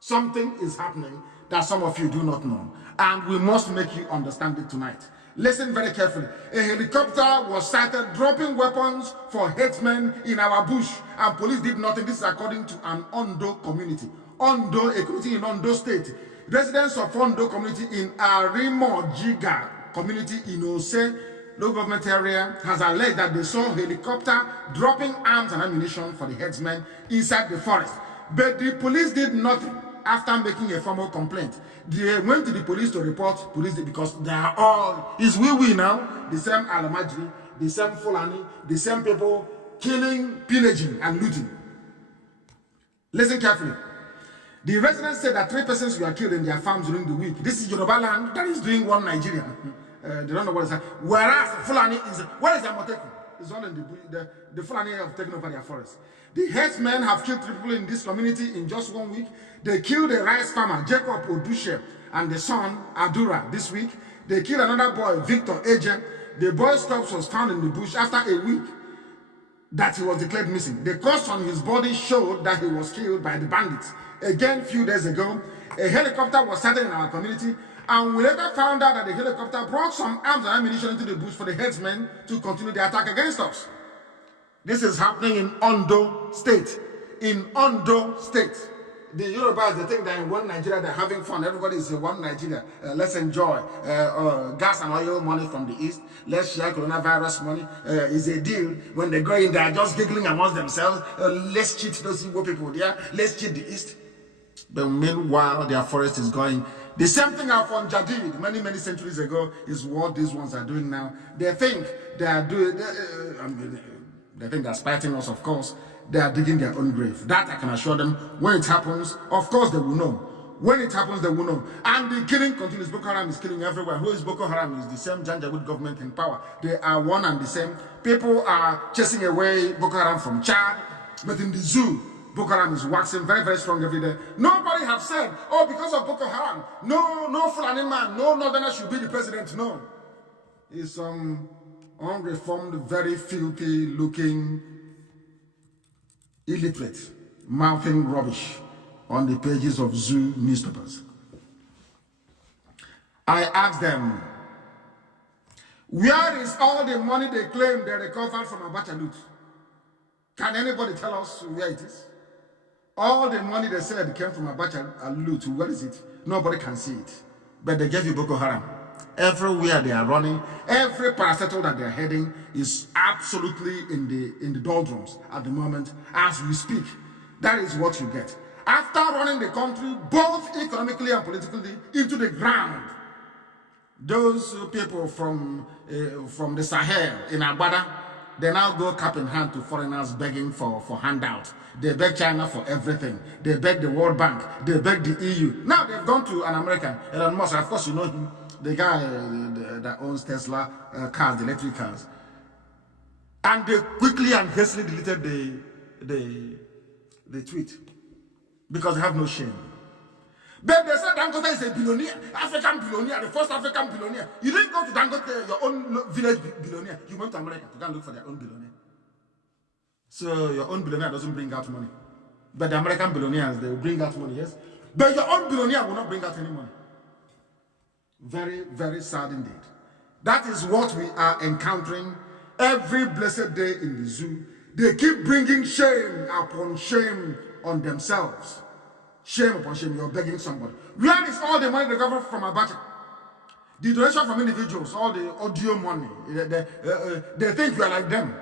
Something is happening that some of you do not know. And we must make you understand it tonight. Listen very carefully. A helicopter was sighted dropping weapons for headsmen in our bush, and police did nothing. This is according to an Ondo community. Ondo, a community in Ondo State. Residents of Ondo community in Arimo Jiga community in Ose, local government area, has alleged that they saw a helicopter dropping arms and ammunition for the headsmen inside the forest. But the police did nothing. After making a formal complaint, they went to the police to report police because they are all, it's we now, the same Alamajri, the same Fulani, the same people killing, pillaging, and looting. Listen carefully. The residents said that 3 persons were killed in their farms during the week. This is Yoruba land that is doing one Nigeria. They don't know what is that. Whereas Fulani is, what is Amoteku? It's all in the Fulani have taken over their forest. The headsmen have killed 3 people in this community in just 1 week. They killed a rice farmer, Jacob Odushe, and the son, Adura, this week. They killed another boy, Victor Eje. The boy's corpse was found in the bush after a week that he was declared missing. The cuts on his body showed that he was killed by the bandits. Again, a few days ago, a helicopter was sighted in our community, and we later found out that the helicopter brought some arms and ammunition into the bush for the headsmen to continue the attack against us. This is happening in Ondo State. In Ondo State. The Yorubas, they think that in one Nigeria they're having fun. Everybody is in one Nigeria. Let's enjoy gas and oil money from the East. Let's share coronavirus money. Is a deal. When they go in, they are just giggling amongst themselves. Let's cheat those Igbo people there. Let's cheat the East. But meanwhile, their forest is going. The same thing happened Jadid many centuries ago is what these ones are doing now. They think they are doing. They think they're spiting us, of course. They are digging their own grave. That I can assure them. When it happens, of course they will know. When it happens, they will know. And the killing continues. Boko Haram is killing everywhere. Who is Boko Haram? Is the same Janjaweed government in power. They are one and the same. People are chasing away Boko Haram from Chad. But in the zoo, Boko Haram is waxing very strong every day. Nobody have said, oh, because of Boko Haram, no Fulani man, no Northerner should be the president. No. It's some unreformed, very filthy looking illiterate, mouthing rubbish on the pages of zoo newspapers. I asked them, where is all the money they claim they recovered from Abacha loot? Can anybody tell us where it is? All the money they said came from Abacha loot, where is it? Nobody can see it. But they gave you Boko Haram. Everywhere they are running, every parastatal that they are heading is absolutely in the doldrums at the moment as we speak. That is what you get. After running the country, both economically and politically, into the ground, those people from the Sahel in Agbada, they now go cap in hand to foreigners begging for handout. They beg China for everything. They beg the World Bank. They beg the EU. Now they've gone to an American, Elon Musk. Of course, you know him. The guy that owns Tesla cars, the electric cars. And they quickly and hastily deleted the tweet. because they have no shame. But they said Dangote is a billionaire, African billionaire, the first African billionaire. You didn't go to Dangote, your own village billionaire. You went to America to go and look for their own billionaire. So your own billionaire doesn't bring out money. But the American billionaires, they will bring out money, yes? But your own billionaire will not bring out any money. Very, very sad indeed. That is what we are encountering every blessed day in the zoo. They keep bringing shame upon shame on themselves. Shame upon shame, you're begging somebody. Where is all the money they got from Abacha? The donation from individuals, all the audio money. They think you are like them.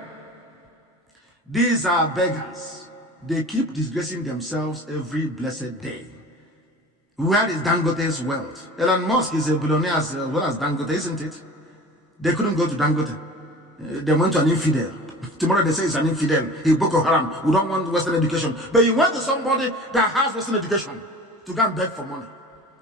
These are beggars. They keep disgracing themselves every blessed day. Where is Dangote's wealth? Elon Musk is a billionaire as well as Dangote, isn't it? They couldn't go to Dangote. They went to an infidel. Tomorrow they say it's an infidel. He's Boko Haram. We don't want Western education. But you went to somebody that has Western education to go and beg for money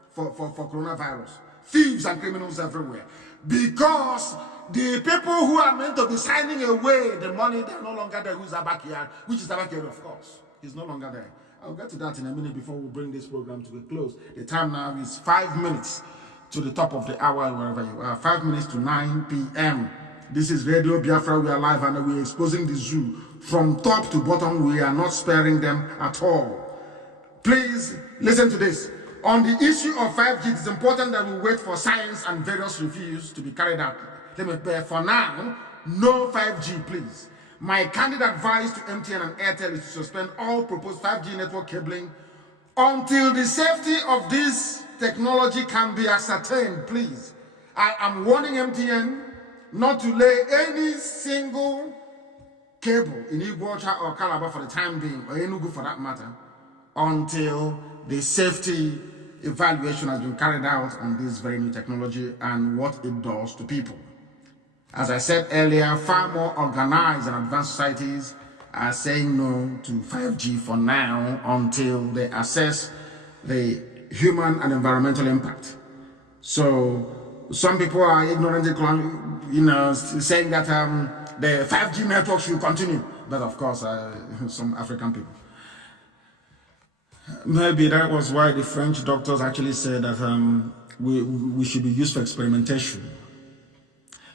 for coronavirus. Thieves and criminals everywhere. Because the people who are meant to be signing away the money, they're no longer there. Who's Abakir? Which is Abakir, of course. He's no longer there. I'll get to that in a minute before we bring this program to a close. The time now is 5 minutes to the top of the hour, wherever you are. 5 minutes to 9 p.m. This is Radio Biafra. We are live and we're exposing the zoo from top to bottom. We are not sparing them at all. Please listen to this. On the issue of 5G, it is important that we wait for science and various reviews to be carried out. Let me pay for now. No 5G, please. My candid advice to MTN and Airtel is to suspend all proposed 5G network cabling until the safety of this technology can be ascertained, please. I am warning MTN not to lay any single cable in Iguacha or Calabar for the time being, or Enugu for that matter, until the safety evaluation has been carried out on this very new technology and what it does to people. As I said earlier, far more organized and advanced societies are saying no to 5G for now until they assess the human and environmental impact. So some people are ignorantly, saying that the 5G network should continue. But of course, some African people. Maybe that was why the French doctors actually said that we should be used for experimentation.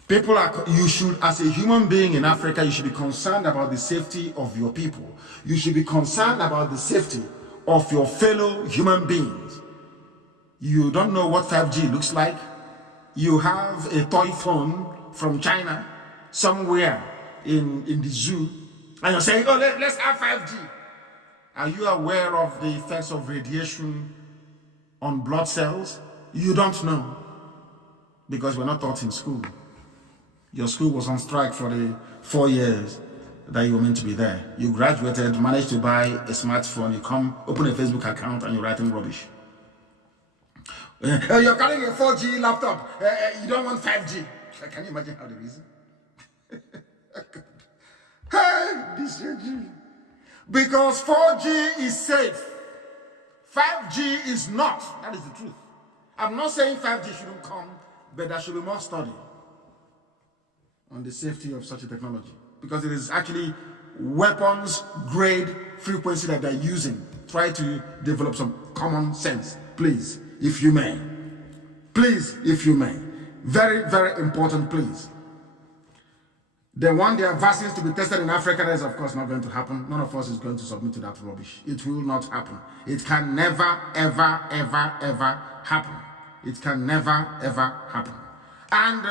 You should, as a human being in Africa, you should be concerned about the safety of your people. You should be concerned about the safety of your fellow human beings. You don't know what 5G looks like. You have a toy phone from China somewhere in the zoo, and you're saying, oh, let's have 5G. Are you aware of the effects of radiation on blood cells? You don't know, because we're not taught in school. Your school was on strike for the 4 years that you were meant to be there. You graduated, managed to buy a smartphone, you come, open a Facebook account, and you're writing rubbish. You're carrying a 4G laptop. You don't want 5G. Can you imagine how the reason? Hey, this is because 4G is safe. 5G is not. That is the truth. I'm not saying 5G shouldn't come, but there should be more study on the safety of such a technology, because it is actually weapons grade frequency that they're using. Try to develop some common sense, please, if you may. Please, if you may. Very, very important, please. They want their vaccines to be tested in Africa. That is, of course, not going to happen. None of us is going to submit to that rubbish. It will not happen. It can never, ever, ever, ever happen. It can never, ever happen. And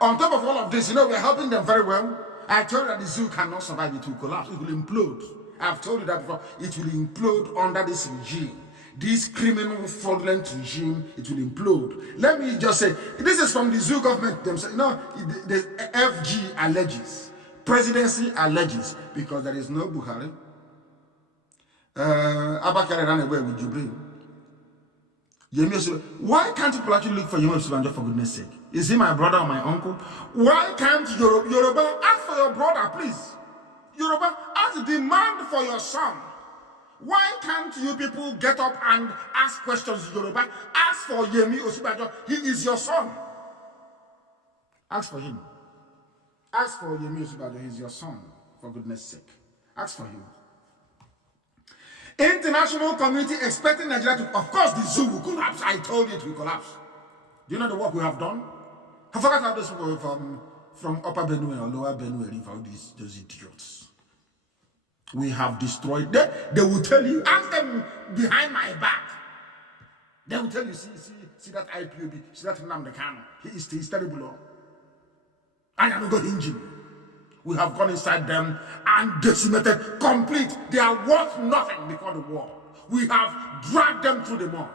on top of all of this, we're helping them very well. I told you that the zoo cannot survive. It will collapse. It will implode. I've told you that before. It will implode under this regime. This criminal, fraudulent regime, it will implode. Let me just say, this is from the zoo government themselves. The FG alleges, presidency alleges, because there is no Buhari. Abakari ran away with Jubril. Why can't people actually look for Yemi Osinbajo, for goodness sake? Is he my brother or my uncle? Why can't Yoruba ask for your brother, please? Yoruba, ask, demand for your son. Why can't you people get up and ask questions, Yoruba? Ask for Yemi Osinbajo. He is your son. Ask for him. Ask for Yemi Osinbajo. He is your son, for goodness sake. Ask for him. International community expecting Nigeria to, of course, the zoo will collapse. I told you it will collapse. Do you know the work we have done? I forgot how those people from Upper Benue or Lower Benue live out those idiots. We have destroyed them. They will tell you, ask them behind my back. They will tell you, see that IPOB, see that Nnamdi Kanu. He's terrible. I am not him. We have gone inside them and decimated complete. They are worth nothing before the war. We have dragged them through the mud.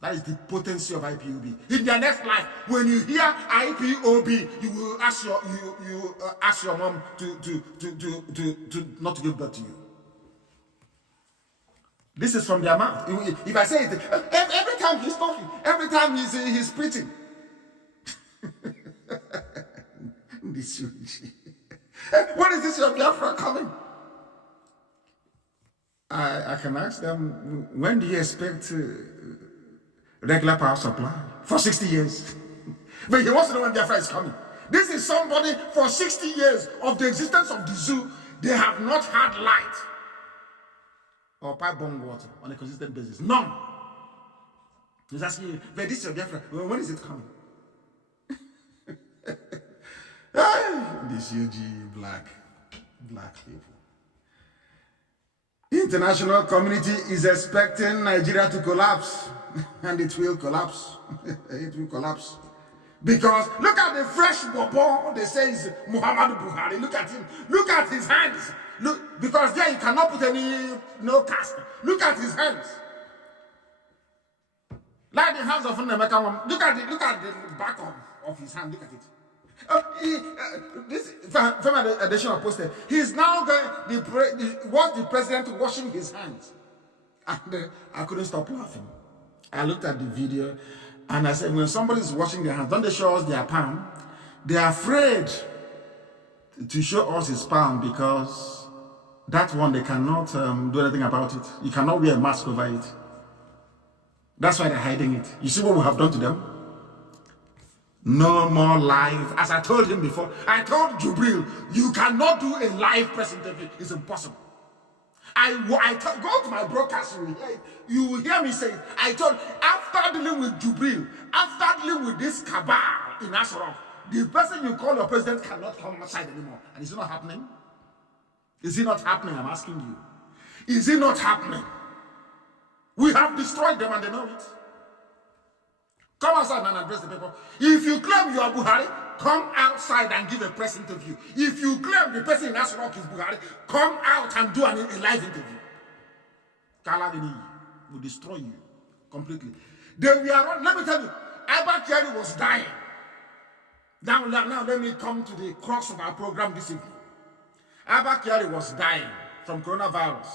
That is the potency of IPOB. In their next life, when you hear IPOB, you will ask your mom to not to give birth to you. This is from their mouth. If I say it, every time he's talking, every time he's preaching. This when is this your Biafra coming? I can ask them, when do you expect regular power supply? For 60 years. But he wants to know when Biafra is coming. This is somebody for 60 years of the existence of the zoo, they have not had light or pipe-borne water on a consistent basis. None. He's asking you, but this is your Biafra, when is it coming? This UG black people. The international community is expecting Nigeria to collapse, and it will collapse. It will collapse. Because look at the fresh bobo, they say is Muhammad Buhari. Look at him. Look at his hands. Look, because there you cannot put no cast. Look at his hands. Like the hands of Nnamdi. Look at the back of his hand. Look at it. This family additional posted. He's now going. Was the president washing his hands? And I couldn't stop laughing. I looked at the video, and I said, when somebody's washing their hands, don't they show us their palm? They are afraid to show us his palm because that one they cannot do anything about it. You cannot wear a mask over it. That's why they're hiding it. You see what we have done to them? No more live. As I told him before, I told Jubril, you cannot do a live press interview. It's impossible. Go to my broadcast, you will hear me say, I told, after dealing with Jubril, after dealing with this cabal in Asarok, the person you call your president cannot come outside anymore. And is it not happening? Is it not happening? I'm asking you. Is it not happening? We have destroyed them and they know it. Come outside and address the people. If you claim you are Buhari, come outside and give a press interview. If you claim the person in Asarok is Buhari, come out and do a live interview. Kalagini will destroy you completely. Let me tell you, Abba Kyari was dying. Now let me come to the crux of our program this evening. Abba Kyari was dying from coronavirus.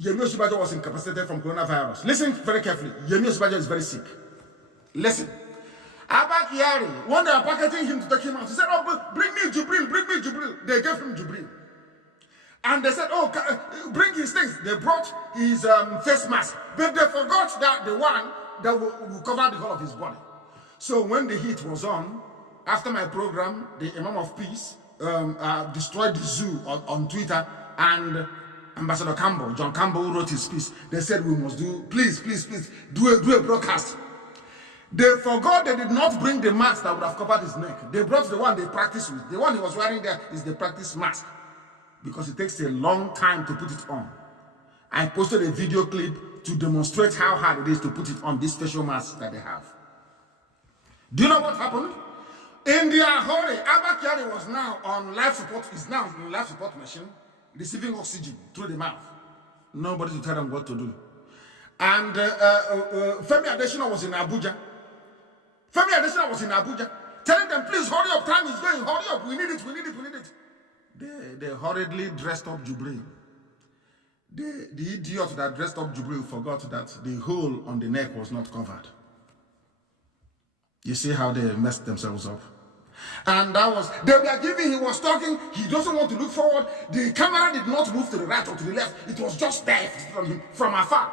Yemi Osinbajo was incapacitated from coronavirus. Listen very carefully. Yemi Osinbajo is very sick. Listen. Abba Kyari, when they are packaging him to take him out, he said, oh, bring me Jubril, bring me Jubril. They gave him Jubril. And they said, oh, bring his things. They brought his face mask. But they forgot that the one that will cover the whole of his body. So when the heat was on, after my program, the Imam of Peace destroyed the zoo on Twitter, and Ambassador Campbell, John Campbell, who wrote his piece, they said we must do, please, do a broadcast. They forgot they did not bring the mask that would have covered his neck. They brought the one they practiced with. The one he was wearing there is the practice mask, because it takes a long time to put it on. I posted a video clip to demonstrate how hard it is to put it on, this facial mask that they have. Do you know what happened? In their hurry, Abba Kyari was now on life support, is now on life support machine, receiving oxygen through the mouth. Nobody to tell them what to do. And Femi Adesina was in Abuja. Femi Adesina was in Abuja, telling them, please hurry up, time is going, hurry up, we need it. They hurriedly dressed up Jubril. The idiot that dressed up Jubril forgot that the hole on the neck was not covered. You see how they messed themselves up. And that was, they were giving, he was talking, he doesn't want to look forward. The camera did not move to the right or to the left. It was just there from afar.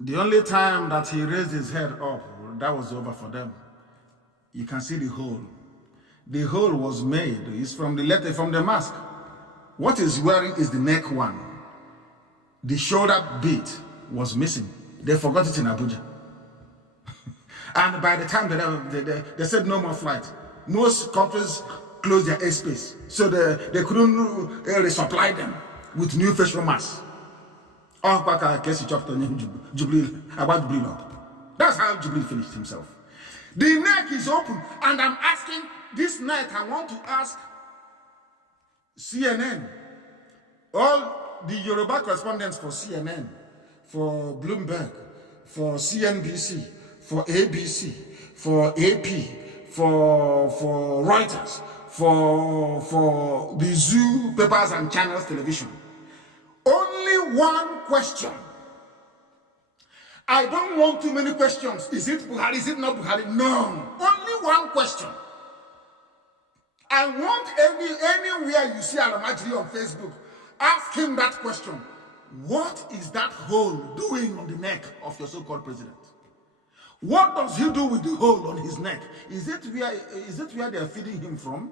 The only time that he raised his head up, that was over for them. You can see the hole. The hole was made, it's from the letter, from the mask. What is wearing is the neck one. The shoulder bead was missing. They forgot it in Abuja. And by the time they said no more flight, most countries closed their airspace. So they couldn't resupply them with new facial masks. Jubril. That's how Jubril finished himself. The neck is open, and I'm asking this night, I want to ask CNN, all the Yoruba correspondents for CNN, for Bloomberg, for CNBC, for ABC, for AP, for Reuters, for the Zoo Papers and Channels Television. Only one question. I don't want too many questions. Is it Buhari? Is it not Buhari? No. Only one question. I want anywhere you see Alamajiri on Facebook, ask him that question. What is that hole doing on the neck of your so-called president? What does he do with the hole on his neck? Is it where they are feeding him from?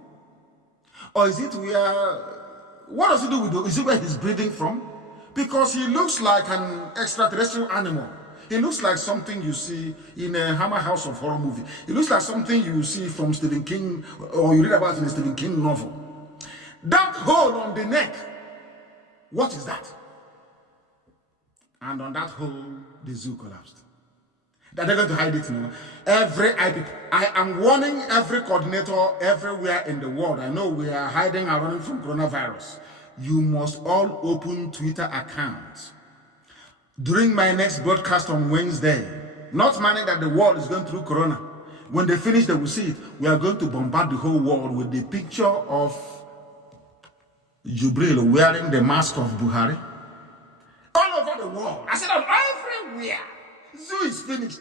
Or is it where... What does he do with it? Is it where he's breathing from? Because he looks like an extraterrestrial animal. He looks like something you see in a Hammer House of Horror movie. It looks like something you see from Stephen King, or you read about in a Stephen King novel. That hole on the neck, what is that? And on that hole, the zoo collapsed. That they're going to hide it now. I am warning every coordinator everywhere in the world. I know we are hiding and running from coronavirus. You must all open Twitter accounts. During my next broadcast on Wednesday, not minding that the world is going through corona. When they finish, they will see it. We are going to bombard the whole world with the picture of Jubril wearing the mask of Buhari. All over the world. I said everywhere. Zoo is finished.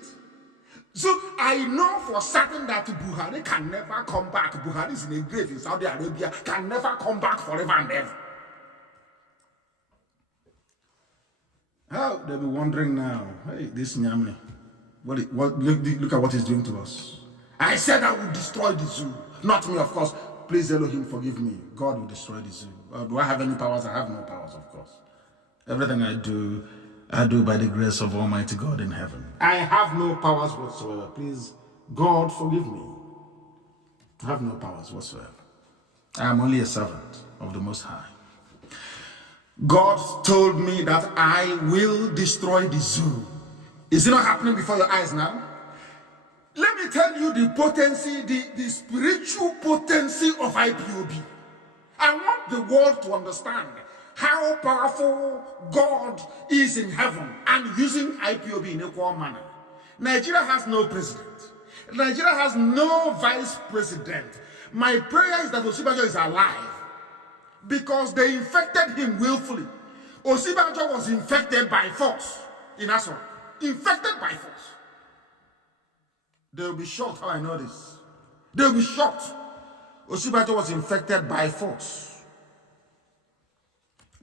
So I know for certain that Buhari can never come back. Buhari is in a grave in Saudi Arabia, can never come back forever and ever. How they'll be wondering now, hey, this Nyamni, look at what he's doing to us. I said I would destroy the zoo. Not me, of course. Please, Elohim, forgive me. God will destroy the zoo. Do I have any powers? I have no powers, of course. Everything I do by the grace of Almighty God in heaven. I have no powers whatsoever. Please, God, forgive me. I have no powers whatsoever. I am only a servant of the Most High. God told me that I will destroy the zoo. Is it not happening before your eyes now? Let me tell you the potency, the spiritual potency of IPOB. I want the world to understand how powerful God is in heaven and using IPOB in equal manner. Nigeria has no president. Nigeria has no vice president. My prayer is that Osibanjo is alive, because they infected him willfully. Osibanjo was infected by force in Aswan. Infected by force. They'll be shocked how I know this. They'll be shocked. Osibanjo was infected by force.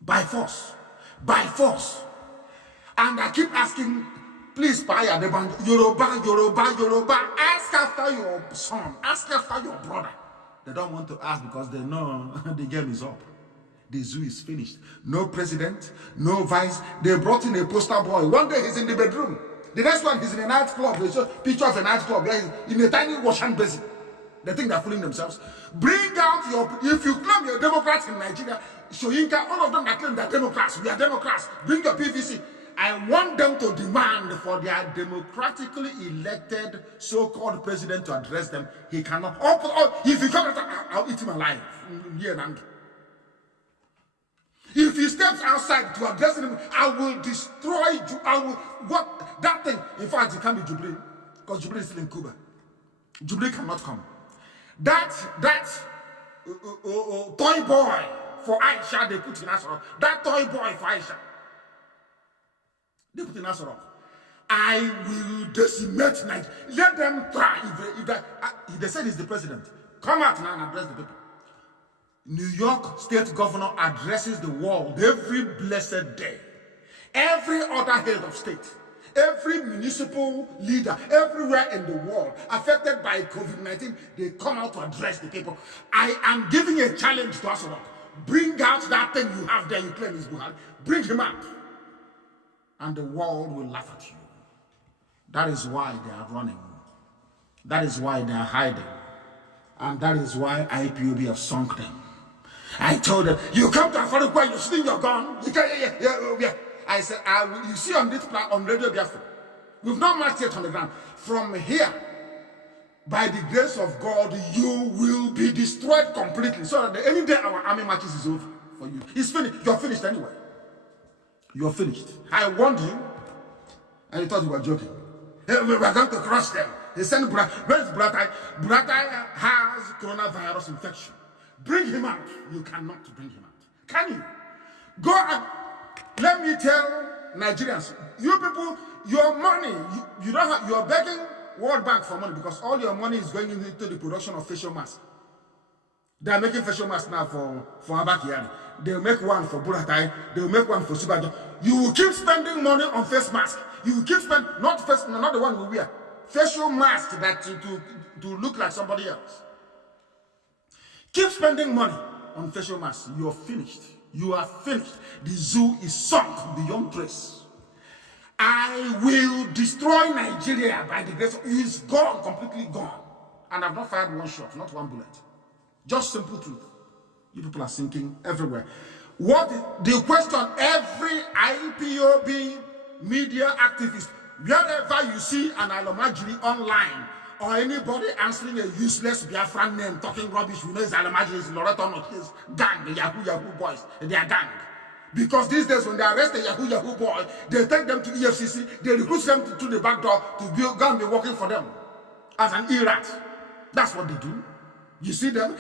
By force. By force. And I keep asking, please, Paya, Yoruba, ask after your son, ask after your brother. They don't want to ask because they know the game is up. The zoo is finished. No president, no vice. They brought in a poster boy. One day he's in the bedroom. The next one he's in a nightclub. They show picture of a nightclub. He's in a tiny wash and basin. They think they're fooling themselves. Bring out your, if you claim you're Democrats in Nigeria, Shoyinka, all of them that claim they're Democrats. We are Democrats. Bring your PVC. I want them to demand for their democratically elected so-called president to address them. He cannot. If you come out, I'll eat him alive. If he steps outside to address him, I will destroy you. I will, what, that thing. In fact, it can't be Jubril, because Jubril is still in Cuba. Jubril cannot come. That toy boy for Aisha, they put in Asarok. That toy boy for Aisha, they put in Asarok. I will decimate Nigeria. Let them try. If they said he's the president, come out now and address the people. New York state governor addresses the world every blessed day. Every other head of state, every municipal leader, everywhere in the world affected by COVID-19, they come out to address the people. I am giving a challenge to Asarok. Bring out that thing you have there, you claim is Buhari. Bring him out. And the world will laugh at you. That is why they are running. That is why they are hiding. And that is why IPOB have sunk them. I told them, you come to Afarukwa, you sling your gun. You can, yeah. I said, you see on this on Radio Biafra, we've not marched yet on the ground. From here, by the grace of God, you will be destroyed completely. So that any day our army marches is over for you. It's finished. You're finished anyway. You're finished. I warned you, and you thought you were joking. Hey, we were going to crush them. He sent where's Buratai? Buratai has coronavirus infection. Bring him out. You cannot bring him out. Can you? Go and let me tell Nigerians, you people, your money, you don't have, you're begging World Bank for money because all your money is going into the production of facial masks. They are making facial masks now for Abakiyari. They'll make one for Buratai. They'll make one for Sibajo. You will keep spending money on face mask. You will keep spending, not the one we wear. Facial mask that to look like somebody else. Keep spending money on facial masks. You're finished. You are finished. The zoo is sunk beyond trace. I will destroy Nigeria by the grace of God. It's gone, completely gone. And I've not fired one shot, not one bullet. Just simple truth. You people are sinking everywhere. What the question every IPOB media activist, wherever you see an Alomajiri online or anybody answering a useless Biafran name talking rubbish, you know it's Alomajiri, it's Loreto, not his gang, the Yahoo boys, they are gang. Because these days when they arrest a Yahoo boy, they take them to EFCC, they recruit them to the back door to go and be working for them as an E-rat. That's what they do. You see them?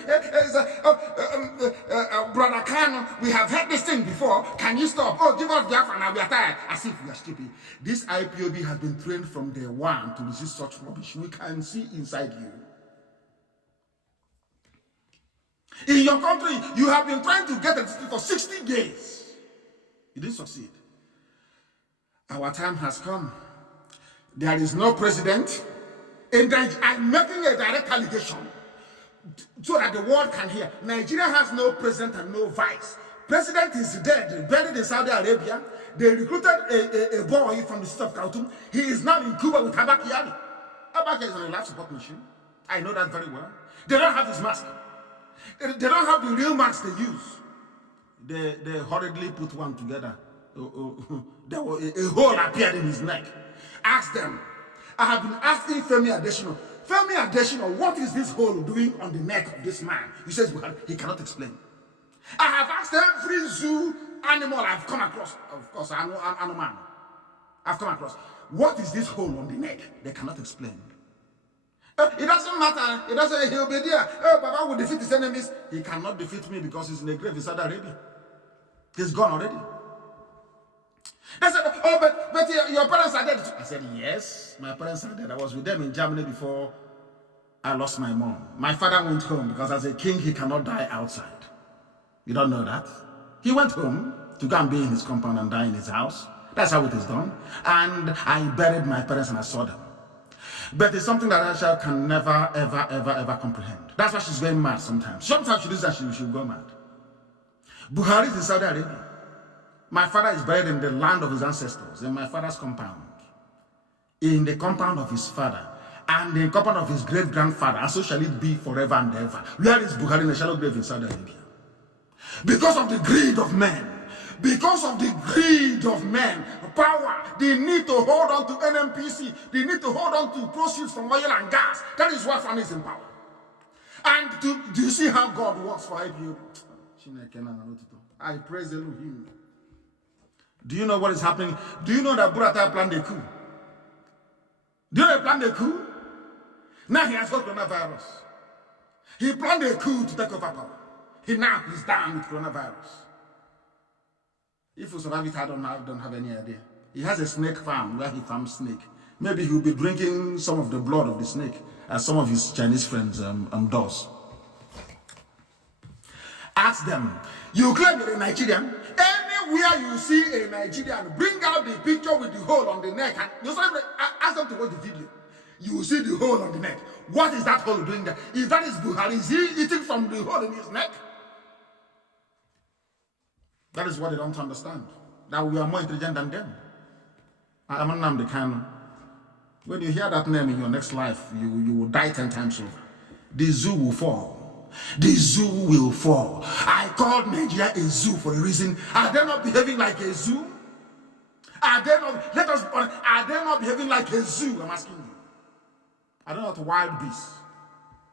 Brother Kanu, we have heard this thing before. Can you stop? Oh, give us Biafra now, we are tired. As if we are stupid. This IPOB has been trained from day one to resist such rubbish. We can see inside you. In your country, you have been trying to get it for 60 days. You didn't succeed. Our time has come. There is no president. And I'm making a direct allegation so that the world can hear. Nigeria has no president and no vice. President is dead, buried in Saudi Arabia. They recruited a boy from the state of Khartoum. He is now in Cuba with Abakiyari. Abakiyari is on a life support machine. I know that very well. They don't have his mask. They don't have the real mask they use. They hurriedly put one together. There was a hole appeared in his neck. Ask them. I have been asking Femi Adesina, what is this hole doing on the neck of this man? He says, well, he cannot explain. I have asked every zoo animal I've come across, of course, animal, I've come across, what is this hole on the neck? They cannot explain. It doesn't matter. It doesn't, he'll be there. Oh, Baba will defeat his enemies. He cannot defeat me because he's in the grave in Saudi Arabia. He's gone already. They said, oh, but your parents are dead. I said, yes, my parents are dead. I was with them in Germany before I lost my mom. My father went home because as a king, he cannot die outside. You don't know that? He went home to go and be in his compound and die in his house. That's how it is done. And I buried my parents and I saw them. But it's something that Aisha can never, ever comprehend. That's why she's going mad sometimes. Sometimes she does that, she'll go mad. Buhari is in Saudi Arabia. My father is buried in the land of his ancestors, in my father's compound, in the compound of his father, and the compound of his great-grandfather, and so shall it be forever and ever. Where is Buhari in a shallow grave in Saudi Arabia? Because of the greed of men, power, they need to hold on to NMPC, they need to hold on to proceeds from oil and gas. That is why family is in power. And do you see how God works for IPO? I praise Elohim. Do you know what is happening? Do you know that Buratai planned a coup? Do you know he planned a coup? Now he has got coronavirus. He planned a coup to take over power. He's down with coronavirus. If you survive it, I don't have any idea. He has a snake farm where he farms snake. Maybe he'll be drinking some of the blood of the snake, as some of his Chinese friends does. Ask them, you claim you're a Nigerian? Anywhere you see a Nigerian, bring out the picture with the hole on the neck. And you ask them to watch the video. You will see the hole on the neck. What is that hole doing there? If that is Buhari, is he eating from the hole in his neck? That is what they don't understand. That we are more intelligent than them. I am Nnamdi Kanu. When you hear that name in your next life, you will die 10 times over. The zoo will fall. The zoo will fall. I called Nigeria a zoo for a reason. Are they not behaving like a zoo? Are they not, let us be honest, are they not behaving like a zoo? I'm asking you. Are they not wild beasts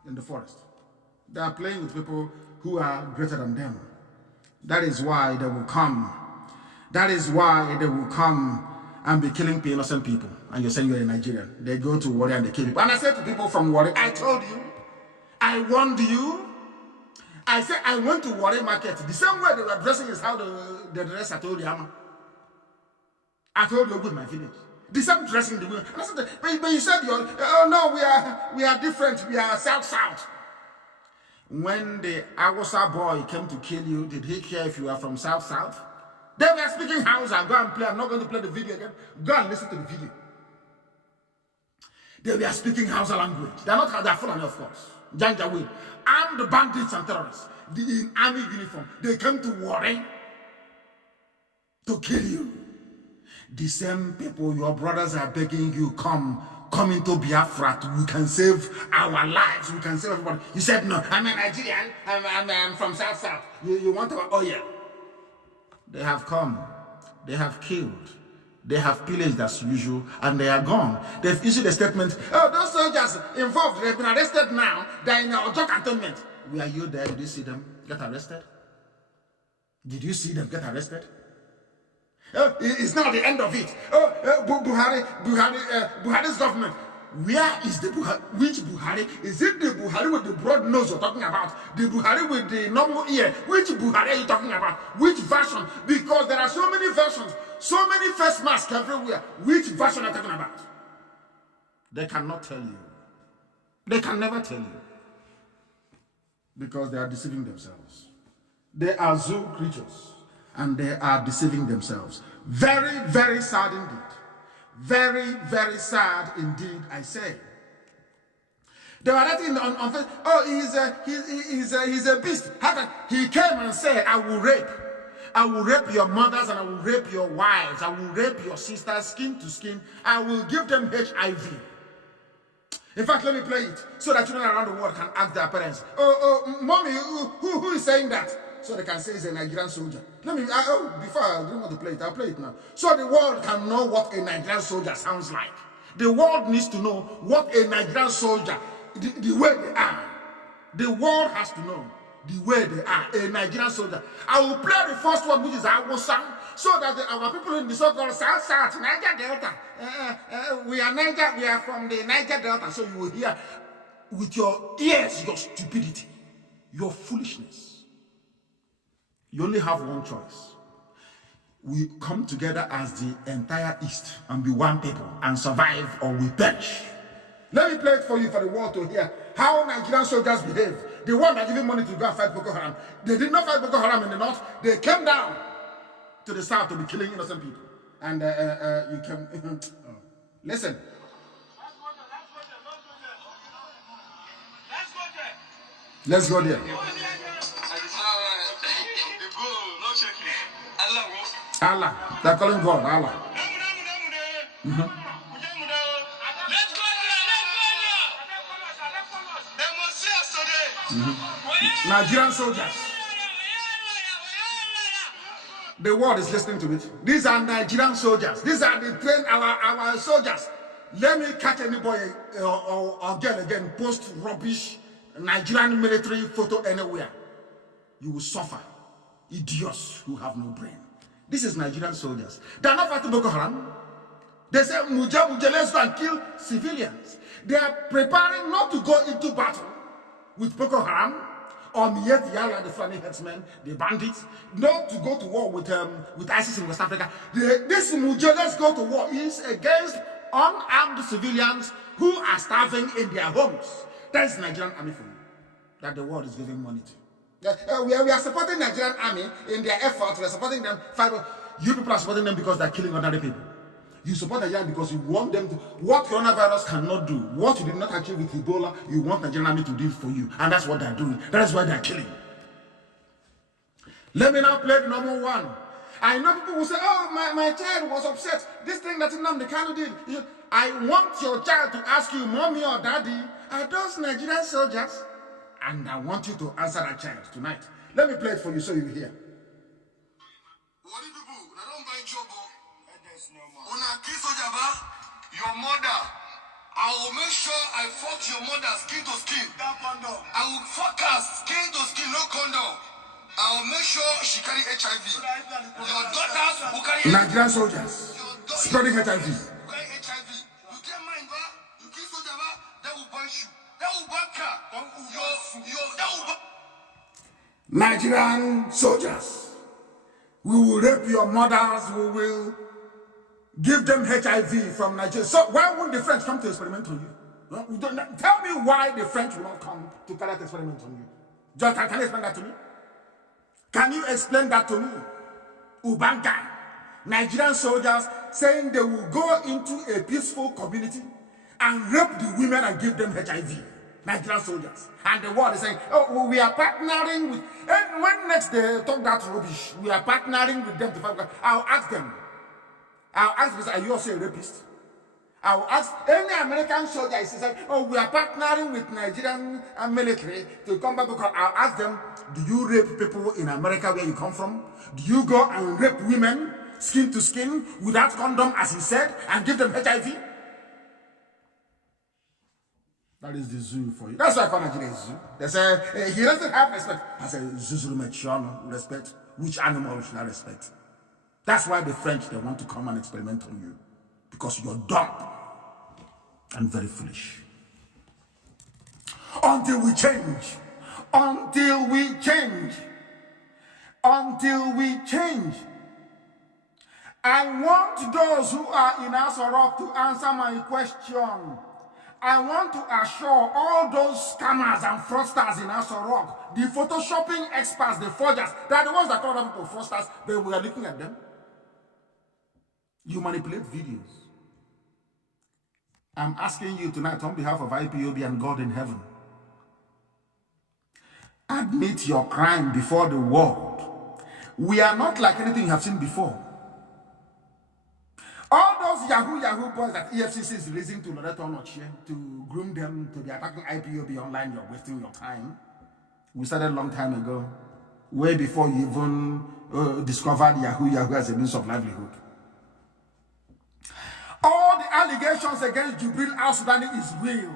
in the forest? They are playing with people who are greater than them. That is why they will come. That is why they will come and be killing innocent people. And you're saying you're a Nigerian. They go to Warri and they kill people. And I said to people from Warri, I told you, I warned you. I said I went to Warri market. The same way they were dressing is how the dress I told you. I told you with my village. The same dressing the women. And I said, but you said you're, oh no, we are different. We are south. When the Agosa boy came to kill you, did he care if you are from south? They were speaking Hausa. Go and play. I'm not going to play the video again. Go and listen to the video. They were speaking Hausa language. They're not, they're Fulani, of course. Janjaweed. Armed bandits and terrorists. In army uniform. They came to Warri to kill you. The same people, your brothers are begging you, come into Biafra. We can save our lives. We can save everybody. You said, no, I'm a Nigerian. I'm from south. You want our oil. They have come. They have killed. They have pillaged as usual, and they are gone. They've issued a statement. Oh, those soldiers involved, they've been arrested now. They're in Ojo cantonment. Were you there? Did you see them get arrested? Did you see them get arrested? Oh, it's not the end of it. Oh, Buhari's government. Where is the Buhari? Which Buhari? Is it the Buhari with the broad nose you're talking about? The Buhari with the normal ear? Which Buhari are you talking about? Which version? Because there are so many versions, so many face masks everywhere. Which version are you talking about? They cannot tell you. They can never tell you. Because they are deceiving themselves. They are zoo creatures. And they are deceiving themselves. Very, very sad indeed. Very, very sad indeed, I say. They were writing on Facebook, oh, he's a beast. He came and said, I will rape your mothers and I will rape your wives. I will rape your sisters skin to skin. I will give them HIV. In fact, let me play it so that children around the world can ask their parents, mommy, who is saying that? So they can say he's a Nigerian soldier. Let me, before I don't want to play it, I'll play it now. So the world can know what a Nigerian soldier sounds like. The world needs to know what a Nigerian soldier, the way they are. The world has to know the way they are, a Nigerian soldier. I will play the first one, which is Awosan, so that our people in the so-called South, Niger Delta, we are from the Niger Delta, so you will hear with your ears your stupidity, your foolishness. You only have one choice. We come together as the entire East and be one people and survive or we perish. Let me play it for you for the world to hear how Nigerian soldiers behave. The one that giving money to go and fight Boko Haram. They did not fight Boko Haram in the north. They came down to the south to be killing innocent people. And you can listen. Let's go there. Allah. They're calling God. Allah. Nigerian soldiers. The world is listening to it. These are Nigerian soldiers. These are the trained our soldiers. Let me catch any boy or girl again post rubbish Nigerian military photo anywhere. You will suffer. Idiots who have no brain. This is Nigerian soldiers. They are not fighting Boko Haram. They say, Muja, let's go and kill civilians. They are preparing not to go into battle with Boko Haram or Miyet Yala, the Fulani headsmen, the bandits, not to go to war with ISIS in West Africa. This Muja, let's go to war, is against unarmed civilians who are starving in their homes. That is Nigerian army for you, that the world is giving money to. We are supporting Nigerian army in their efforts. We are supporting them. You people are supporting them because they are killing ordinary people. You support Nigeria because you want them to. What coronavirus cannot do, what you did not achieve with Ebola, you want Nigerian army to do for you. And that's what they are doing. That is why they are killing. Let me now play the number one. I know people will say, oh, my child was upset. This thing that Nnamdi Kanu did. I want your child to ask you, mommy or daddy, are those Nigerian soldiers? And I want you to answer that child tonight. Let me play it for you so you hear. What do people? They don't buy job. Your mother, I will make sure I fuck your mother skin to skin. I will fuck her skin to skin, no condom. I will make sure she carry HIV. Your daughters will carry Nigerian soldiers spreading HIV. You carry HIV. You get mine, ba? You kill soldier, ba? That will punch you. That will back her. That will back. Nigerian soldiers, we will rape your mothers, we will give them HIV from Nigeria. So why won't the French come to experiment on you? You don't, tell me why the French will not come to carry out experiment on you. Just, can you explain that to me? Can you explain that to me? Ubanga, Nigerian soldiers saying they will go into a peaceful community and rape the women and give them HIV. Nigerian soldiers. And the world is saying, oh, we are partnering with, and when next they talk that rubbish, we are partnering with them to fight. I'll ask them, are you also a rapist? I'll ask any American soldier, he says, oh, we are partnering with Nigerian military to come back. Because I'll ask them, do you rape people in America where you come from? Do you go and rape women skin to skin without condom, as he said, and give them HIV? That is the zoo for you. That's why I call Nigeria a zoo. They say, he doesn't have respect. I say, Zuzuru respect. Which animal should I respect? That's why the French, they want to come and experiment on you. Because you're dumb and very foolish. Until we change. Until we change. Until we change. I want those who are in Asorok to answer my question. I want to assure all those scammers and fraudsters in Asorok, the photoshopping experts, the forgers, they are the ones that call other people fraudsters, but we are looking at them. You manipulate videos. I'm asking you tonight on behalf of IPOB and God in heaven. Admit your crime before the world. We are not like anything you have seen before. All those Yahoo boys that EFCC is releasing to Loreto Noche to groom them to be attacking IPOB online, you're wasting your time. We started a long time ago, way before you even discovered Yahoo as a means of livelihood. All the allegations against Jubril al Sudani is real.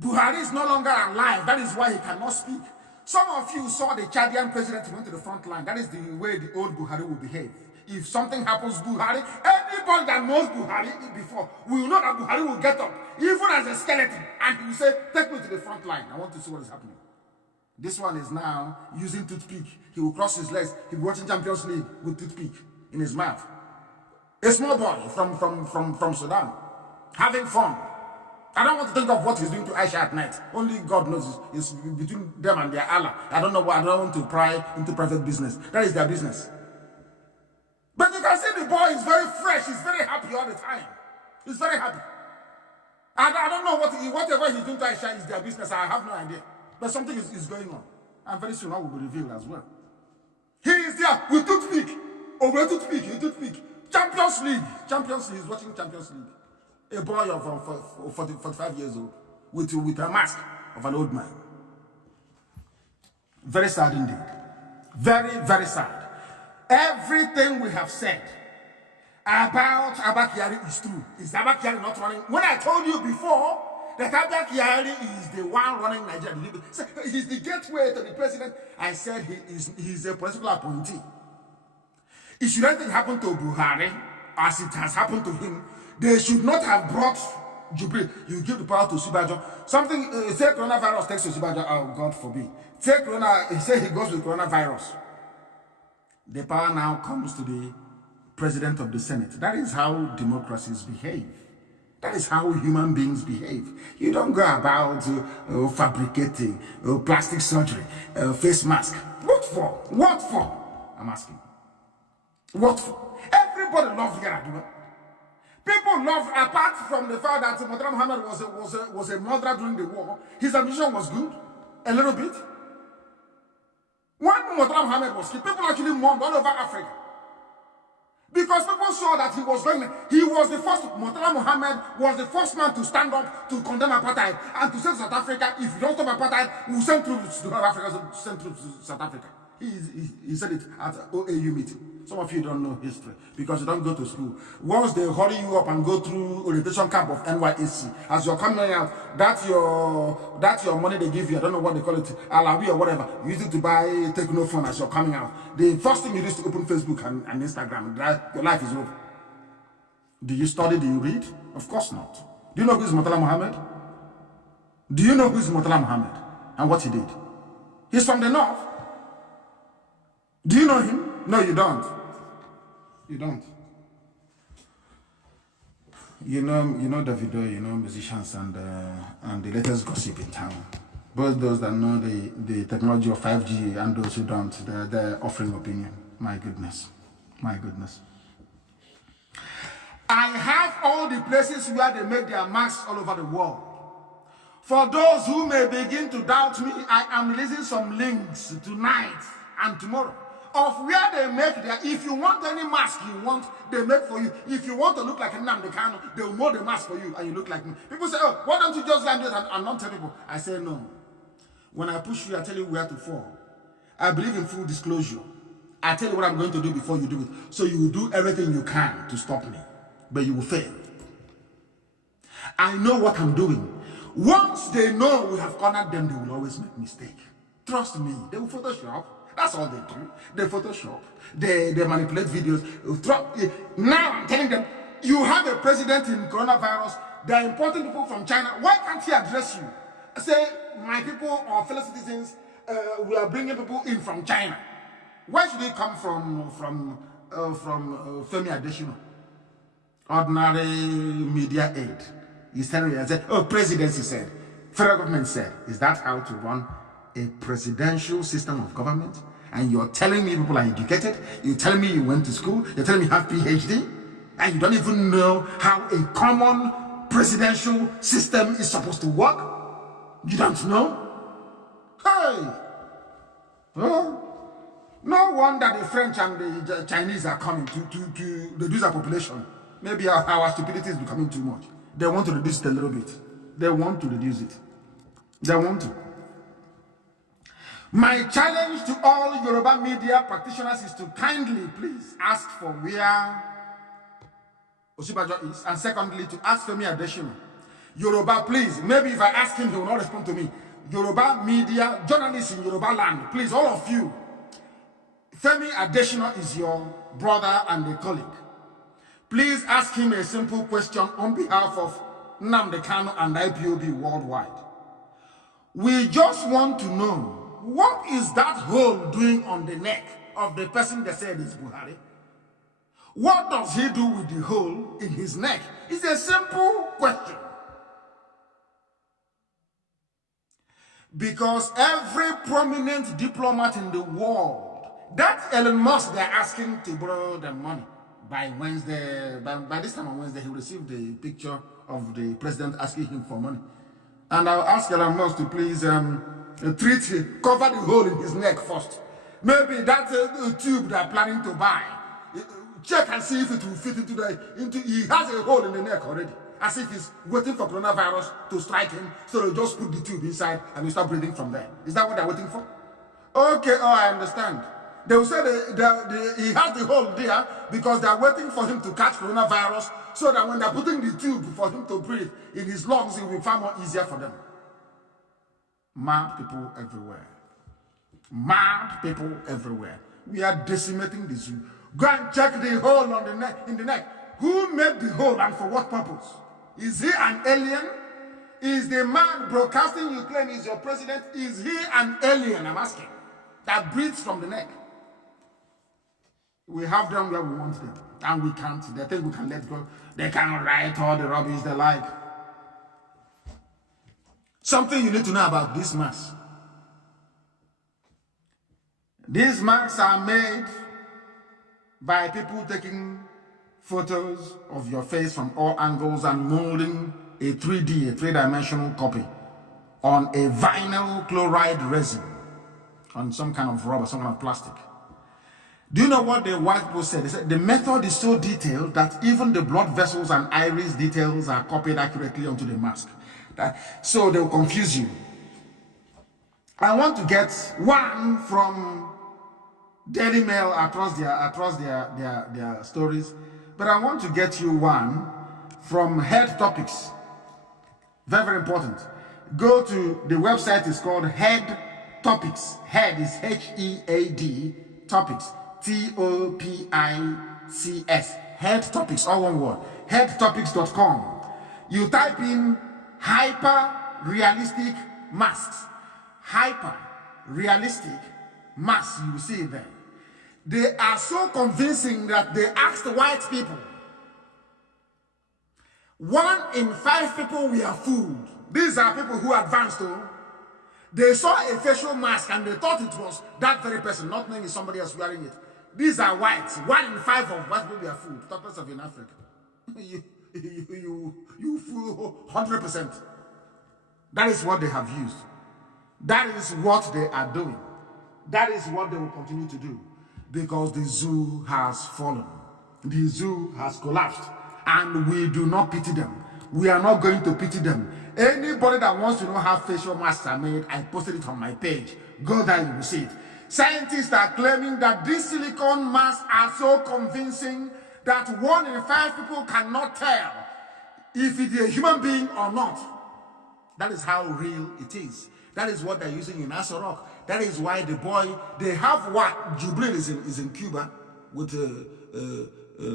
Buhari is no longer alive. That is why he cannot speak. Some of you saw the Chadian president went to the front line. That is the way the old Buhari will behave. If something happens to Buhari, anybody that knows Buhari before will know that Buhari will get up, even as a skeleton, and he will say, take me to the front line. I want to see what is happening. This one is now using toothpick. He will cross his legs. He'll be watching Champions League with toothpick in his mouth. A small boy from Sudan, having fun. I don't want to think of what he's doing to Aisha at night. Only God knows. It's between them and their Allah. I don't know why. I don't want to pry into private business. That is their business. But you can see the boy is very fresh. He's very happy all the time. He's very happy. I don't know whatever he's doing to Aisha is their business. I have no idea. But something is going on. And very soon that will be revealed as well. He is there with toothpick. Over toothpick. Champions League. He's watching Champions League. A boy of 45 years old with a mask of an old man. Very sad indeed. Very, very sad. Everything we have said about Abba Kyari is true. Is Abba Kyari not running? When I told you before that Abba Kyari is the one running Nigeria, he's the gateway to the president, I said he's a political appointee. It should anything happen to Buhari, as it has happened to him, they should not have brought Jubril. You give the power to Sibajo. Something, say coronavirus takes to Sibajo, oh God forbid. Say he say he goes with coronavirus. The power now comes to the president of the Senate. That is how democracies behave. That is how human beings behave. You don't go about fabricating plastic surgery, face mask. What for? What for? I'm asking. What for? Everybody loves Yaradua. People love, apart from the fact that Murtala Muhammad was a murderer during the war, his ambition was good, a little bit. When Murtala Muhammad was killed, people actually mourned all over Africa. Because people saw that he was the first, Murtala Muhammad was the first man to stand up to condemn apartheid and to say to South Africa, if you don't stop apartheid, we'll send troops to Africa, send troops to South Africa. He said it at OAU meeting. Some of you don't know history because you don't go to school. Once they hurry you up and go through orientation camp of NYSC, as you're coming out, that's your money they give you. I don't know what they call it, alawi or whatever. You use it to buy techno phone as you're coming out. The first thing you do is to open Facebook and Instagram. Your life is over. Do you study? Do you read? Of course not. Do you know who is Murtala Muhammad? Do you know who is Murtala Muhammad and what he did? He's from the north. Do you know him? No, you don't. You don't. You know Davido, you know musicians and the latest gossip in town. Both those that know the technology of 5G and those who don't, they're offering opinion. My goodness. My goodness. I have all the places where they make their masks all over the world. For those who may begin to doubt me, I am releasing some links tonight and tomorrow of where they make their, if you want any mask you want, they make for you. If you want to look like Nnamdi Kanu, they will mold the mask for you and you look like me. People say, oh, why don't you just go and do it and not tell people? I say no. When I push you, I tell you where to fall. I believe in full disclosure. I tell you what I'm going to do before you do it. So you will do everything you can to stop me, but you will fail. I know what I'm doing. Once they know we have cornered them, they will always make mistake. Trust me, they will Photoshop. That's all they do. They Photoshop. They manipulate videos. Now I'm telling them, you have a president in coronavirus. They are importing people from China. Why can't he address you? Say, my people or fellow citizens, we are bringing people in from China. Why should they come from Femi Adesina? Ordinary media aid. He's telling me, I said, oh, presidency said, federal government said. Is that how to run a presidential system of government? And you're telling me people are educated? You're telling me you went to school? You're telling me you have PhD? And you don't even know how a common presidential system is supposed to work? You don't know? Hey! Oh. No wonder the French and the Chinese are coming to reduce our population. Maybe our stupidity is becoming too much. They want to reduce it a little bit. They want to reduce it. They want to. My challenge to all Yoruba media practitioners is to kindly, please, ask for where Osibajo is, and secondly, to ask Femi Adesina. Yoruba, please, maybe if I ask him, he will not respond to me. Yoruba media, journalists in Yoruba land, please, all of you, Femi Adesina is your brother and a colleague. Please ask him a simple question on behalf of Nnamdi Kanu and IPOB worldwide. We just want to know, what is that hole doing on the neck of the person that said is Buhari? What does he do with the hole in his neck? It's a simple question. Because every prominent diplomat in the world, that Elon Musk, they're asking to borrow the money. By Wednesday, by this time on Wednesday, he received the picture of the president asking him for money. And I'll ask Elon Musk to please cover the hole in his neck first. Maybe that's a tube they're planning to buy. Check and see if it will fit into he has a hole in the neck already. As if he's waiting for coronavirus to strike him, so they'll just put the tube inside and we start breathing from there. Is that what they're waiting for? Okay, oh, I understand. They will say he has the hole there because they're waiting for him to catch coronavirus so that when they're putting the tube for him to breathe in his lungs, it will be far more easier for them. Mad people everywhere. Mad people everywhere. We are decimating the zoo. Go and check the hole on the neck, in the neck. Who made the hole and for what purpose? Is he an alien? Is the man broadcasting you claim is your president? Is he an alien, I'm asking, that breathes from the neck? We have them where we want them, and we can't. They think we can let go. They cannot write all the rubbish they like. Something you need to know about this mask. These masks are made by people taking photos of your face from all angles and molding a 3D, a three-dimensional copy on a vinyl chloride resin. on some kind of rubber, some kind of plastic. Do you know what the white people said? They said the method is so detailed that even the blood vessels and iris details are copied accurately onto the mask. So they will confuse you. I want to get one from Daily Mail across their stories, but I want to get you one from Head Topics. Very, very important. Go to the website, is called Head Topics. Head is H-E-A-D, Topics, T-O-P-I-C-S. Head Topics, all one word. Headtopics.com. You type in hyper-realistic masks. Hyper-realistic masks, you will see it there. They are so convincing that they asked white people. 1 in 5 people were fooled. These are people who advanced, though. They saw a facial mask and they thought it was that very person, not knowing it's somebody else wearing it. These are whites. 1 in 5 of white people were fooled. Talk less of in Africa. You fool 100%. That is what they have used. That is what they are doing. That is what they will continue to do. Because the zoo has fallen. The zoo has collapsed. And we do not pity them. We are not going to pity them. Anybody that wants to know how facial masks are made, I posted it on my page. Go there, you will see it. Scientists are claiming that these silicone masks are so convincing that 1 in 5 people cannot tell if it is a human being or not. That is how real it is. That is what they're using in Asorok. That is why the boy, they have what? Jubril is in Cuba with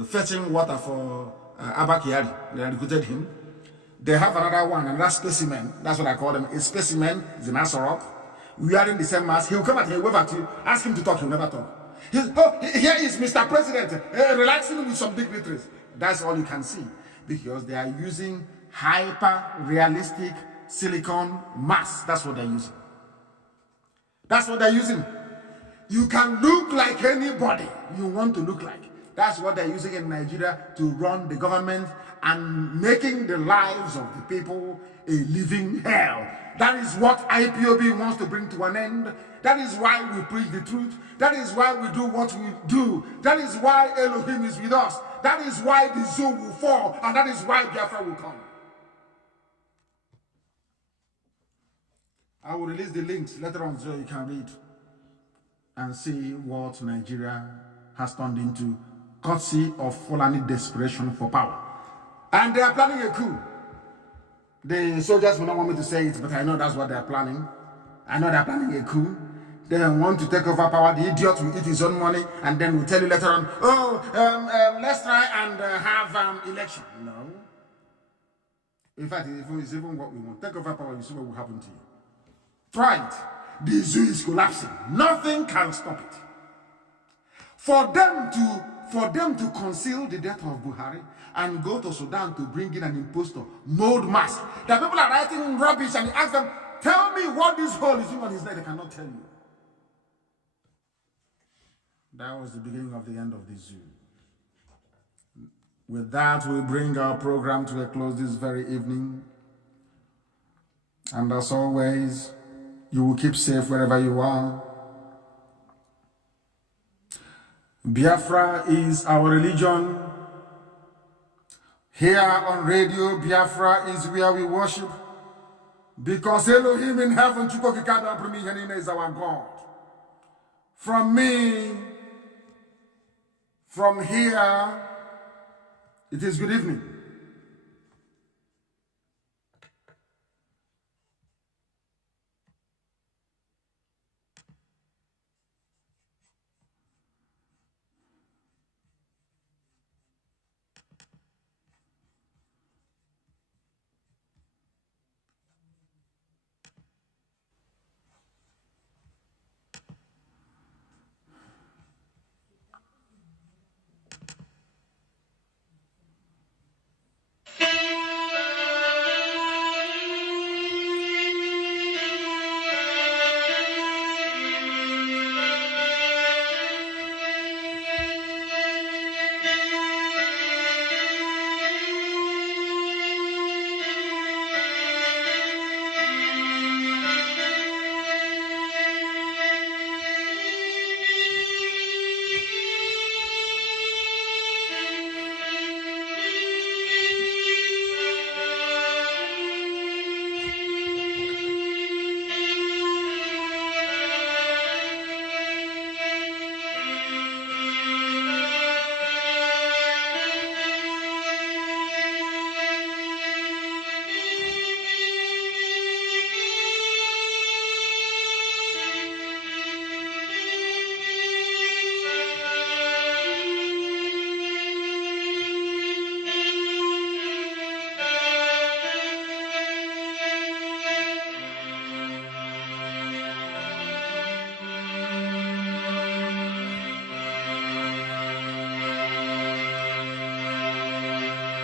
fetching water for Abakiari. They recruited him. They have another one, another specimen. That's what I call them. A specimen is in Asorok. We are in the same mask. He'll come at you, wave at you, ask him to talk, he'll never talk. Here is Mr. President, relaxing with some dignitaries. That's all you can see. Because they are using hyper-realistic silicone masks. That's what they're using. That's what they're using. You can look like anybody you want to look like. That's what they're using in Nigeria to run the government and making the lives of the people a living hell. That is what IPOB wants to bring to an end. That is why we preach the truth. That is why we do what we do. That is why Elohim is with us. That is why the zoo will fall. And that is why Biafra will come. I will release the links later on so you can read and see what Nigeria has turned into, courtesy of Fulani desperation for power. And they are planning a coup. The soldiers will not want me to say it, but I know that's what they are planning. I know they are planning a coup. They want to take over power. The idiot will eat his own money and then will tell you later on, let's try and have election. No. In fact, it's even what we want. Take over power, you see what will happen to you. Try it. The zoo is collapsing. Nothing can stop it. For them to conceal the death of Buhari and go to Sudan to bring in an impostor, Mold Mask. The people are writing rubbish and you ask them, tell me what this hole is doing on his neck. They cannot tell you. That was the beginning of the end of the zoo. With that, we bring our program to a close this very evening. And as always, you will keep safe wherever you are. Biafra is our religion. Here on radio, Biafra is where we worship. Because Elohim in heaven, is our God. From me, from here, it is good evening.